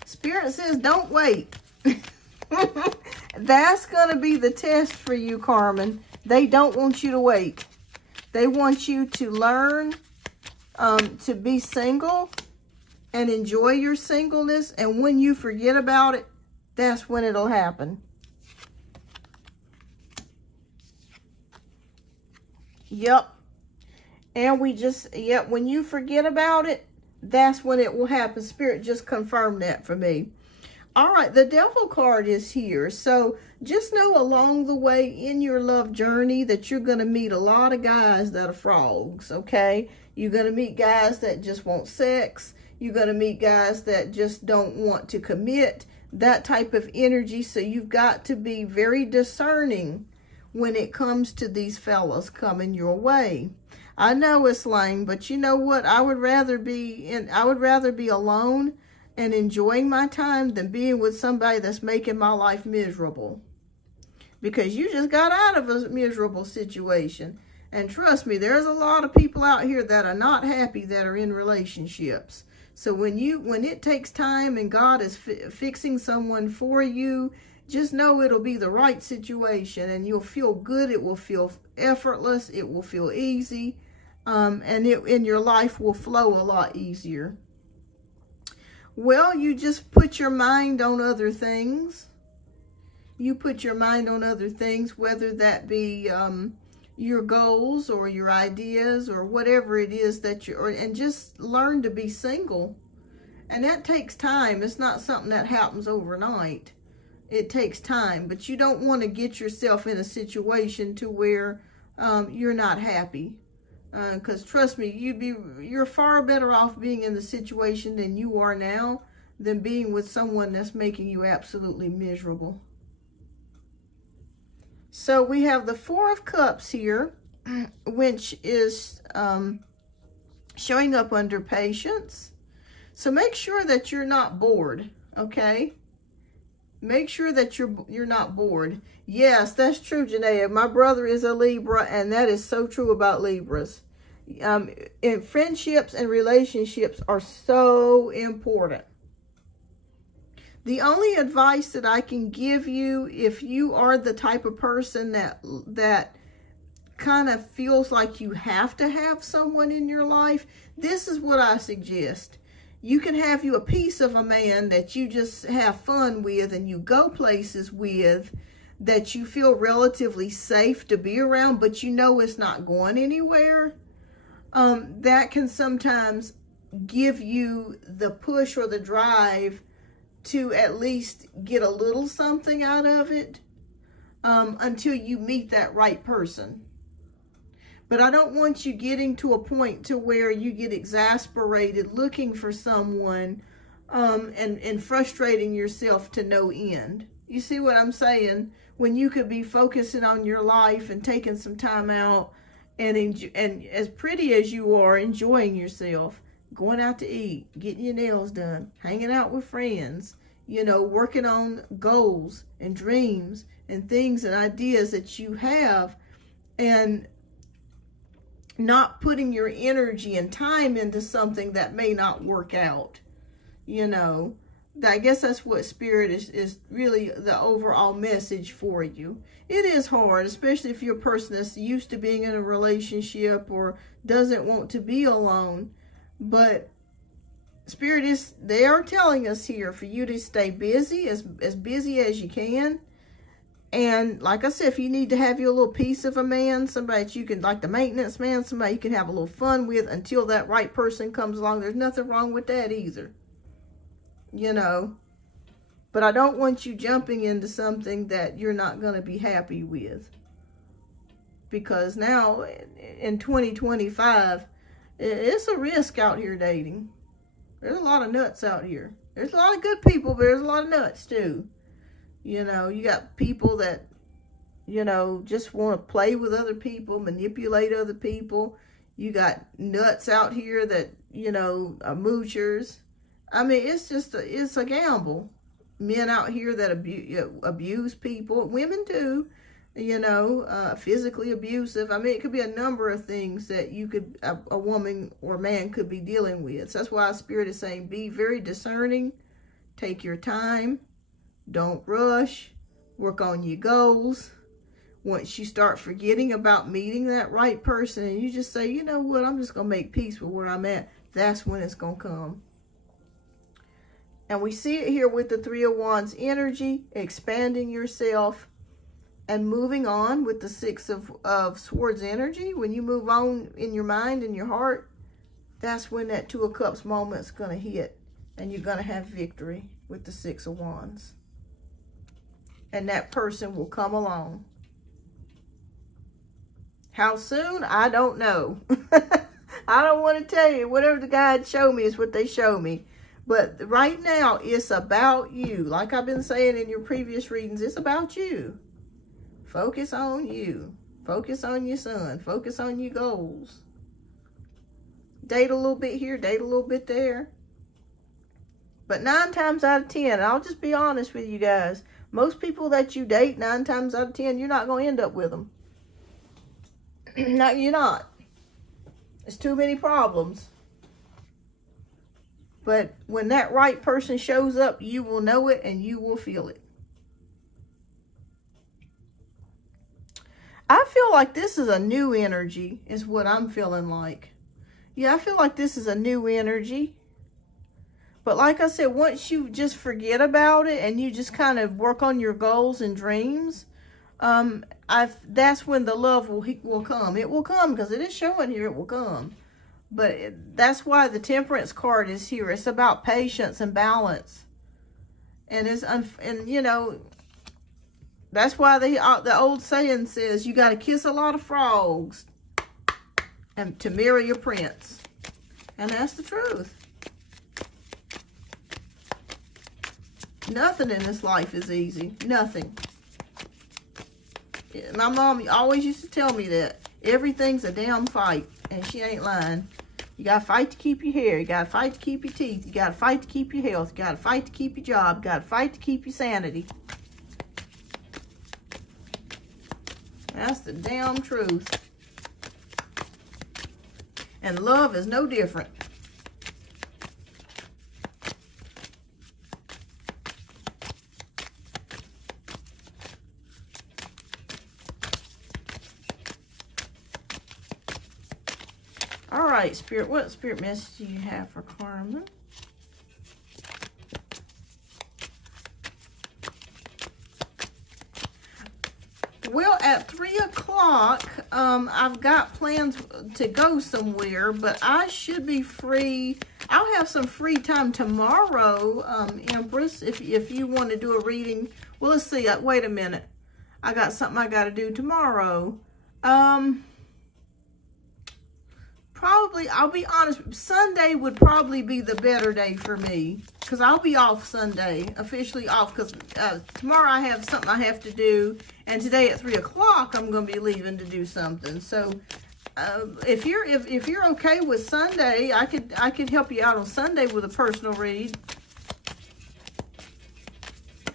Spirit says, don't wait. That's going to be the test for you, Carmen. They don't want you to wait. They want you to learn to be single and enjoy your singleness. And when you forget about it, that's when it'll happen. Yep. And when you forget about it, that's when it will happen. Spirit just confirmed that for me. All right, the Devil card is here. So just know along the way in your love journey that you're going to meet a lot of guys that are frogs, okay? You're going to meet guys that just want sex. You're going to meet guys that just don't want to commit, that type of energy. So you've got to be very discerning when it comes to these fellas coming your way. I know it's lame, but you know what? I would rather be alone and enjoying my time than being with somebody that's making my life miserable. Because you just got out of a miserable situation. And trust me, there's a lot of people out here that are not happy that are in relationships. So when it takes time and God is fixing someone for you, just know it'll be the right situation and you'll feel good. It will feel effortless. It will feel easy. And your life will flow a lot easier. Well, you just put your mind on other things. You put your mind on other things, whether that be your goals or your ideas or whatever it is that and just learn to be single. And that takes time. It's not something that happens overnight. It takes time, but you don't want to get yourself in a situation to where you're not happy. Because trust me, you're far better off being in the situation than you are now than being with someone that's making you absolutely miserable. So we have the Four of Cups here, which is showing up under patience. So make sure that you're not bored, okay? Make sure that you're not bored. Yes, that's true, Janaea. My brother is a Libra, and that is so true about Libras. And friendships and relationships are so important. The only advice that I can give you, if you are the type of person that kind of feels like you have to have someone in your life, this is what I suggest. You can have you a piece of a man that you just have fun with and you go places with that you feel relatively safe to be around, but you know it's not going anywhere. That can sometimes give you the push or the drive to at least get a little something out of it until you meet that right person. But I don't want you getting to a point to where you get exasperated looking for someone and frustrating yourself to no end. You see what I'm saying? When you could be focusing on your life and taking some time out and as pretty as you are, enjoying yourself, going out to eat, getting your nails done, hanging out with friends, you know, working on goals and dreams and things and ideas that you have, and not putting your energy and time into something that may not work out. You know, I guess that's what Spirit is really the overall message for you. It is hard, especially if you're a person that's used to being in a relationship or doesn't want to be alone. But Spirit they are telling us here for you to stay busy, as busy as you can. And like I said, if you need to have your little piece of a man, somebody that you can, like the maintenance man, somebody you can have a little fun with until that right person comes along, there's nothing wrong with that either. You know, but I don't want you jumping into something that you're not going to be happy with. Because now in 2025, it's a risk out here dating. There's a lot of nuts out here. There's a lot of good people, but there's a lot of nuts too. You know, you got people that, you know, just want to play with other people, manipulate other people. You got nuts out here that, you know, are moochers. I mean, it's a gamble. Men out here that abuse people, women too, you know, physically abusive. I mean, it could be a number of things that a woman or man could be dealing with. So that's why Spirit is saying, be very discerning, take your time, don't rush, work on your goals. Once you start forgetting about meeting that right person and you just say, you know what, I'm just going to make peace with where I'm at, that's when it's going to come. And we see it here with the Three of Wands energy, expanding yourself and moving on with the Six of Swords energy. When you move on in your mind and your heart, that's when that Two of Cups moment is going to hit. And you're going to have victory with the Six of Wands. And that person will come along. How soon? I don't know. I don't want to tell you. Whatever the guides show me is what they show me. But right now, it's about you. Like I've been saying in your previous readings, it's about you. Focus on you. Focus on your son. Focus on your goals. Date a little bit here, date a little bit there. But 9 times out of 10, and I'll just be honest with you guys, most people that you date, 9 times out of 10, you're not going to end up with them. No, you're not. There's too many problems. But when that right person shows up, you will know it and you will feel it. I feel like this is a new energy, is what I'm feeling like. Yeah, I feel like this is a new energy. But like I said, once you just forget about it and you just kind of work on your goals and dreams, that's when the love will come. It will come because it is showing here it will come. But that's why the Temperance card is here. It's about patience and balance. And you know, that's why the old saying says you got to kiss a lot of frogs and to marry your prince. And that's the truth. Nothing in this life is easy. Nothing. My mom always used to tell me that. Everything's a damn fight. And she ain't lying. You got to fight to keep your hair. You got to fight to keep your teeth. You got to fight to keep your health. You got to fight to keep your job. You got to fight to keep your sanity. That's the damn truth. And love is no different. All right, Spirit, what Spirit message do you have for Carmen? Well, at 3 o'clock, I've got plans to go somewhere, but I should be free. I'll have some free time tomorrow, Empress, if you want to do a reading. Well, let's see. Wait a minute. I got something I got to do tomorrow. Probably, I'll be honest, Sunday would probably be the better day for me. Because I'll be off Sunday, officially off. Because tomorrow I have something I have to do. And today at 3 o'clock, I'm going to be leaving to do something. So, if you're okay with Sunday, I could help you out on Sunday with a personal read.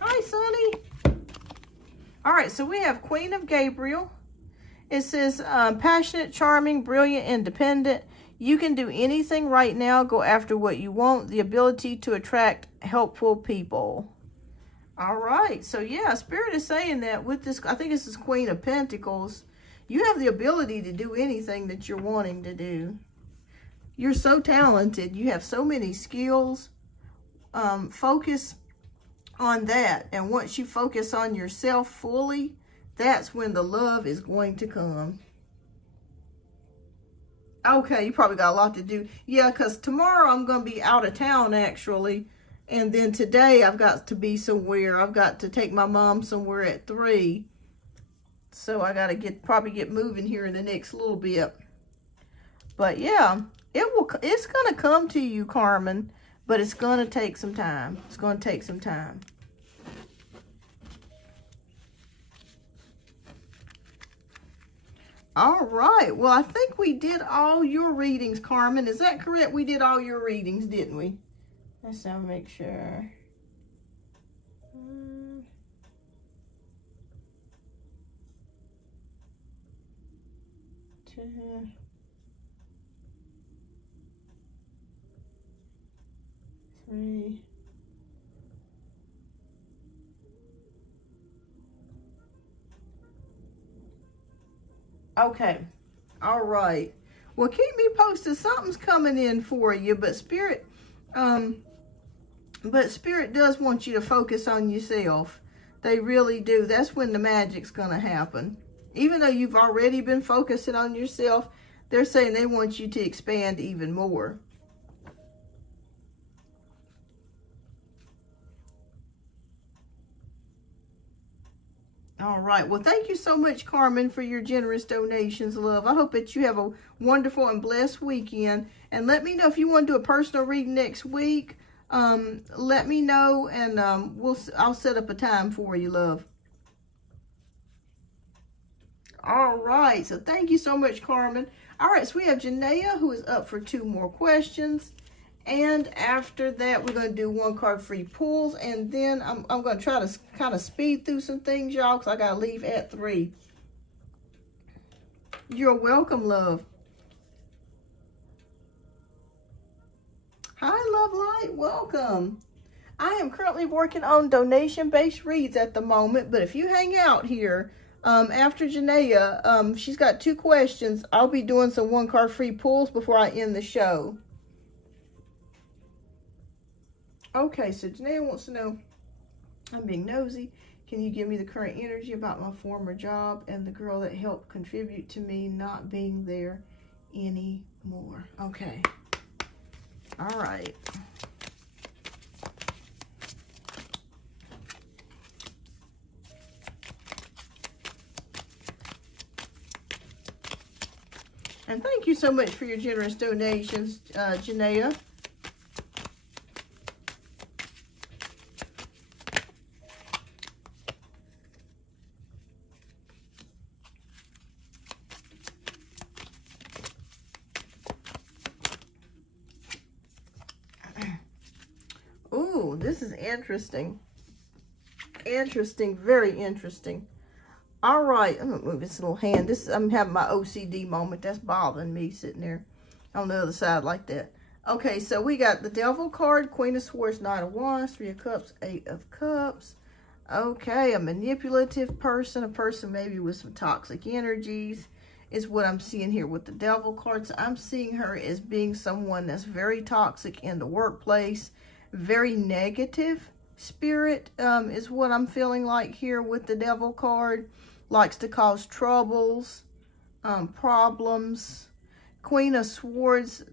Hi, Sonny. All right, so we have Queen of Gabriel. It says, passionate, charming, brilliant, independent. You can do anything right now. Go after what you want. The ability to attract helpful people. All right. So, yeah, Spirit is saying that with this, I think this is Queen of Pentacles. You have the ability to do anything that you're wanting to do. You're so talented. You have so many skills. Focus on that. And once you focus on yourself fully, that's when the love is going to come. Okay, you probably got a lot to do. Yeah, because tomorrow I'm going to be out of town, actually. And then today I've got to be somewhere. I've got to take my mom somewhere at 3. So I got to probably get moving here in the next little bit. But yeah, it's going to come to you, Carmen. But it's going to take some time. It's going to take some time. All right. Well, I think we did all your readings, Carmen. Is that correct? We did all your readings, didn't we? Let's make sure. Two, 3. Okay. All right. Well, keep me posted. Something's coming in for you, but Spirit does want you to focus on yourself. They really do. That's when the magic's going to happen. Even though you've already been focusing on yourself, they're saying they want you to expand even more. All right. Well, thank you so much, Carmen, for your generous donations, love. I hope that you have a wonderful and blessed weekend. And let me know if you want to do a personal reading next week. Let me know, and I'll set up a time for you, love. All right. So thank you so much, Carmen. All right. So we have Janaea, who is up for 2 more questions. And after that, we're going to do 1 card free pulls. And then I'm going to try to kind of speed through some things, y'all, because I got to leave at 3. You're welcome, love. Hi, Love Light. Welcome. I am currently working on donation-based reads at the moment. But if you hang out here after Janaea, she's got 2 questions. I'll be doing some 1 card free pulls before I end the show. Okay, so Janaea wants to know, I'm being nosy. Can you give me the current energy about my former job and the girl that helped contribute to me not being there anymore? Okay. All right. And thank you so much for your generous donations, Janaea. Ooh, this is interesting. Interesting, very interesting. All right, I'm gonna move this little hand. I'm having my OCD moment. That's bothering me sitting there on the other side like that. Okay, so we got the Devil card, Queen of Swords, Knight of Wands, 3 of Cups, 8 of Cups. Okay, a manipulative person, a person maybe with some toxic energies is what I'm seeing here with the Devil card. So I'm seeing her as being someone that's very toxic in the workplace. Very negative spirit is what I'm feeling like here with the Devil card. Likes to cause troubles, problems. Queen of Swords,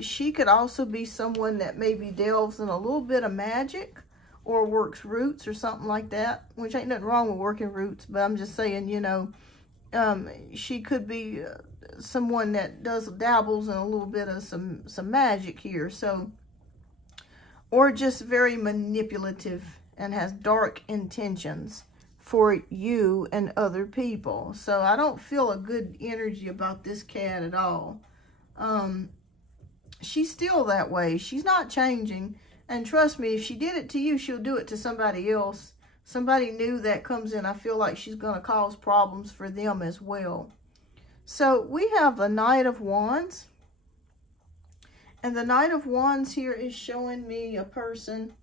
she could also be someone that maybe delves in a little bit of magic or works roots or something like that, which ain't nothing wrong with working roots, but I'm just saying, you know, she could be someone that dabbles in a little bit of some magic here. So, or just very manipulative and has dark intentions for you and other people. So I don't feel a good energy about this cat at all. She's still that way. She's not changing. And trust me, if she did it to you, she'll do it to somebody else. Somebody new that comes in, I feel like she's going to cause problems for them as well. So we have the Knight of Wands. And the Knight of Wands here is showing me a person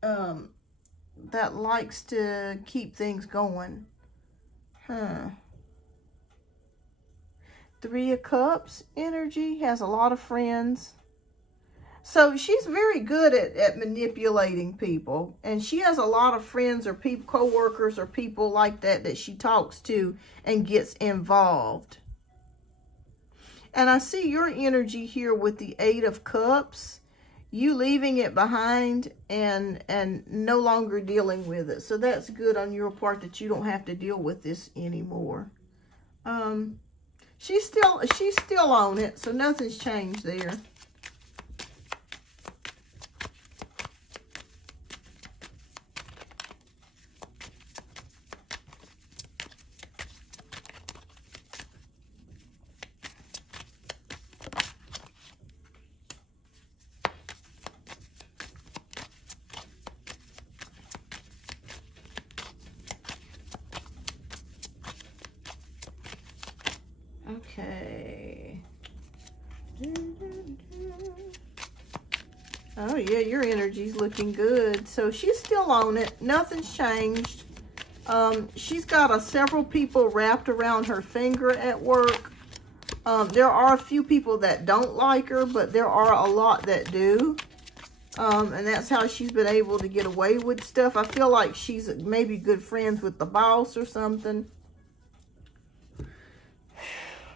that likes to keep things going. Three of Cups energy, has a lot of friends. So she's very good at manipulating people. And she has a lot of friends or people, co-workers or people like that she talks to and gets involved. And I see your energy here with the Eight of Cups. You leaving it behind and no longer dealing with it. So that's good on your part that you don't have to deal with this anymore. She's still on it, so nothing's changed there. Okay. Oh yeah, your energy's looking good. So she's still on it. Nothing's changed. She's got several people wrapped around her finger at work. There are a few people that don't like her, but there are a lot that do. And that's how she's been able to get away with stuff. I feel like she's maybe good friends with the boss or something.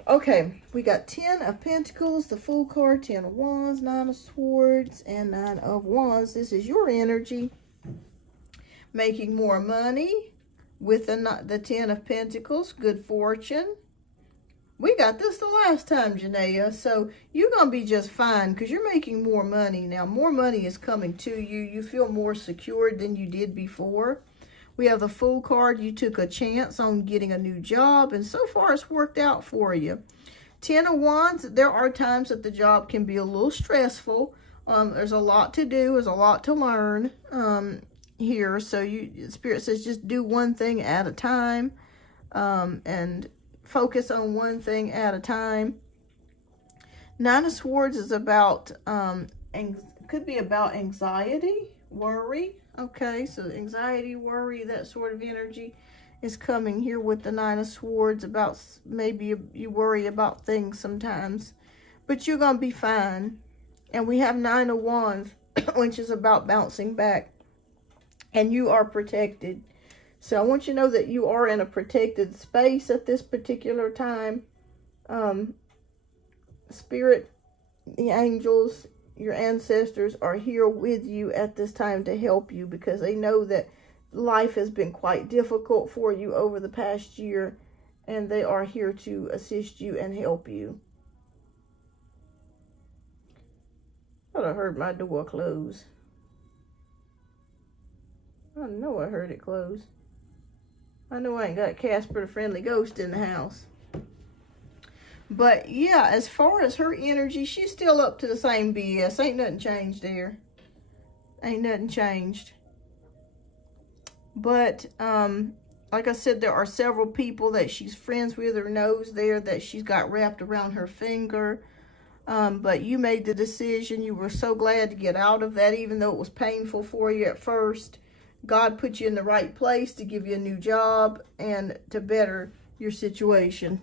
Okay, we got 10 of Pentacles, the Fool card, 10 of Wands, 9 of Swords, and 9 of Wands. This is your energy. Making more money with the 10 of Pentacles, good fortune. We got this the last time, Janaea, so you're going to be just fine because you're making more money now. More money is coming to you. You feel more secured than you did before. We have the Fool card. You took a chance on getting a new job, and so far it's worked out for you. 10 of Wands, there are times that the job can be a little stressful. There's a lot to do. There's a lot to learn here. So Spirit says just do one thing at a time and focus on one thing at a time. 9 of Swords is about, could be about anxiety, worry. Okay, so anxiety, worry, that sort of energy is coming here with the 9 of Swords. About maybe you worry about things sometimes, but you're going to be fine. And we have 9 of Wands, which is about bouncing back. And you are protected. So I want you to know that you are in a protected space at this particular time. Spirit, the angels, your ancestors are here with you at this time to help you because they know that life has been quite difficult for you over the past year, and they are here to assist you and help you. I thought I heard my door close. I know I heard it close. I know I ain't got Casper the Friendly Ghost in the house. But yeah, as far as her energy, she's still up to the same BS. Ain't nothing changed there. Ain't nothing changed. But, like I said, there are several people that she's friends with or knows there that she's got wrapped around her finger. But you made the decision. You were so glad to get out of that, even though it was painful for you at first. God put you in the right place to give you a new job and to better your situation.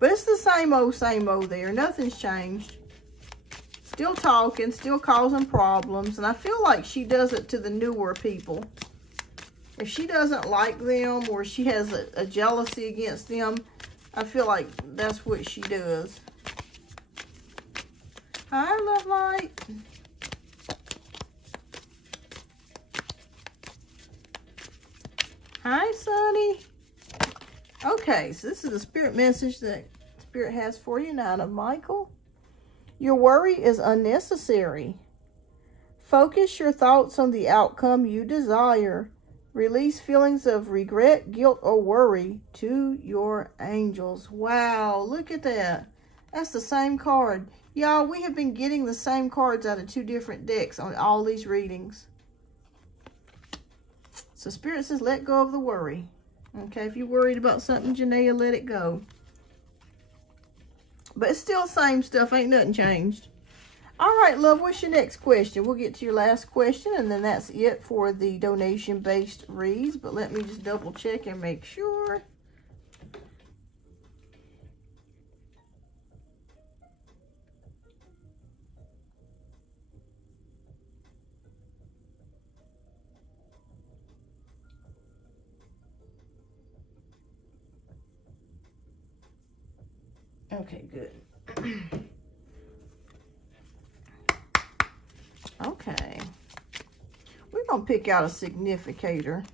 But it's the same old there. Nothing's changed. Still talking, still causing problems. And I feel like she does it to the newer people. If she doesn't like them or she has a jealousy against them, I feel like that's what she does. Hi, Love Light. Hi, Sonny. Okay, so this is the spirit message that Spirit has for you now of Michael. Your worry is unnecessary. Focus your thoughts on the outcome you desire. Release feelings of regret, guilt, or worry to your angels. Wow, look at that. That's the same card. Y'all, we have been getting the same cards out of 2 different decks on all these readings. So Spirit says, let go of the worry. Okay, if you're worried about something, Janaea, let it go. But it's still the same stuff. Ain't nothing changed. All right, love, what's your next question? We'll get to your last question, and then that's it for the donation-based reads. But let me just double check and make sure. Okay, good. Okay. We're going to pick out a significator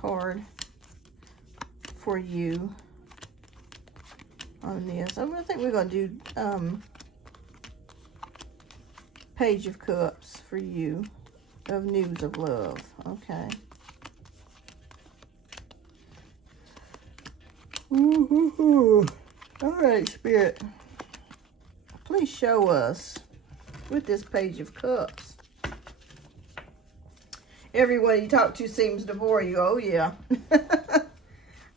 card for you on this. I think we're going to do Page of Cups for you of news of love. Okay. Ooh. All right, Spirit. Please show us with this Page of Cups. Everyone you talk to seems to bore you. Oh, yeah.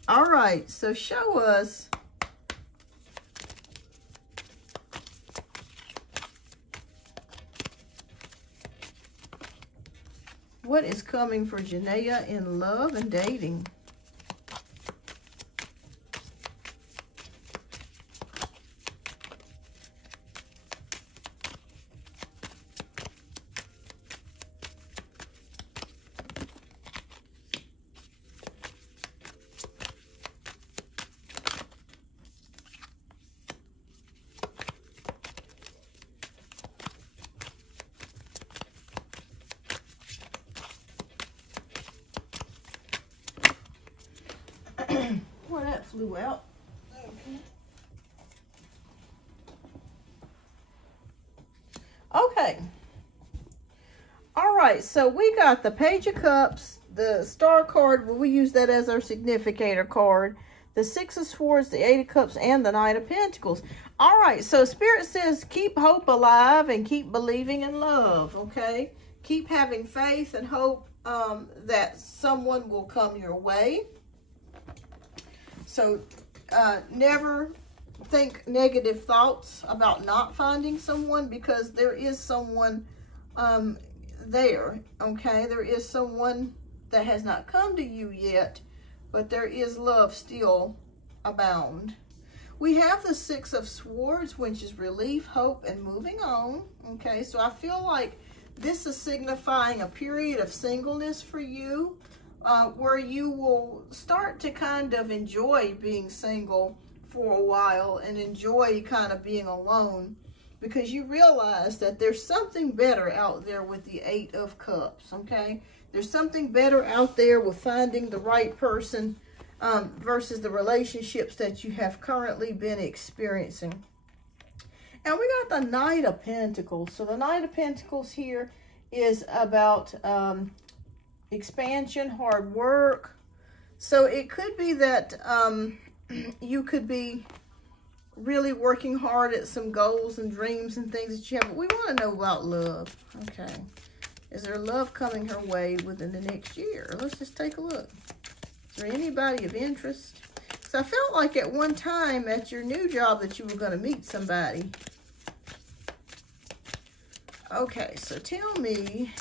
All right, so show us what is coming for Janaea in love and dating. Well, that flew out. Okay. All right, so we got the Page of Cups, the Star card, we use that as our significator card, the Six of Swords, the Eight of Cups, and the Knight of Pentacles. All right, so Spirit says keep hope alive and keep believing in love, okay? Keep having faith and hope that someone will come your way. So never think negative thoughts about not finding someone, because there is someone there, okay? There is someone that has not come to you yet, but there is love still abound. We have the Six of Swords, which is relief, hope, and moving on, okay? So I feel like this is signifying a period of singleness for you, where you will start to kind of enjoy being single for a while and enjoy kind of being alone, because you realize that there's something better out there with the Eight of Cups, okay? There's something better out there with finding the right person versus the relationships that you have currently been experiencing. And we got the Knight of Pentacles. So the Knight of Pentacles here is about expansion, hard work. So it could be that you could be really working hard at some goals and dreams and things that you have. But we want to know about love. Okay. Is there love coming her way within the next year? Let's just take a look. Is there anybody of interest? So I felt like at one time at your new job that you were going to meet somebody. Okay, so tell me,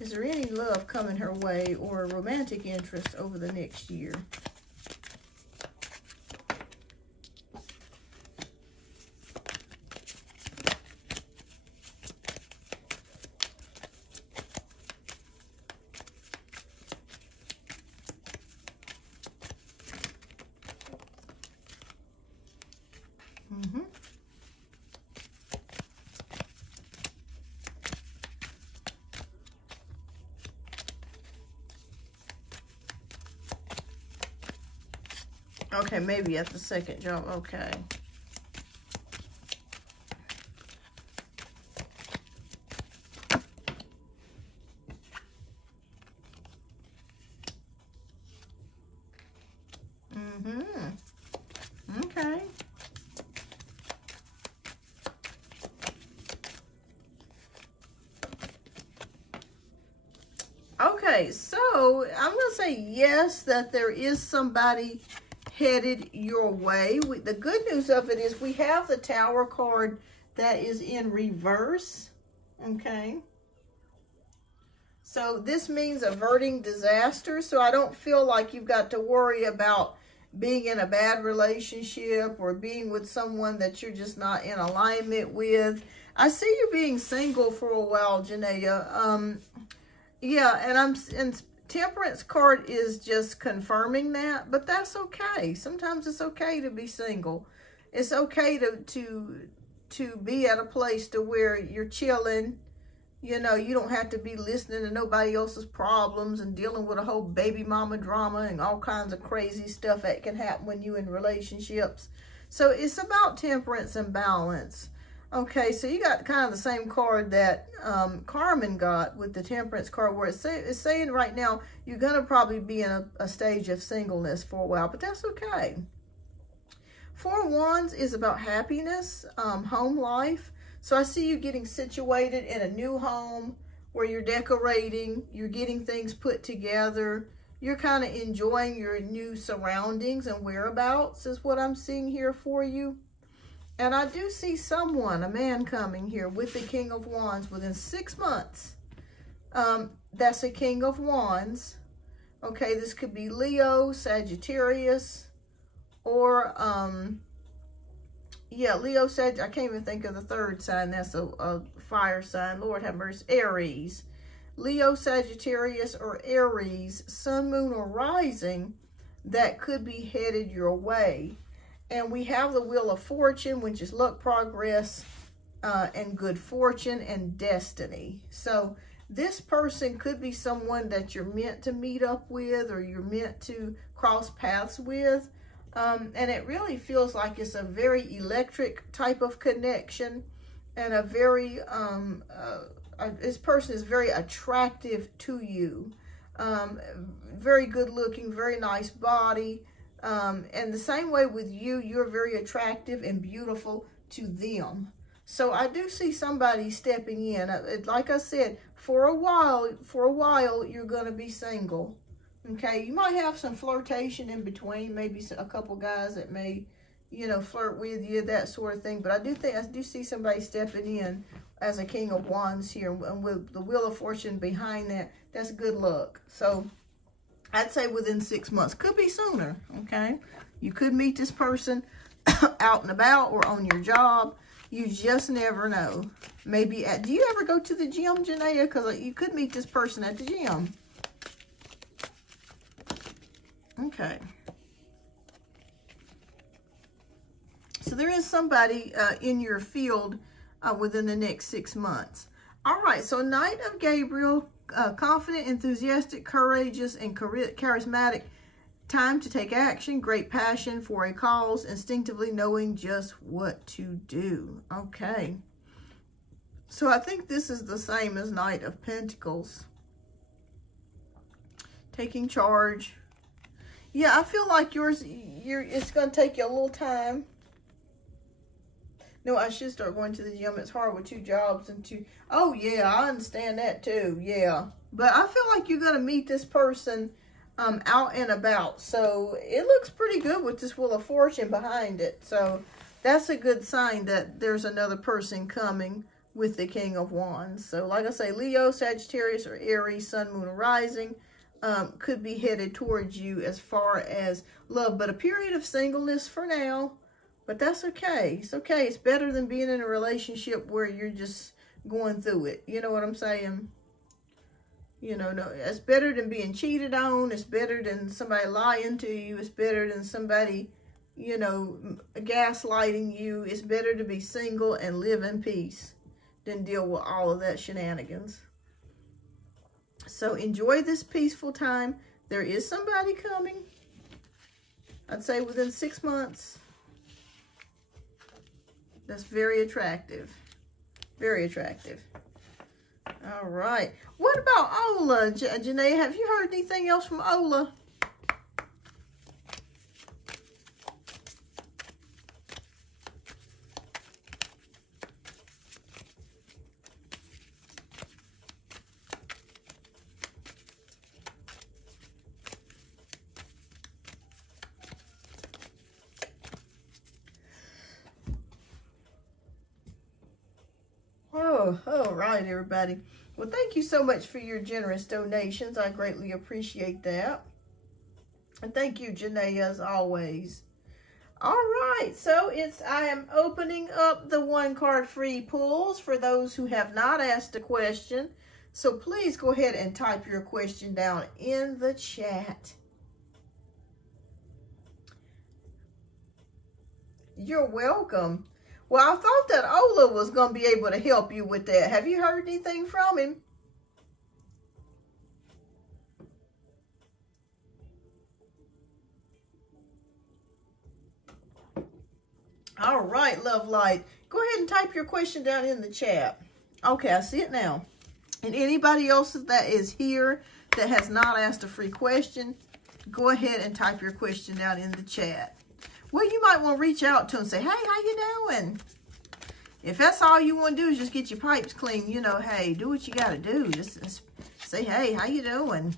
is there any love coming her way or a romantic interest over the next year? Okay, maybe at the second job. Okay. Okay. Okay, so I'm going to say yes, that there is somebody headed your way. The good news of it is we have the Tower card that is in reverse. Okay. So this means averting disaster. So I don't feel like you've got to worry about being in a bad relationship or being with someone that you're just not in alignment with. I see you being single for a while, Janaea. Yeah, and Temperance card is just confirming that, but that's okay. Sometimes it's okay to be single. It's okay to be at a place to where you're chilling. You know, you don't have to be listening to nobody else's problems and dealing with a whole baby mama drama and all kinds of crazy stuff that can happen when you're in relationships. So it's about temperance and balance. Okay, so you got kind of the same card that Carmen got with the Temperance card, where it's saying right now you're going to probably be in a stage of singleness for a while, but that's okay. Four of Wands is about happiness, home life. So I see you getting situated in a new home where you're decorating, you're getting things put together, you're kind of enjoying your new surroundings and whereabouts is what I'm seeing here for you. And I do see someone, a man coming here with the King of Wands within 6 months. That's a King of Wands. Okay, this could be Leo, Sagittarius, or yeah, Leo, I can't even think of the third sign. That's a fire sign. Lord have mercy. Aries. Leo, Sagittarius, or Aries, sun, moon, or rising, that could be headed your way. And we have the Wheel of Fortune, which is luck, progress, and good fortune, and destiny. So this person could be someone that you're meant to meet up with, or you're meant to cross paths with. And it really feels like it's a very electric type of connection, and a very, this person is very attractive to you. Very good looking, very nice body. And the same way with you, you're very attractive and beautiful to them. So I do see somebody stepping in. Like I said, for a while, you're going to be single. Okay, you might have some flirtation in between, maybe a couple guys that may, you know, flirt with you, that sort of thing. But I do see somebody stepping in as a King of Wands here, and with the Wheel of Fortune behind that, that's good luck. So I'd say within 6 months. Could be sooner, okay? You could meet this person out and about or on your job. You just never know. Maybe do you ever go to the gym, Janaea? Because you could meet this person at the gym. Okay. So there is somebody in your field within the next 6 months. All right, so Knight of Gabriel, confident, enthusiastic, courageous, and charismatic. Time to take action, great passion for a cause, instinctively knowing just what to do. Okay. So I think this is the same as Knight of Pentacles. Taking charge. Yeah, I feel like it's going to take you a little time. No, I should start going to the gym. It's hard with 2 jobs and 2. Oh, yeah, I understand that too. Yeah. But I feel like you're going to meet this person out and about. So it looks pretty good with this Wheel of Fortune behind it. So that's a good sign that there's another person coming with the King of Wands. So like I say, Leo, Sagittarius, or Aries, sun, moon, or rising. Could be headed towards you as far as love, but a period of singleness for now, but that's okay. It's okay. It's better than being in a relationship where you're just going through it. You know what I'm saying? You know, no, it's better than being cheated on. It's better than somebody lying to you. It's better than somebody, you know, gaslighting you. It's better to be single and live in peace than deal with all of that shenanigans. So enjoy this peaceful time. There is somebody coming. I'd say within 6 months. That's very attractive. Very attractive. All right. What about Ola, Janae? Have you heard anything else from Ola? All right, everybody. Well, thank you so much for your generous donations. I greatly appreciate that. And thank you, Janae, as always. All right, so I am opening up the 1-card free pulls for those who have not asked a question. So please go ahead and type your question down in the chat. You're welcome. Well, I thought that Ola was going to be able to help you with that. Have you heard anything from him? All right, Love Light. Go ahead and type your question down in the chat. Okay, I see it now. And anybody else that is here that has not asked a free question, go ahead and type your question down in the chat. Well, you might want to reach out to him and say, hey, how you doing? If that's all you want to do is just get your pipes clean, you know, hey, do what you got to do. Just say, hey, how you doing?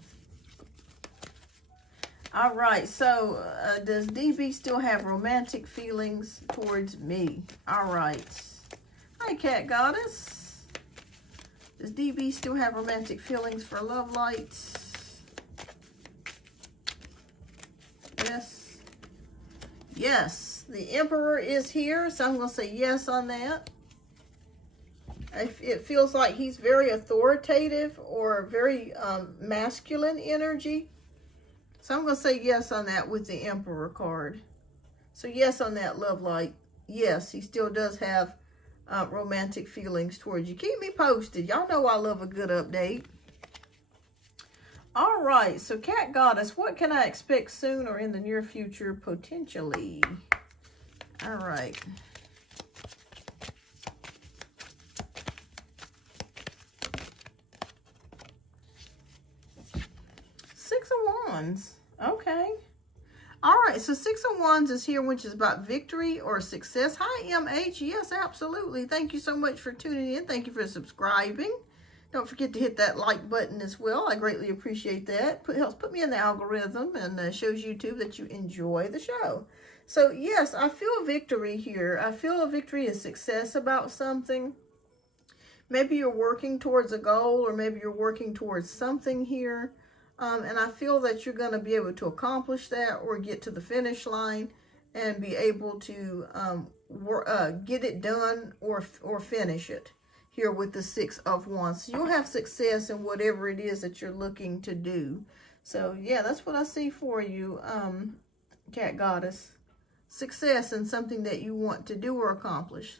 All right, so does DB still have romantic feelings towards me? All right. Hi, Cat Goddess. Does DB still have romantic feelings for Love Light? Yes. Yes, the Emperor is here, so I'm going to say yes on that. It feels like he's very authoritative or very masculine energy. So I'm going to say yes on that with the Emperor card. So yes on that, Love Light. Yes, he still does have romantic feelings towards you. Keep me posted. Y'all know I love a good update. All right, so Cat Goddess, what can I expect soon or in the near future, potentially? All right. Six of Wands. Okay. All right, so Six of Wands is here, which is about victory or success. Hi, MH. Yes, absolutely. Thank you so much for tuning in. Thank you for subscribing. Don't forget to hit that like button as well. I greatly appreciate that. Helps put me in the algorithm and shows YouTube that you enjoy the show. So, yes, I feel victory here. I feel a victory, a success about something. Maybe you're working towards a goal or maybe you're working towards something here. And I feel that you're going to be able to accomplish that or get to the finish line and be able to get it done or finish it. Here with the Six of Wands. So you'll have success in whatever it is that you're looking to do. So yeah, that's what I see for you, Cat Goddess. Success in something that you want to do or accomplish.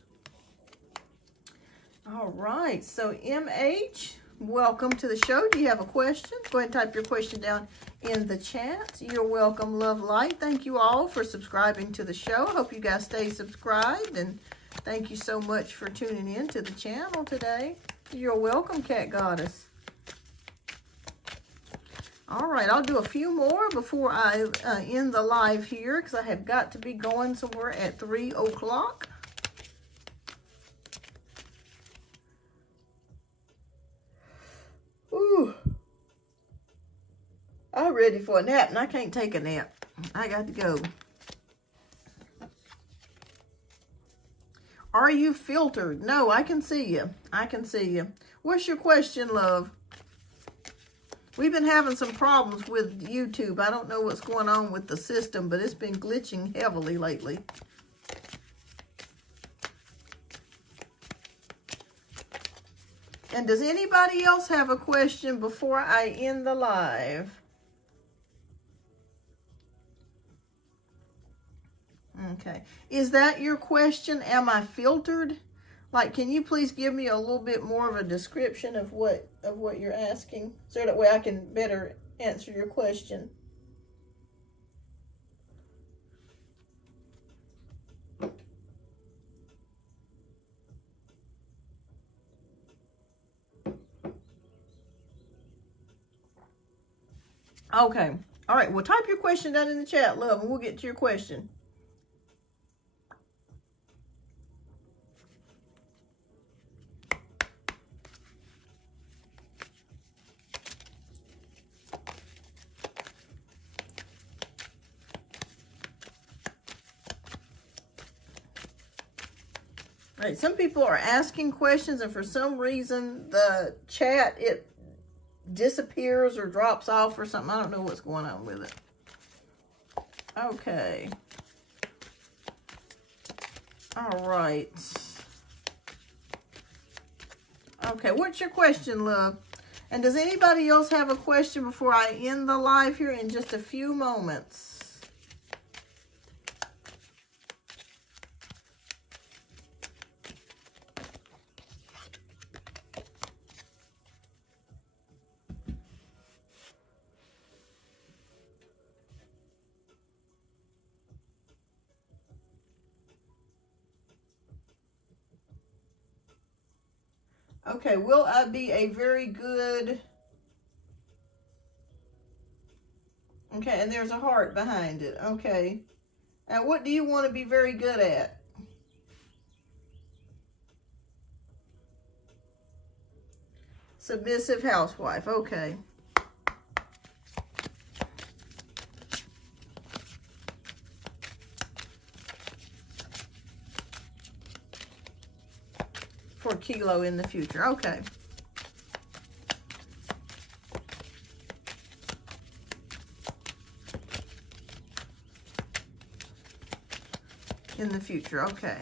All right, so MH, welcome to the show. Do you have a question? Go ahead and type your question down in the chat. You're welcome, Love Light. Thank you all for subscribing to the show. Hope you guys stay subscribed, and thank you so much for tuning in to the channel today. You're welcome, Cat Goddess. All right, I'll do a few more before I end the live here because I have got to be going somewhere at 3 o'clock. Ooh. I'm ready for a nap, and I can't take a nap. I got to go. Are you filtered? No, I can see you. I can see you. What's your question, love? We've been having some problems with YouTube. I don't know what's going on with the system, but it's been glitching heavily lately. And does anybody else have a question before I end the live? Okay. Is that your question? Am I filtered? Like, can you please give me a little bit more of a description of what you're asking, so that way I can better answer your question? Okay. All right. Well, type your question down in the chat, love, and we'll get to your question. All right. Some people are asking questions, and for some reason, the chat, it disappears or drops off or something. I don't know what's going on with it. Okay. All right. Okay, what's your question, love? And does anybody else have a question before I end the live here in just a few moments? Okay, will I be a very good... Okay, and there's a heart behind it. Okay. Now, what do you want to be very good at? Submissive housewife. Okay. For Kilo in the future. Okay. In the future. Okay.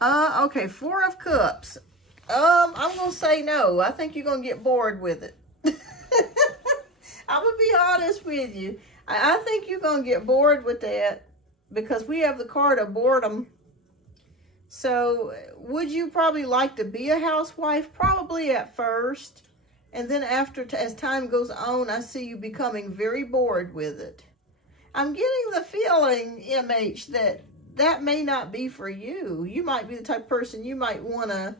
Okay, 4 of Cups. I'm gonna say no. I think you're gonna get bored with it. I'm gonna be honest with you. I think you're gonna get bored with that because we have the card of boredom. So, would you probably like to be a housewife? Probably at first. And then after, as time goes on, I see you becoming very bored with it. I'm getting the feeling, MH, that may not be for you. You might be the type of person, you might want to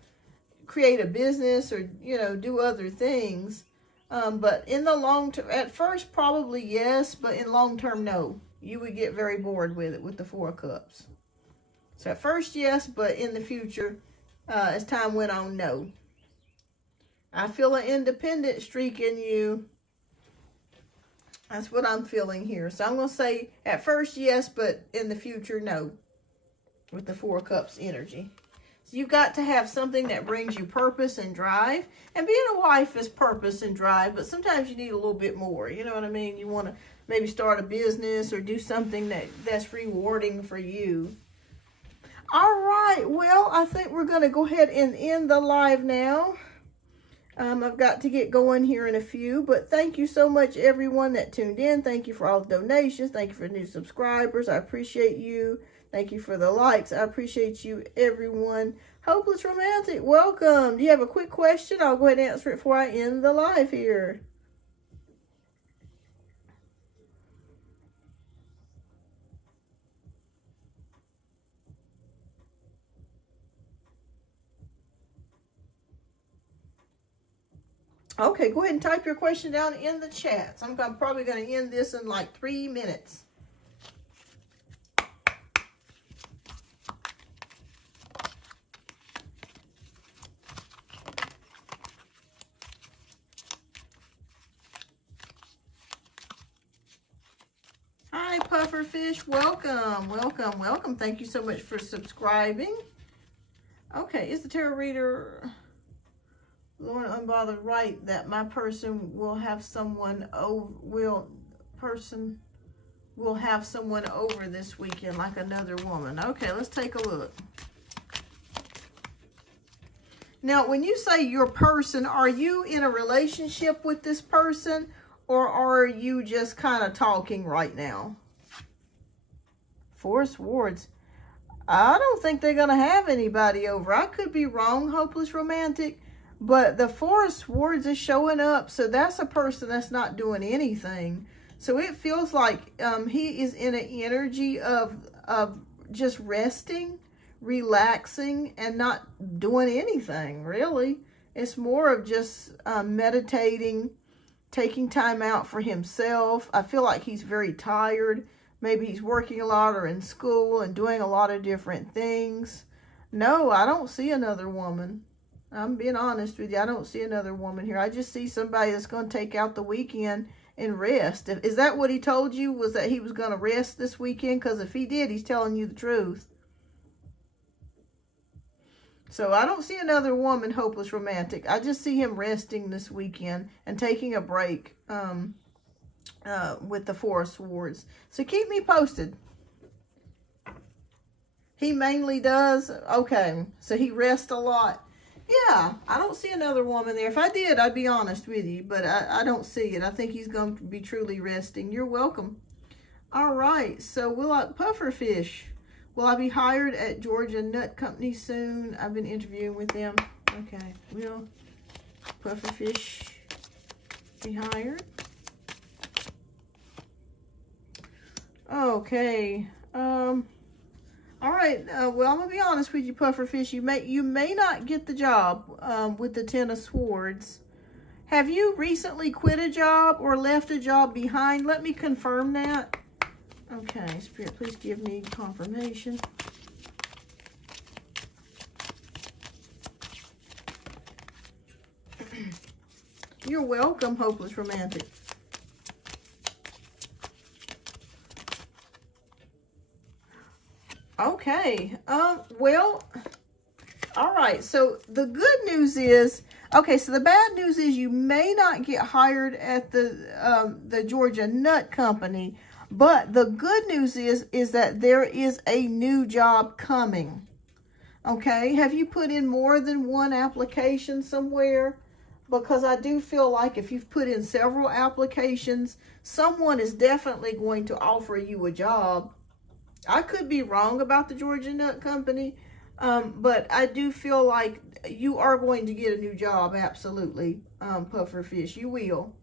create a business or, you know, do other things. But in the long term, at first, probably yes, but in long term, no. You would get very bored with it with the 4 of Cups. So at first, yes, but in the future, as time went on, no. I feel an independent streak in you. That's what I'm feeling here. So I'm going to say at first, yes, but in the future, no. With the 4 of Cups energy. So you've got to have something that brings you purpose and drive. And being a wife is purpose and drive, but sometimes you need a little bit more. You know what I mean? You want to maybe start a business or do something that's rewarding for you. All right. Well, I think we're going to go ahead and end the live now. I've got to get going here in a few, but thank you so much, everyone that tuned in. Thank you for all the donations. Thank you for new subscribers. I appreciate you. Thank you for the likes. I appreciate you, everyone. Hopeless Romantic, welcome. Do you have a quick question? I'll go ahead and answer it before I end the live here. Okay, go ahead and type your question down in the chat. I'm probably going to end this in like 3 minutes. Hi, Pufferfish. Welcome, welcome, welcome. Thank you so much for subscribing. Okay, is the tarot reader... Lord, unbothered, right, that my person will have someone over, will have someone over this weekend, like another woman. Okay, let's take a look. Now, when you say your person, are you in a relationship with this person, or are you just kind of talking right now? 4 of Swords. I don't think they're going to have anybody over. I could be wrong, Hopeless Romantic. But the 4 of Swords is showing up, so that's a person that's not doing anything. So it feels like he is in an energy of just resting, relaxing, and not doing anything, really. It's more of just meditating, taking time out for himself. I feel like he's very tired. Maybe he's working a lot or in school and doing a lot of different things. No, I don't see another woman. I'm being honest with you. I don't see another woman here. I just see somebody that's going to take out the weekend and rest. Is that what he told you, was that he was going to rest this weekend? Because if he did, he's telling you the truth. So I don't see another woman, hopeless romantic. I just see him resting this weekend and taking a break with the Four of Swords. So keep me posted. He mainly does? Okay. So he rests a lot. Yeah, I don't see another woman there. If I did, I'd be honest with you. But I don't see it. I think he's going to be truly resting. You're welcome. All right. So pufferfish. Will I be hired at Georgia Nut Company soon? I've been interviewing with them. Okay. Will pufferfish be hired? Okay. All right. Well, I'm gonna be honest with you, pufferfish. You may not get the job with the Ten of Swords. Have you recently quit a job or left a job behind? Let me confirm that. Okay, Spirit, please give me confirmation. You're welcome, hopeless romantic. Okay, well, all right, so the good news is, okay, so the bad news is you may not get hired at the Georgia Nut Company, but the good news is that there is a new job coming. Okay, have you put in more than one application somewhere? Because I do feel like if you've put in several applications, someone is definitely going to offer you a job. I could be wrong about the Georgia Nut Company, but I do feel like you are going to get a new job, absolutely, pufferfish. You will.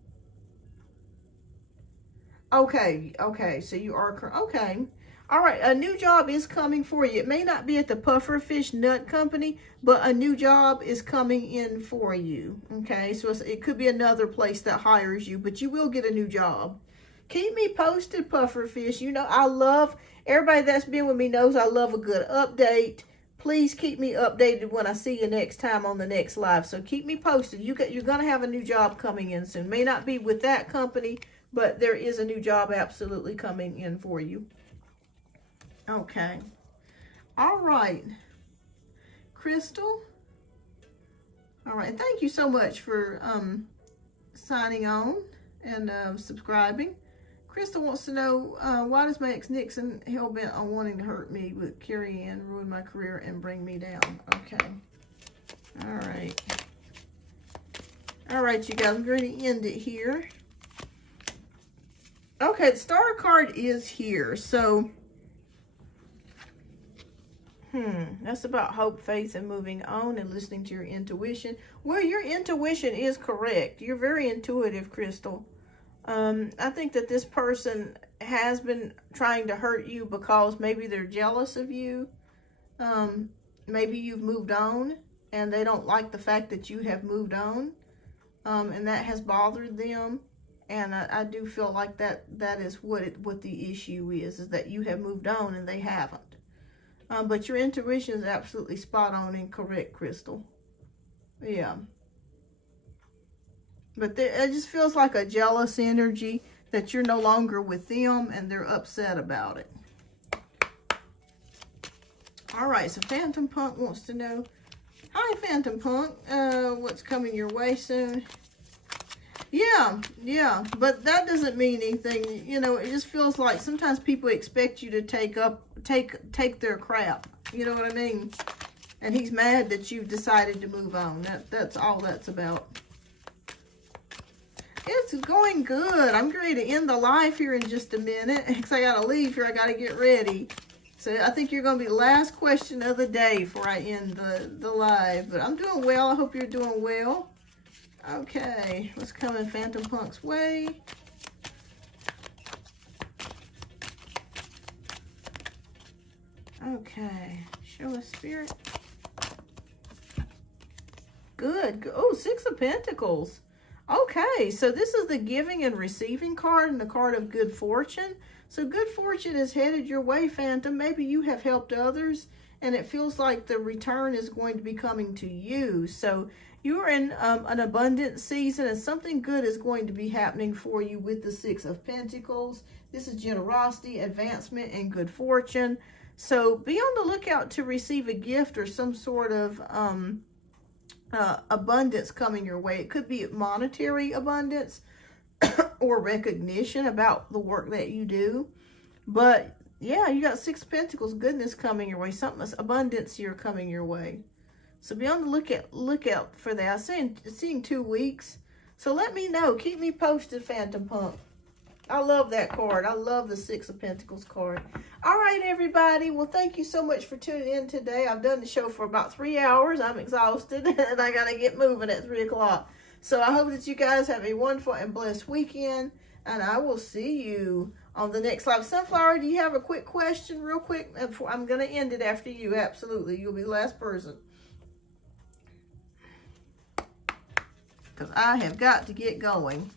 Okay, so you are, okay. All right, a new job is coming for you. It may not be at the Pufferfish Nut Company, but a new job is coming in for you, okay? So it could be another place that hires you, but you will get a new job. Keep me posted, pufferfish. You know, I love, everybody that's been with me knows I love a good update. Please keep me updated when I see you next time on the next live. So keep me posted. You're going to have a new job coming in soon. May not be with that company, but there is a new job absolutely coming in for you. Okay. All right. Crystal. All right. Thank you so much for signing on and subscribing. Crystal wants to know, why does my ex Nixon hell-bent on wanting to hurt me with Carrie Ann, ruin my career, and bring me down? Okay. All right. All right, you guys. I'm going to end it here. Okay, the star card is here. So, that's about hope, faith, and moving on and listening to your intuition. Well, your intuition is correct. You're very intuitive, Crystal. I think that this person has been trying to hurt you because maybe they're jealous of you. Maybe you've moved on and they don't like the fact that you have moved on. And that has bothered them. And I do feel like that is what the issue is that you have moved on and they haven't. But your intuition is absolutely spot on and correct, Crystal. Yeah. But it just feels like a jealous energy that you're no longer with them and they're upset about it. All right, so Phantom Punk wants to know, hi, Phantom Punk, what's coming your way soon? Yeah, but that doesn't mean anything. You know, it just feels like sometimes people expect you to take their crap. You know what I mean? And he's mad that you've decided to move on. That's all that's about. It's going good. I'm ready to end the live here in just a minute. Because I got to leave here. I got to get ready. So I think you're going to be the last question of the day before I end the live. But I'm doing well. I hope you're doing well. Okay, what's coming Phantom Punk's way? Okay, show us, Spirit. good. Oh, Six of Pentacles. Okay, so this is the giving and receiving card and the card of good fortune. So good fortune is headed your way, Phantom. Maybe you have helped others, and it feels like the return is going to be coming to you. So you are in an abundant season, and something good is going to be happening for you with the Six of Pentacles. This is generosity, advancement, and good fortune. So be on the lookout to receive a gift or some sort of abundance coming your way. It could be monetary abundance or recognition about the work that you do. But yeah, you got Six of Pentacles, goodness coming your way, something, abundance here coming your way. So be on the lookout for that. I'm seeing 2 weeks. So let me know. Keep me posted, Phantom Punk. I love that card. I love the Six of Pentacles card. All right, everybody. Well, thank you so much for tuning in today. I've done the show for about 3 hours. I'm exhausted, and I got to get moving at 3 o'clock. So I hope that you guys have a wonderful and blessed weekend, and I will see you on the next live. Sunflower, do you have a quick question real quick? I'm going to end it after you. Absolutely. You'll be the last person. Because I have got to get going.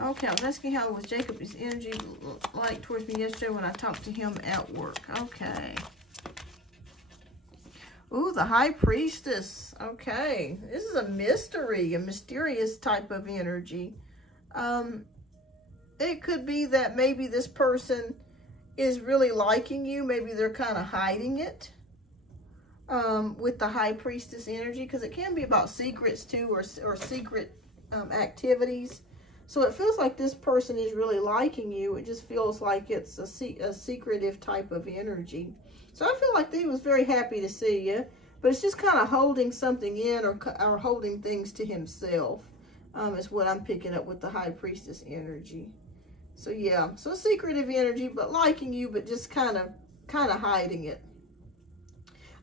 Okay, I was asking how was Jacob's energy like towards me yesterday when I talked to him at work. Okay. Ooh, the High Priestess. Okay. This is a mystery, a mysterious type of energy. It could be that maybe this person is really liking you. Maybe they're kind of hiding it with the High Priestess energy, because it can be about secrets too, or secret activities. So it feels like this person is really liking you. It just feels like it's a secretive type of energy. So I feel like he was very happy to see you, but it's just kind of holding something in, or holding things to himself, is what I'm picking up with the High Priestess energy. So yeah, so secretive energy, but liking you, but just kind of hiding it.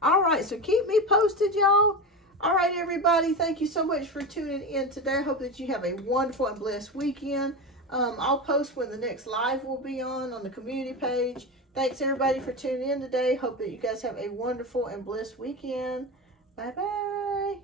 All right, so keep me posted, y'all. All right, everybody, thank you so much for tuning in today. I hope that you have a wonderful and blessed weekend. I'll post when the next live will be on the community page. Thanks, everybody, for tuning in today. Hope that you guys have a wonderful and blessed weekend. Bye-bye.